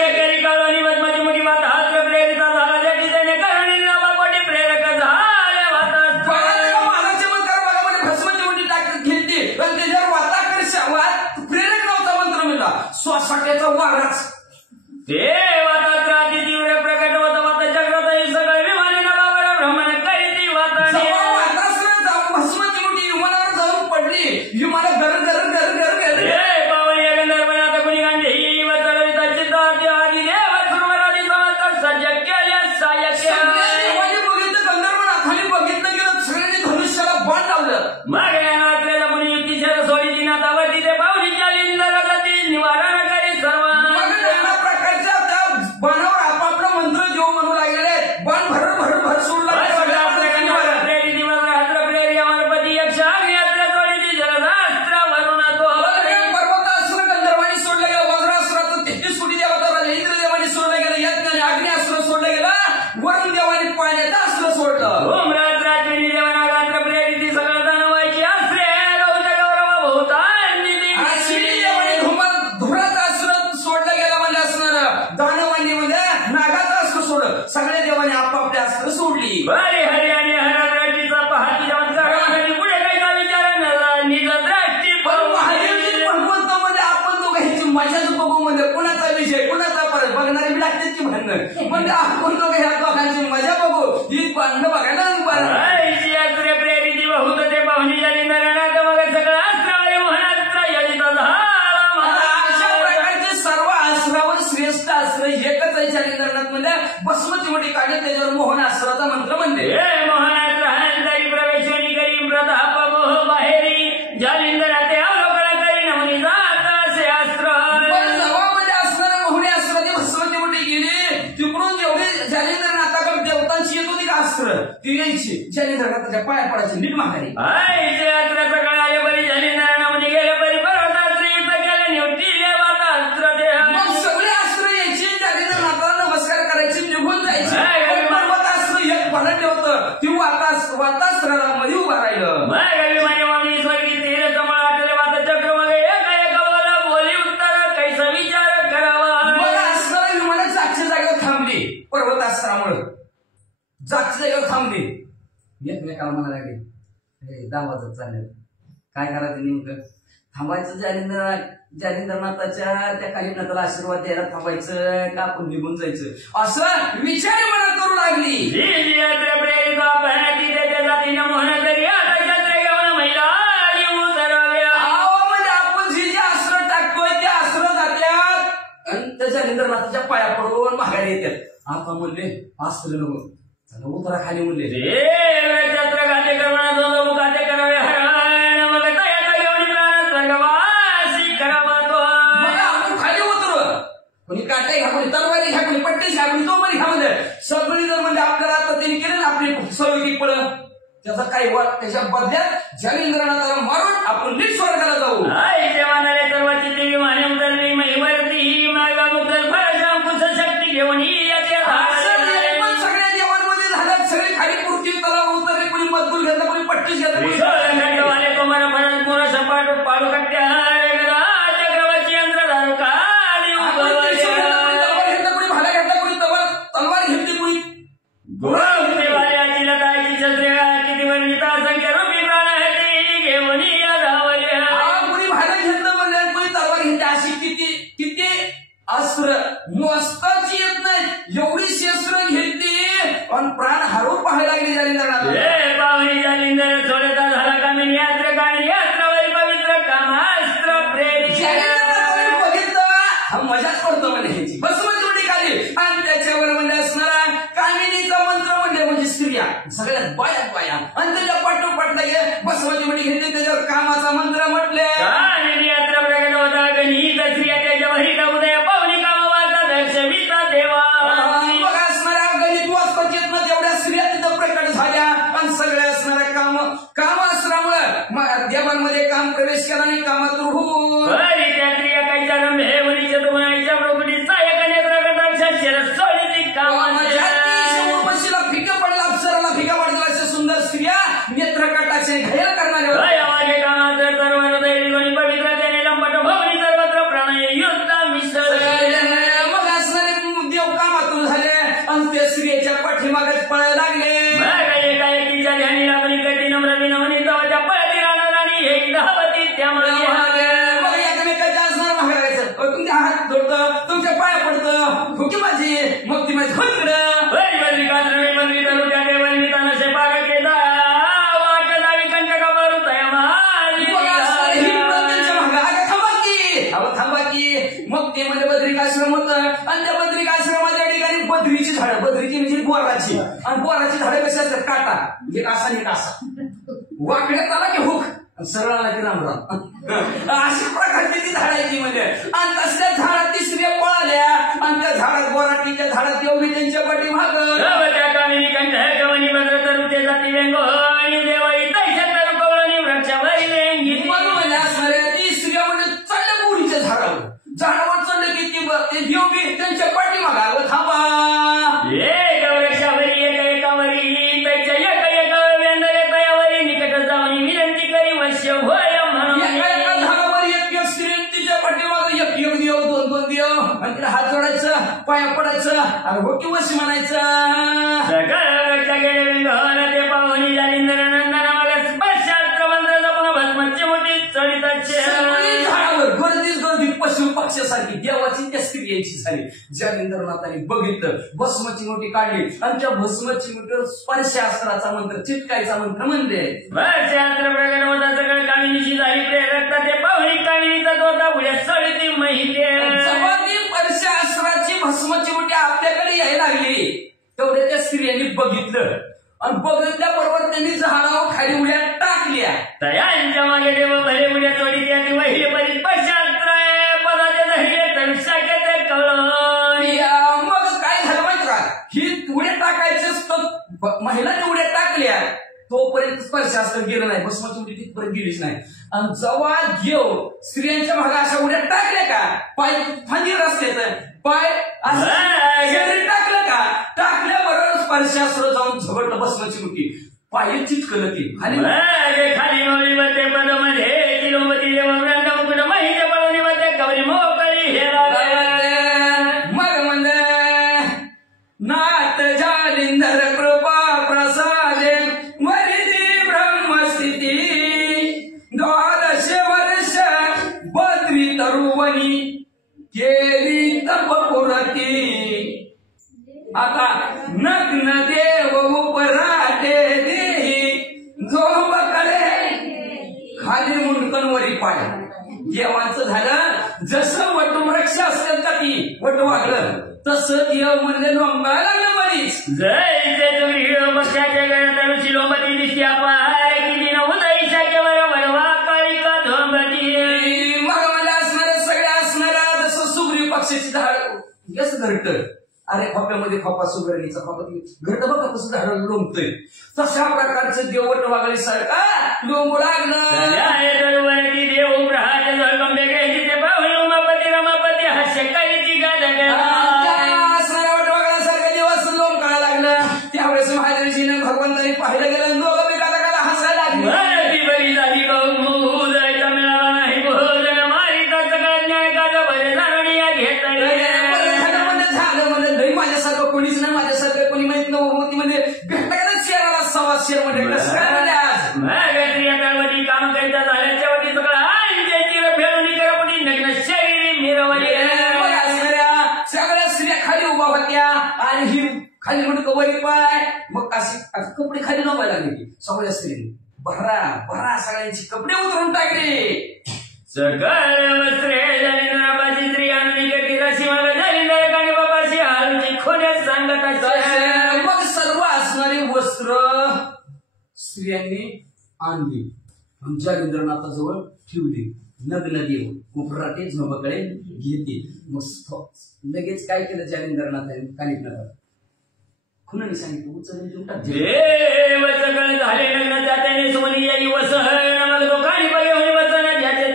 एकेरी काळोनी बदमाची मोठी बात हात प्रेरिता झाला जगी त्याने करुणी नावा कोटी प्रेरक झाले वाटत. माझा चमत्कार बघा म्हणजे भस्माची मोठी टाकत घेतली पण त्याच्यावर वाताकर्ष प्रेरक नव्हता मंत्र मिळाला. श्वासाट्याचा वाराच ते वातात राती तीव्र प्रकट होत वात जगत सगळे विमाने नवावर भ्रमण करीती वाताने. भस्माची मोठी विमानावर जाऊन पडली. विमाना घर घर घर घर घर पावली गंधर्वनाथ कुणी गांधी व चढविता चित्तात आदी देव सुरवरादी समस्त सज्ज केल्या सायक्या. बघितलं गंधर्वनाथाने बघितलं गेलं, सगळ्यांनी धनुष्याला बाण लावलं. मागण्या नात्रेला मुनी युक्ती शर सोडीची नातावरती ते पावली चाली जाती निवारण करी सर्व. नाना प्रकारच्या त्या बाणावर आपापला मंत्र देव म्हणू लागलेले. बाण भर भर भर सोडला. प्रेरी दिवस रात्र प्रेरी अमरपती यक्ष अग्निअस्त्र सोडीची जलदास्त्र वरुण तो. पर्वतास्त्र गंधर्वांनी सोडलं गेलं. वज्रास्त्राचं 33 कोटी देवता इंद्रदेवांनी सोडलं गेलं. यज्ञाने अग्निअस्त्र सोडलं गेलं. वरुण देवाने पाण्याचं अस्त्र सोडलं. ओम रात्राची देवना गात्र प्रेरिती सगळं दानवायची अस्त्रे गौत गौरव भूतांनी धुराचं अस्त्र सोडलं गेलं म्हणजे असणार. दानवांनी म्हणजे नागाचं अस्त्र सोडलं. सगळ्या देवाने आपापल्या अस्त्र सोडली. बरे हरी आणि हराद्राटीचा पहाती चमत्कार पुढे काही विचार निज दृष्टी महादेवची भगवंत म्हणजे आपण दोघं ह्याची मजाच बघू म्हणजे कुणाचा विषय कुणाचा परत बघणारी मी लागते की म्हणणं म्हणजे आपण दोघं ह्या दोघांची मजा बघू. ही बांधणं बघायला अस्त्रे प्रेरिती बहुत ते पाहुणी झाली नरणात मग सगळं अस्त्र मोहनास्त्र यजिता झाला. अशा प्रकारचे सर्व अस्त्रावर श्रेष्ठ अस्त्र एकच आहे जालिंदरनाथ म्हणजे भस्माची मोठी काढली. त्याच्यावर मोहन अस्त्राचा मंत्र म्हणते. हे मोहनास्त्र हनंतरी प्रवेशोनी करी प्रताप मोह बाहेरी जालिंदरा ते अवलोकन करी नमुनी जात असे अस्त्र. म्हणजे असणाऱ्या मोहनी अस्त्राची भस्माची मोठी गेली. तिकडून जेवढी जालिंदरनाथाकडे देवतांची येत होती का अस्त्र ती यायची. जालिंदरनाथाच्या पाया पडायची नीट माघारी. अस्त्र सकाळ आले बरी जालिंदरा नमुनी गेले बरी पर्वतास्त्र युद्ध केले निवटी देवाचा अस्त्र देह. सगळे अस्त्र यायची. जालिंदरनाथाला नमस्कार करायची निघून जायची. पर्वतास्त्र एक पडत होतं. ती वातास्त्राला मध्ये उभा राहिलं. स्वर्गी तीर कमळ आटले वात चक्र मध्ये एका बोली उत्तर कैसा विचार करावा. मला असणारा विमान जागच्या जागेवर थांबली. पर्वतास्त्रामुळे जागच्या जागेवर थांबली. एकमेकाला म्हणायला लागली दावाजत चाललं काय करायचं नेमकं. थांबायचं जालिंदरनाथाच्या त्या कालिनाथाला आशीर्वाद द्यायला थांबायचं का आपण निघून जायचं असं विचार मनात करू लागली. मोहन करी आता छत्र घेऊन महिला म्हणजे आपण जे अस्त्र टाकतोय ते अस्त्र जात्यात आणि त्या जालिंदरनाथाच्या पाया पडून माघारी येतात. आता म्हणले अस्त्र नको चला उतरा खाली म्हणले. छत्र गाते करवणा दोन मुखाते करावे हरण मग तयाचा घेऊन प्राण स्वर्गवासी करावा तो. मग आपण खाली उतरू. कोणी काटे घ्या, कोणी तलवारी घ्या, कोणी पट्टी घ्या, कोणी तोमरी घ्या म्हणजे सगळी जर म्हणजे आपल्याला आता त्यांनी केलं ना आपली सवयी पडलं त्याचा काही वाट त्याच्या बदल्यात जालिंदरनाथाला मारून आपण नीट स्वर्गाला जाऊ. देवानाले सर्वाची देवी माने उतरली महिवरती मागा मुक्तल फरशाम कुश शक्ती घेऊन सगळ्या देवांमध्ये झालं. सगळी खाली पुरती तलाव उतरली. कोणी मजबूर घेतला, कोणी पट्टीस घेतला, तुम्हाला फरक मोर सपाट पाडू कट्ट्या चक्रवर्ती यंत्र धारू का कोणी भाला घेतला, कोणी तलवार घेतली, कोणी गोवाची लताची छत्रे किती वर्णिता संख्या रूपी प्राण आहे घेऊन कोणी भाला घेतलं म्हणलं, कोणी तलवार घेतली. अशी किती किती अस्त्र मोजताच येत नाही एवढी शस्त्र घेतली आणि प्राण हरवून पाहायला लागली जालिंदरनाथ. पाहुणी जालिंदर थोडेता झाला कामिनी अस्त्र कामिनी अस्त्रावरी पवित्र कामास्त्र प्रेरित बघितलं हा मजाच पडतो म्हणजे ह्याची बसमध्ये उडी खाली आणि त्याच्यावर म्हणजे असणारा कामिनीचा मंत्र म्हणजे स्त्रिया सगळ्यात बाया आणि त्याच्या पाठोपाठ बसमध्ये उडी घेतली. त्याच्यावर कामाचा मंत्र म्हटले. कामिनी अस्त्र प्रकट होता गणित स्त्रिया त्याच्या वही उदय पाहुणी कामा वार्ता दर्शविता देवा. बघा असणाऱ्या गणित वाचतात येत ना तेवढ्या स्त्रिया तिथं प्रकट झाल्या आणि सगळ्या असणाऱ्या काम अस्त्रामुळे देवांमध्ये काम प्रवेश केला आणि कामात रुहून बरी त्या स्त्रिया कायच्या रंभे वरीच्या दोनाईच्या प्रकृतीचा एका नेत्राकटाक्षा शिरस सोडीची कामाच्या फिका पडला अप्सराला फिका पडला अशा सुंदर स्त्रिया नेत्र कटाक्षे घायल करणाऱ्या माझे कामाचं सर्व दैवनी पवित्र त्याने लंबट भवनी सर्वत्र प्रणय युद्ध मिसळ मग असणारे देव कामातून झाले आणि ते स्त्रियेच्या पाठीमागच पळायला लागले एकाएकीच्या ध्यानी लागली कटी नम्र विनवनी तवाच्या पळती राहणार आणि एक धावती त्यामुळे मग एकमेकाच्या असणार महागायचं तुमच्या हात धरतं तुमच्या पाया पडतं फुकी माझी मग ती माझी खोकडं मग ते म्हणजे बद्रिकाश्रम होतं आणि त्या बद्रिकाश्रमाच्या ठिकाणी बद्रीची झाडं बद्रीची म्हणजे बोराची आणि बोराची झाडं कशी असतात काटा म्हणजे कासा आणि कासा वाकड्यात आला की हुक सरळ आला की रामराम अशा प्रकारची ती झाडायची म्हणजे आणि तसल्या झाडात ती स्त्रिया पळाल्या आणि त्या झाडात बोराटीच्या झाडात एवढी त्यांच्या पाठीमाग झाडावर चढलं की ते देवबी त्यांच्या पाठीमागावर थांबा वृक्षावरी एकावरी त्याच्या एका वेंदरे तयावरी निकट जाऊन विनंती करी वश्य होय एका झाडावर एक स्त्री तिच्या पाठीमाग एक देव दोन देव आणि तिला हात जोडायचं पाया पडायचं आणि हो की वशी म्हणायचं सगळं गेले ते पाहुणी जालिंदर नंदना मला स्पर्शास्त्र मंत्र जपून भस्मची मोठी चढिताचे झाडावर गर्दी पशु पक्षासारखी देवाची त्या स्त्रियांची झाली जालिंदरनाथाने बघितलं भस्मची मोठी काढली आणि त्या भस्मची मोठी स्पर्शास्त्राचा मंत्र चिटकायचा मंत्र म्हणजे स्पर्शास्त्र प्रकट होता सगळं कामिनीची झाली प्रेरकता ते पाहुणी कामिनीचा तोता उड्या सळती महिते स्पर्शास्त्राची भस्मची मोठी आपल्याकडे यायला लागली तेवढ्या त्या स्त्रियांनी बघितलं आणि बघितल्याबरोबर त्यांनी झाडावर खाली उड्या टाकल्या तयांच्या मागे देव भले उड्या चोरी त्याने वहिले बरी स्पर्शास्त्र पदाचे धरले तर शाखेचे कळण मग काय झालं माहिती का ही उड्या टाकायचं महिलांनी उड्या टाकल्या तोपर्यंत स्पर्शास्त्र गेलं नाही भस्माची उडी तिथपर्यंत गेलीच नाही आणि जेव्हा देव स्त्रियांच्या भागा अशा उड्या टाकल्या का पाय फांदी रस्त्याचं पाय असं टाकलं का टाकल्याबरोबर स्पर्शास्त्र जाऊन झगडलं भस्माची मुठी पाय चिटकलं ती खाली मौली मध्ये पदमध्ये तिलोमती देवमुकुट महिने पळवणी मध्ये कवरी मोकळी मग म्हणजे नाथ जालिंदर कृपा प्रसादे वरिदी ब्रह्मस्थिती द्वादश वर्ष बद्री तरुवनी केली तपपुरती आता नग्न देव उपराटे देही झोप करे खाली मुंडकनवरी पाय देवांचं झालं जसं वटवृक्ष असतात का ती वटवागलं तसं देव म्हणले लोंबायला लागलं मरीच जय जय तुम्ही पक्षाच्या गळ्यात शिलोमती दिसत्या पाय किती नवदाईच्या केवळ वाकाळी का धोंबती मग मला असणाऱ्या सगळ्या असणाऱ्या जसं सुग्री पक्षाची झाड कसं घरट अरे खोप्यामध्ये खोपा सुगरणीचा खोपा घरट बघा कसं झाड लोंबतोय तशा प्रकारचं देवट वागळी सारखा लोंबू लागलं देव ग्रहाच्या जळकंबे घ्यायची ते पाहुणे उमापती रमापती हास्य काही असणाऱ्या वटवागळासारखं दिवस लोंबकाळा लागलं त्यावेळेस महादेवजीने भगवंतांनी पाहिलं गेलं दोघं बेकाला हसायला लागली बरी झाली बहु जायचा मिळाला नाही बहुजन मारिता सगळा न्याय का बरे जाणण्या घेता माझ्यासारखं कोणीच नाही माझ्यासारखं कोणी माहित नव्हती म्हणजे भेटायला शेराला सव्वा शेर मध्ये कसं काय काम करता झाल्याच्या वाटी सगळं फेडून करपटी नग्न शरीरी मिरवली सगळ्या स्त्रिया खाली उभा होत्या आणि ही खाली म्हणतो वरी पाय मग अशी कपडे खाली नव्हायला लागली सगळ्या स्त्रियांनी भरा सगळ्यांची कपडे उतरून टाकले सगळ वस्त्रे जालिंदराबाची स्त्रियांनी रशी मला जालिंदर आणि बाबाशी हालची खोड्यात सांगत मग सर्व असणारी वस्त्र स्त्रियांनी आणली जालिंदरनाथाजवळ ठेवली नग्न देव उपराटे झोंबकडे घेते मग लगेच काय केलं जालिंदरनाथाने कालिकनाथाला खुनाने सांगितलं उचलून देव सगळं झाले नग्न जात्याने सोनी याई वसह काळी बघे होणे वचन ज्याचे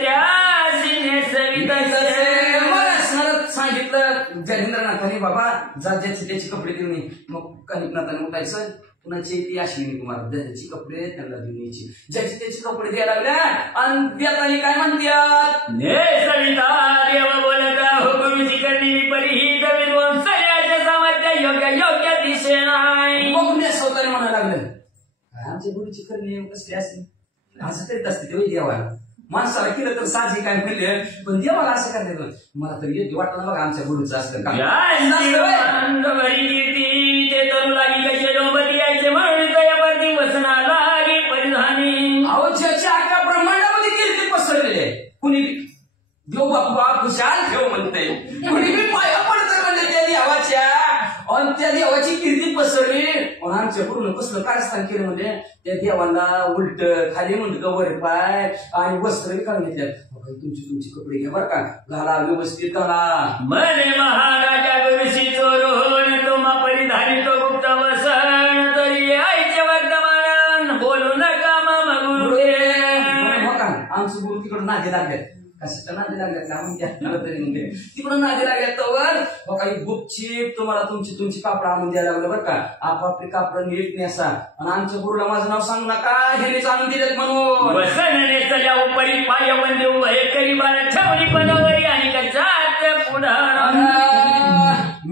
जालिंद्रनाथाने बाबा ज्याचे त्याचे कपडे देऊन ये. मग कानिफनाथाने उठायचं कुणाची ती अश्विनी कुमार ज्याची कपडे त्यांना देऊन यायची. ज्याचे त्याचे कपडे द्यायला लागल्या आणि देताना काय म्हणतात ने सविता देव बोलता हुकुमची करणी विपरीत विध्वंसयाचे सामर्थ्य योग्य योग्य दिशे नाही. मग नेसवताना म्हणायला लागलं काय आमच्या गुरुची करणी कसली असते असं करीत असते तेव्हा देवाला. माणसाला केलं तर साधी काय म्हणले पण देवाला असं करण्यात मला तर येते वाटलं बघा आमच्या गुरुचं असतं का अहो ज्याच्या आका ब्रह्मांडामध्ये कीर्ती पसरलेले कुणी देव बाप्पा खुशाल ठेव म्हणते कुणी बी पाया पडतं म्हणले त्या देवाच्या आणि त्या देवाची कीर्ती पसरली. आणि आमच्या गुरुनं कसलं कारस्थान केलं म्हणजे त्या देवाला उलट खाली मुंडकं वर पाय आणि वस्त्र काढून घेतल्यात. तुमची कपडे घ्या बरं का घाला व्यवस्थित घाला. मने महाराजा गुरुशी चोरून तुम्हा परिधानित गुप्त वसन तरी आईचे वर्तमान बोलू नका मम गुरुदेव. आमचे गुरु तिकडून नादी लागल्यात कशाच्या नादी लागल्यात का म्हणते तरी म्हणजे तिकडून नादी लागल्यात तर बघा गुपचीप तुम्हाला तुमची कापड आणून द्यायला लागलं बरं का. आपापली कापड नीट नेसा आणि आमच्या गुरुला माझं नाव सांगू नका हेच आणून दिलेत म्हणून. वसन नेसल्या उपरी पाय वंदे उभे करी बाळ ठेवली पदावरी आणि जात पुढं.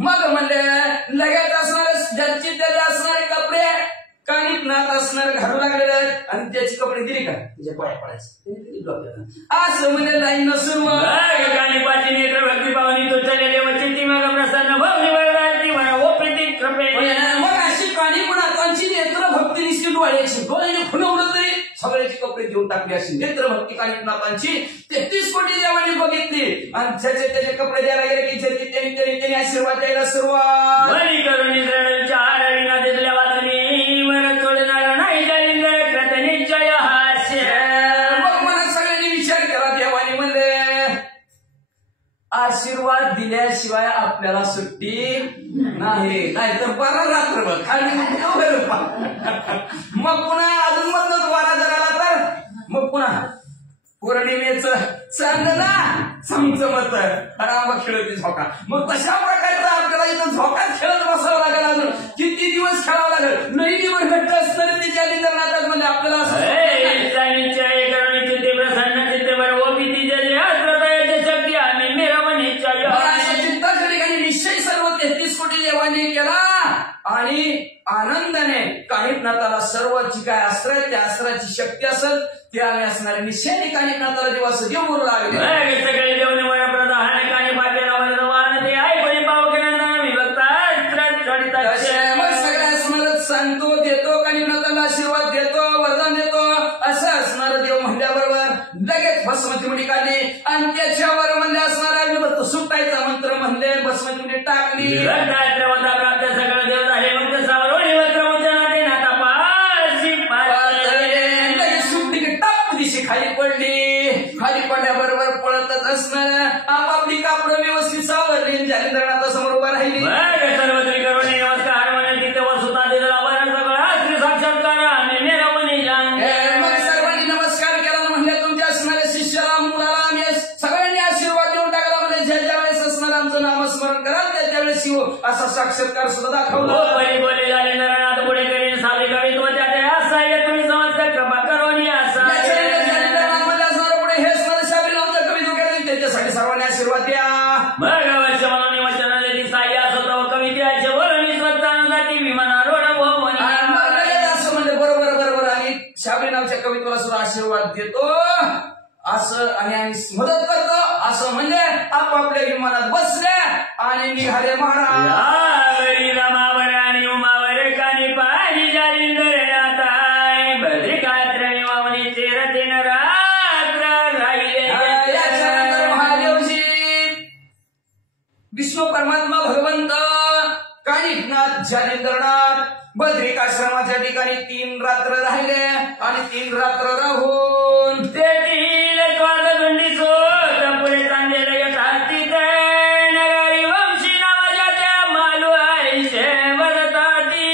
मग म्हणले लगेच असणार ज्याची त्याला असणारे कपडे कानिफनाथ असणार घालू लागलेले आहेत आणि त्याची कपडे दिली का तुझ्या पाया पडायचं असं म्हणजे नाही नसून कानिफाची नेत्र भक्ती पावनी तो चलेले वचिती मग प्रसन्न भक्ती वरती म्हणा ओ प्रीती कृपे. मग अशी कानिफनाथांची नेत्र भक्ती निश्चित वाढायची डोळ्याने फुलवलं तरी सगळ्याची कपडे देऊन टाकली अशी नेत्र भक्ती कानिफनाथांची 33 कोटी देवांनी बघितली आणि ज्याचे त्याचे कपडे द्यायला गेले की ज्याचे त्यांनी आशीर्वाद द्यायला सुरुवात बरी करून विचार विना दिल्या वाचनी सोडणार नाही जालिंदर कृत निश्चय हास्य. मग मला सगळ्यांनी विचार केला देवानी म्हणले आशीर्वाद दिल्याशिवाय आपल्याला सुट्टी नाही नाहीतर बारा रात्रभर खाली मग पुन्हा अजून मधनच वारा जगाला तर मग पुन्हा पौर्णिमेचं चांदणा चमचमत रामा खेळती झोका. मग तशा प्रकारचा आपल्याला इथं झोका खेळत बसावं लागेल अजून किती दिवस खेळावं लागेल नाही दिवस घट्ट असतं ते जालिंद्रनाथात म्हणजे आपल्याला प्रसन्न चित्तेवर ओपी शक्ती आम्ही चित्ताच्या ठिकाणी निश्चय सर्व 33 कोटी देवांनी केला आणि आनंदाने कानिफनाथाला सर्वाची काय अस्त्र त्या अस्त्राची शक्ती असेल ते आम्ही असणारे निश्चयाने कानिफनाथाला देवाचं देव बोलू लागले. सगळे देवने मला प्रधान कानिफातेला वर्धमान ते ऐकून पाव केला सगळ्या असणार सांगतो देतो कानिफनाथाला आशीर्वाद देतो वरदान देतो असं असणार देव म्हणल्याबरोबर लगेच भस्मती मुठी काढली आणि त्याच्यावर म्हणले असणार सुटायचा मंत्र म्हणले भस्मती मुठी टाकली. सगळं देव झाले मग खाली पडली खाली पडल्याबरोबर पळतच असणार आपापली कापडं व्यवस्थित सावरली जालिंद्रनाथासमोर उभा राहिली. नमस्कार म्हणे तेव्हा सुद्धा सगळं साक्षात्कार मग सर्वांनी नमस्कार केला म्हणजे तुमच्या असणाऱ्या शिष्याला मुलाला आम्ही सगळ्यांनी आशीर्वाद देऊन टाकला म्हणजे ज्या ज्या वेळेस असणार आमचं नामस्मरण कराल त्या त्यावेळेस शिव असा साक्षात्कार सुद्धा दाखवला. बोले जालिंद्रनाथ पुढे करीन साधी कवित्व त्याचे असाय तुम्ही समजता कृपा करून असा त्याच्यासाठी सर्वांनी आशीर्वाद द्या. भगवत म्हणून वचन साई असतो कवितेचे बोलणी स्वतःसाठी विमानारोड असं म्हणजे बरोबर आणि शाबरी नावच्या कवितेला सुद्धा आशीर्वाद देतो असं आणि आम्ही मदत करतो असं म्हणजे आपापल्या विमानात बसल्या आणि निघाले महाराज. रमावर आणि उमावर कानी पाणी जालिंदर आता बद्री कात्र वावणी चेरते रात्र राहिले. विष्णू परमात्मा भगवंत कानिफनाथ जालिंद्रनाथ बद्रिकाश्रमाच्या ठिकाणी 3 रात्र राहिले आणि 3 रात्र राहून तेथील स्वादगुंडी सोत पुढे चांगले यथार्थी नगारी वंशी नावाच्या त्या मालू आईशे वरताती.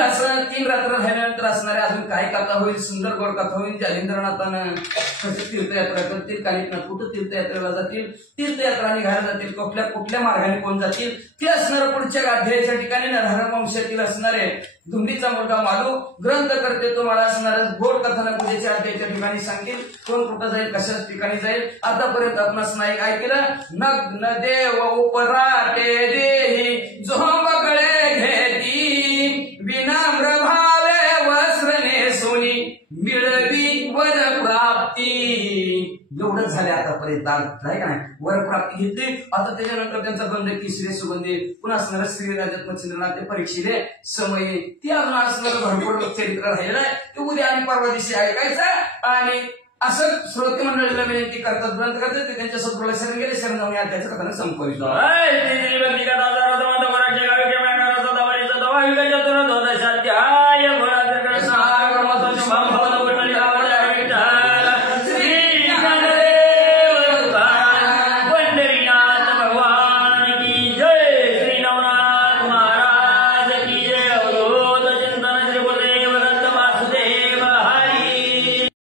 असं 3 रात्र राहिल्यानंतर असणारे अजून काय कथा होईल सुंदर गोड कथा होईल शैलेंद्रनाथानं कशी तीर्थयात्रा करतील, कालिकनाथ कुठं तीर्थयात्रेला जातील, तीर्थयात्रा निघायला जातील, कुठल्या मार्गाने कोण जातील ते असणारं पुढच्या अध्यायाच्या ठिकाणी नरहर वंशातील असणारे धुंडीचा मुलगा मालू ग्रंथ करते तुम्हाला असणारे गोड कथानक उद्याच्या अध्यायाच्या ठिकाणी सांगतील कोण कुठं जाईल, कशाच ठिकाणी जाईल. आतापर्यंत आपणास नाही काय केलं, नग्न देव उपराटे देही झोंबकळे घेती, विनम्र भावे वस्त्र नेसोनी मिळवी वर प्राप्ती. एवढंच झाले आतापर्यंत नाही का नाही, वर प्राप्ती घेतली. आता त्याच्यानंतर त्यांचा गंध केसरी सुगंधी पुन्हा असणारं श्री राजत मच्छिंद्रनाथ ते परीक्षेले समय ती अजून असणारं भरपूर चरित्र राहिलेलं आहे ते उद्या आणि परवा दिवशी ऐकायचं. आणि असं श्रोते मंडळीला विनंती करतात, ग्रंथ करतात ते त्यांच्या सत्रूला शरण गेले, शरण जाऊन त्याचं कथानक संपवितो.